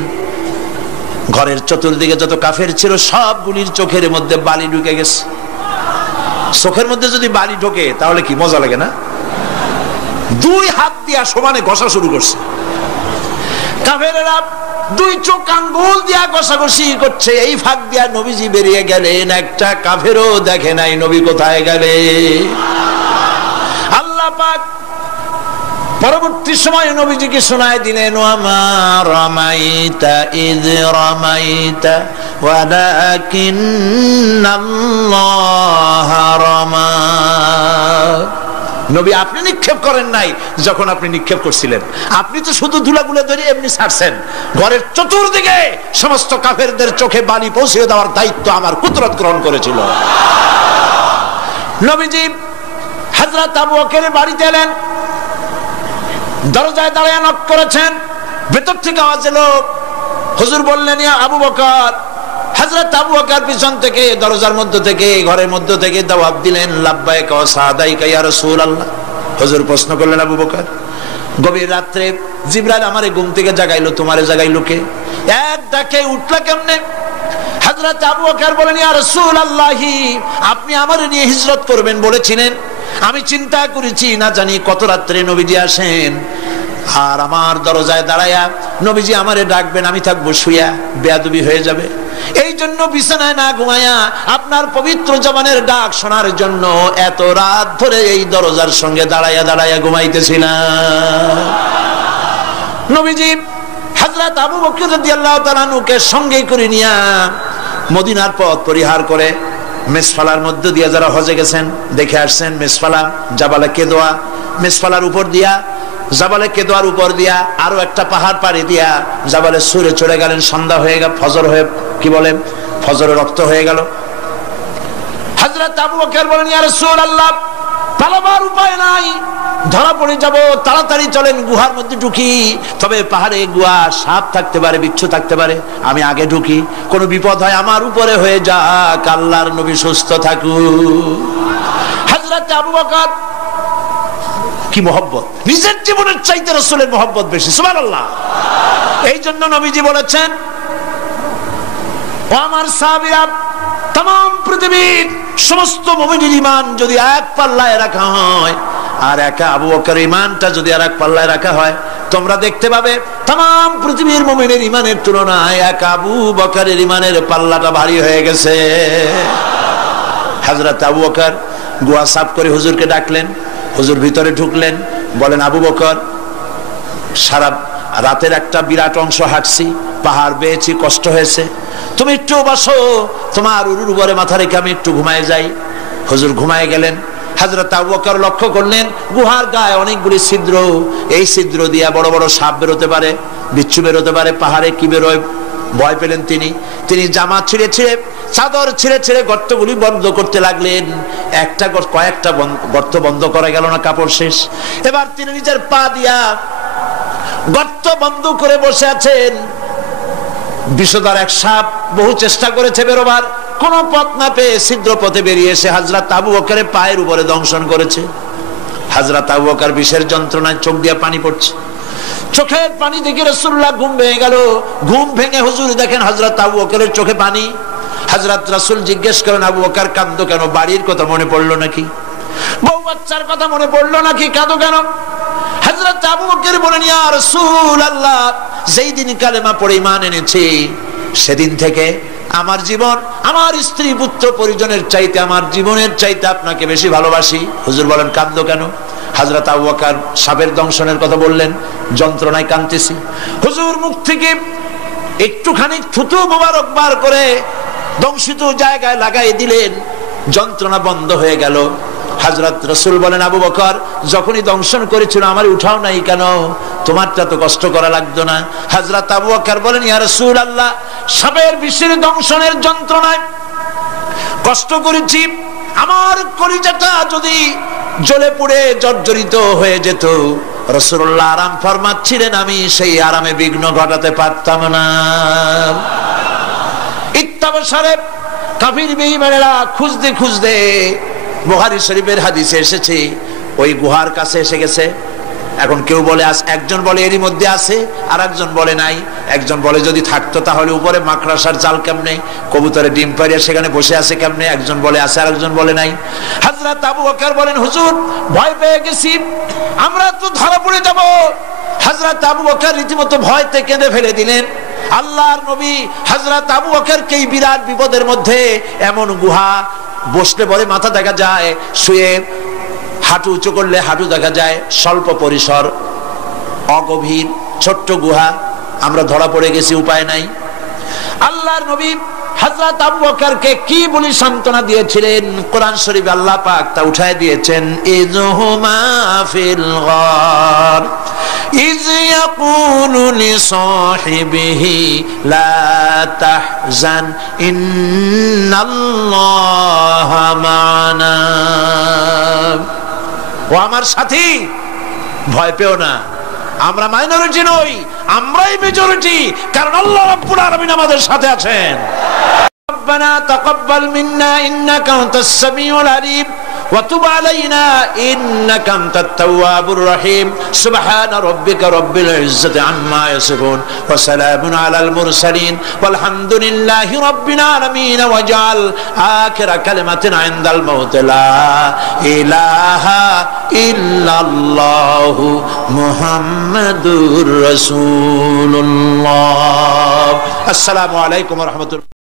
ঘরের চতুর্দিকে যত কাফের ছিল সবগুলির চোখের মধ্যে বালি ঢুকে গেছে। চোখের মধ্যে যদি বালি ঢোকে তাহলে কি মজা লাগে না? দুই হাত দিয়া সমানে ঘষা শুরু করছে কাফেরেরা, দুই চোখ আঙ্গুল দিয়া ঘষাঘষি করছে। এই ফাঁক দিয়া নবীজি বেরিয়ে গেলেন, একটা কাফেরও দেখে নাই নবী কোথায় গেলে। আল্লাহ পাক পরবর্তী সময় নবীজিকে শোনায় দিলেন, ওয়ামা রামাইতা ইয রামাইতা ওয়ালাকিন্নাল্লাহ রামা। নবী, আপনি নিক্ষেপ করেন নাই যখন আপনি নিক্ষেপ করছিলেন, আপনি তো শুধু ধুলাগুলো ধরে এমনি ছাড়ছেন। ঘরের চতুর্দিকে সমস্ত কাফেরদের চোখে বালি পৌঁছে দেওয়ার দায়িত্ব আমার কুদরত গ্রহণ করেছিল। নবীজি হযরত আবু বকরের বাড়িতে এলেন, দরজায় দাঁড়িয়ে নক করেছেন, ভেতর থেকে আওয়াজ এলো। হুজুর বললেন, ইয়া আবু বকর। হযরত আবু বকর পিছন থেকে দরজার মধ্য থেকে ঘরের মধ্য থেকে জবাব দিলেন, লাব্বাইকা ওয়া সাদাইকা ইয়া রাসূলুল্লাহ। হুজুর প্রশ্ন করলেন, আবু বকর, গভীর রাত্রে জিবরাইল আমারে ঘুম থেকে জাগাইলো, তোমারে জাগাইলো কে? এক ডাকে উঠলা কেমনে? হযরত আবু বকর বলেন, ইয়া রাসূলুল্লাহ, আপনি আমারে নিয়ে হিজরত করবেন বলেছিলেন, আমি চিন্তা করেছি না জানি কত রাত্রে নবীজি আসেন, আর আমার দরজায় দাঁড়ায়া নবীজি আমারে ডাকবেন, আমি থাকবো শুয়া, বেয়াদবি হয়ে যাবে। এই জন্য বিছানায় না ঘুমায়া আপনার পবিত্র জবানের ডাক শোনার জন্য এত রাত ধরে এই দরজার সঙ্গে দাঁড়ায়া দাঁড়ায়া ঘুমাইতেছিলাম। নবীজি হযরত আবু বকর রাদিয়াল্লাহু তাআলা আনহুকে সঙ্গে করে নিয়া মদিনার পথ পরিহার করে মেসফালার মধ্য দিয়ে যারা হজে গেছেন দেখে আসছেন, মেসফালা জাবালে কেদোয়া, মেসফালার উপর দিয়া জাবালে কেদোয়ার উপর দিয়া আরো একটা পাহাড় পাড়ি দিয়া জাবালে সুরে চড়ে গেলেন। সন্ধ্যা হয়ে গেল, ফজর হয়ে কি বলে ফজরের রক্ত হয়ে গেল। হযরত আবু বকর বলেন, ইয়া রাসূলুল্লাহ, পালাবার উপায় নাই, ধরা পড়ে যাব, তাড়াতাড়ি চলেন গুহার মধ্যে ঢুকি। তবে পাহাড়ে গুহা, সাপ থাকতে পারে, বিচ্ছু থাকতে পারে, আমি আগে ঢুকি, কোনো বিপদ হয় আমার উপরে হয়ে যাক, আল্লাহর নবী সুস্থ থাকুক। হযরত আবু বকর কি মহব্বত, নিজের জীবনের চাইতে রাসূলের মহব্বত বেশি, সুবহানাল্লাহ। এই জন্য নবীজি বলেছেন, ও আমার সাহাবীরা, तमाम পৃথিবীর সমস্ত মুমিনের ঈমান যদি এক পাল্লায় রাখা হয় আর একা আবু বকরের ঈমানটা যদি আরেক পাল্লায় রাখা হয়, তোমরা দেখতে পাবে तमाम পৃথিবীর মুমিনের ঈমানের তুলনায় এক আবু বকরের ঈমানের পাল্লাটা ভারী হয়ে গেছে। হযরত আবু বকর গুয়া সাফ করে হুজুরকে ডাকলেন, হুজুর ভিতরে ঢুকলেন, বলেন, আবু বকর, সারা রাতের একটা বিরাট অংশ হাঁটছি, পাহাড় বেয়েছি, কষ্ট হয়েছে, তুমি একটু বসো, তোমার উরুর উপরে মাথা রেখে আমি একটু ঘুমায় যাই। হুজুর ঘুমায় গেলেন। হযরত আবু বকর লক্ষ্য করলেন গুহার গায়ে অনেকগুলি ছিদ্র, এই ছিদ্র দিয়ে বড় বড় সাপ বেরোতে পারে, বিচ্ছু বেরোতে পারে, পাহাড়ে কি বেরোয় ভয় পেলেন তিনি জামা ছিঁড়ে ছিঁড়ে, চাদর ছিঁড়ে ছিঁড়ে গর্তগুলি বন্ধ করতে লাগলেন। কয়েকটা গর্ত বন্ধ করা গেল না, কাপড় শেষ। এবার তিনি নিজের পা দিয়া গর্ত বন্ধ করে বসে আছেন। বিষধর এক সাপ বহু চেষ্টা করেছে বেরোবার, কোন পথ না পেয়ে ছিদ্র পথে বেরিয়ে এসে হযরত আবু বকরের পায়ের উপরে দংশন করেছে। হযরত আবু বকর বিষের যন্ত্রণায় চোখ দিয়ে পানি পড়ছে। চোখের পানি দেখে রাসূলুল্লাহ ঘুম ভেঙে গেল। ঘুম ভেঙে হুজুর দেখেন হযরত আবু বকরের চোখে পানি। হযরত রাসূল জিজ্ঞেস করেন, আবু বকর কাঁদো কেন? বাড়ির কথা মনে পড়লো নাকি? বউ বাচ্চার কথা মনে পড়লো নাকি? কাঁদো কেন? হযরত আবু বকর বলেন, ইয়া রাসূলুল্লাহ, যেই দিন কালেমা পড়ে ঈমান এনেছি সেদিন থেকে আমার জীবন, আমার স্ত্রী পুত্র পরিজনের চাইতে, আমার জীবনের চাইতে আপনাকে বেশি ভালোবাসি। হুজুর বলেন, কাঁদো কেন? হযরত আবু বকর সাপের দংশনের কথা বললেন, যন্ত্রণায় কাঁদতেছি। হুজুর মুখ থেকে একটুখানি থুতু মোবারক বার করে দংশিত জায়গায় লাগাই দিলেন, যন্ত্রণা বন্ধ হয়ে গেল। হযরত রাসূল বলেন, আবু বকর, যখনই দংশন করেছিল আমার উঠাও নাই কেন? তোমারটা তো কষ্ট করা লাগতো না? হযরত আবু বকর বলেন, ইয়া রাসূলুল্লাহ, সাপের বিষের দংশনের যন্ত্রণায় কষ্ট করেছি। আমার কলিজাটা যদি জ্বলে পুড়ে জর্জরিত হয়ে যেত, রাসূলুল্লাহ আরাম ফরমাচ্ছিলেন, আমি সেই আরামে বিঘ্ন ঘটাতে পারতাম না। ইত্তাবসারে কাফির বেঈমানেরা খুঁজতে খুঁজতে, বুখারী শরীফের হাদিসে এসেছে, ওই গুহার কাছে এসে গেছে। এখন কেউ বলে একজন বলে এরই মধ্যে আছে, আর একজন বলে নাই। একজন বলে যদি থাকতো তাহলে উপরে মাকড়াসার জাল কেমনে, কবুতরের ডিম পাড়িয়ে সেখানে বসে আছে কেমনে? একজন বলে আছে, আর একজন বলে নাই। হযরত আবু বকর বলেন, হুজুর ভয় পেয়ে গেছি, আমরা তো ধরা পড়ে যাব। হযরত আবু বকর রীতিমতো ভয়তে কেঁদে ফেলে দিলেন। আল্লাহর নবী হযরত আবু বকরকে এই বিরাট বিপদের মধ্যে, এমন গুহা, বসলে পরে মাথা দেখা যায়, শুয়ে হাঁটু উঁচু করলে হাঁটু দেখা যায়, স্বল্প পরিসর, অগভীর ছোট্ট গুহা, আমরা ধরা পড়ে গেছি, উপায় নাই। আল্লাহর নবী হযরত আবু বকরকে কি বলি সান্ত্বনা দিয়েছিলেন, কোরআন শরীফে আল্লাহ পাক তা উঠায় দিয়েছেন। ইযহুমা ফিল গার ইয ইয়াকুলু লিসাহিবিহি লা তাহজান ইন্নাল্লাহা মা'না। ও আমার সাথী, ভয় পেও না, আমরা মাইনরিটি নই, আমরাই মেজরিটি, কারণ আল্লাহ রাব্বুল আলামিন আমাদের সাথে আছেন। ربنا تقبل منا إنك أنت السميع العليم وتب علينا إنك أنت التواب الرحيم سبحان ربك رب العزة عما يصفون وسلام على المرسلين والحمد لله رب العالمين واجعل آخر كلمة عند الموت لا إله إلا الله محمد رسول الله. السلام عليكم ورحمة الله.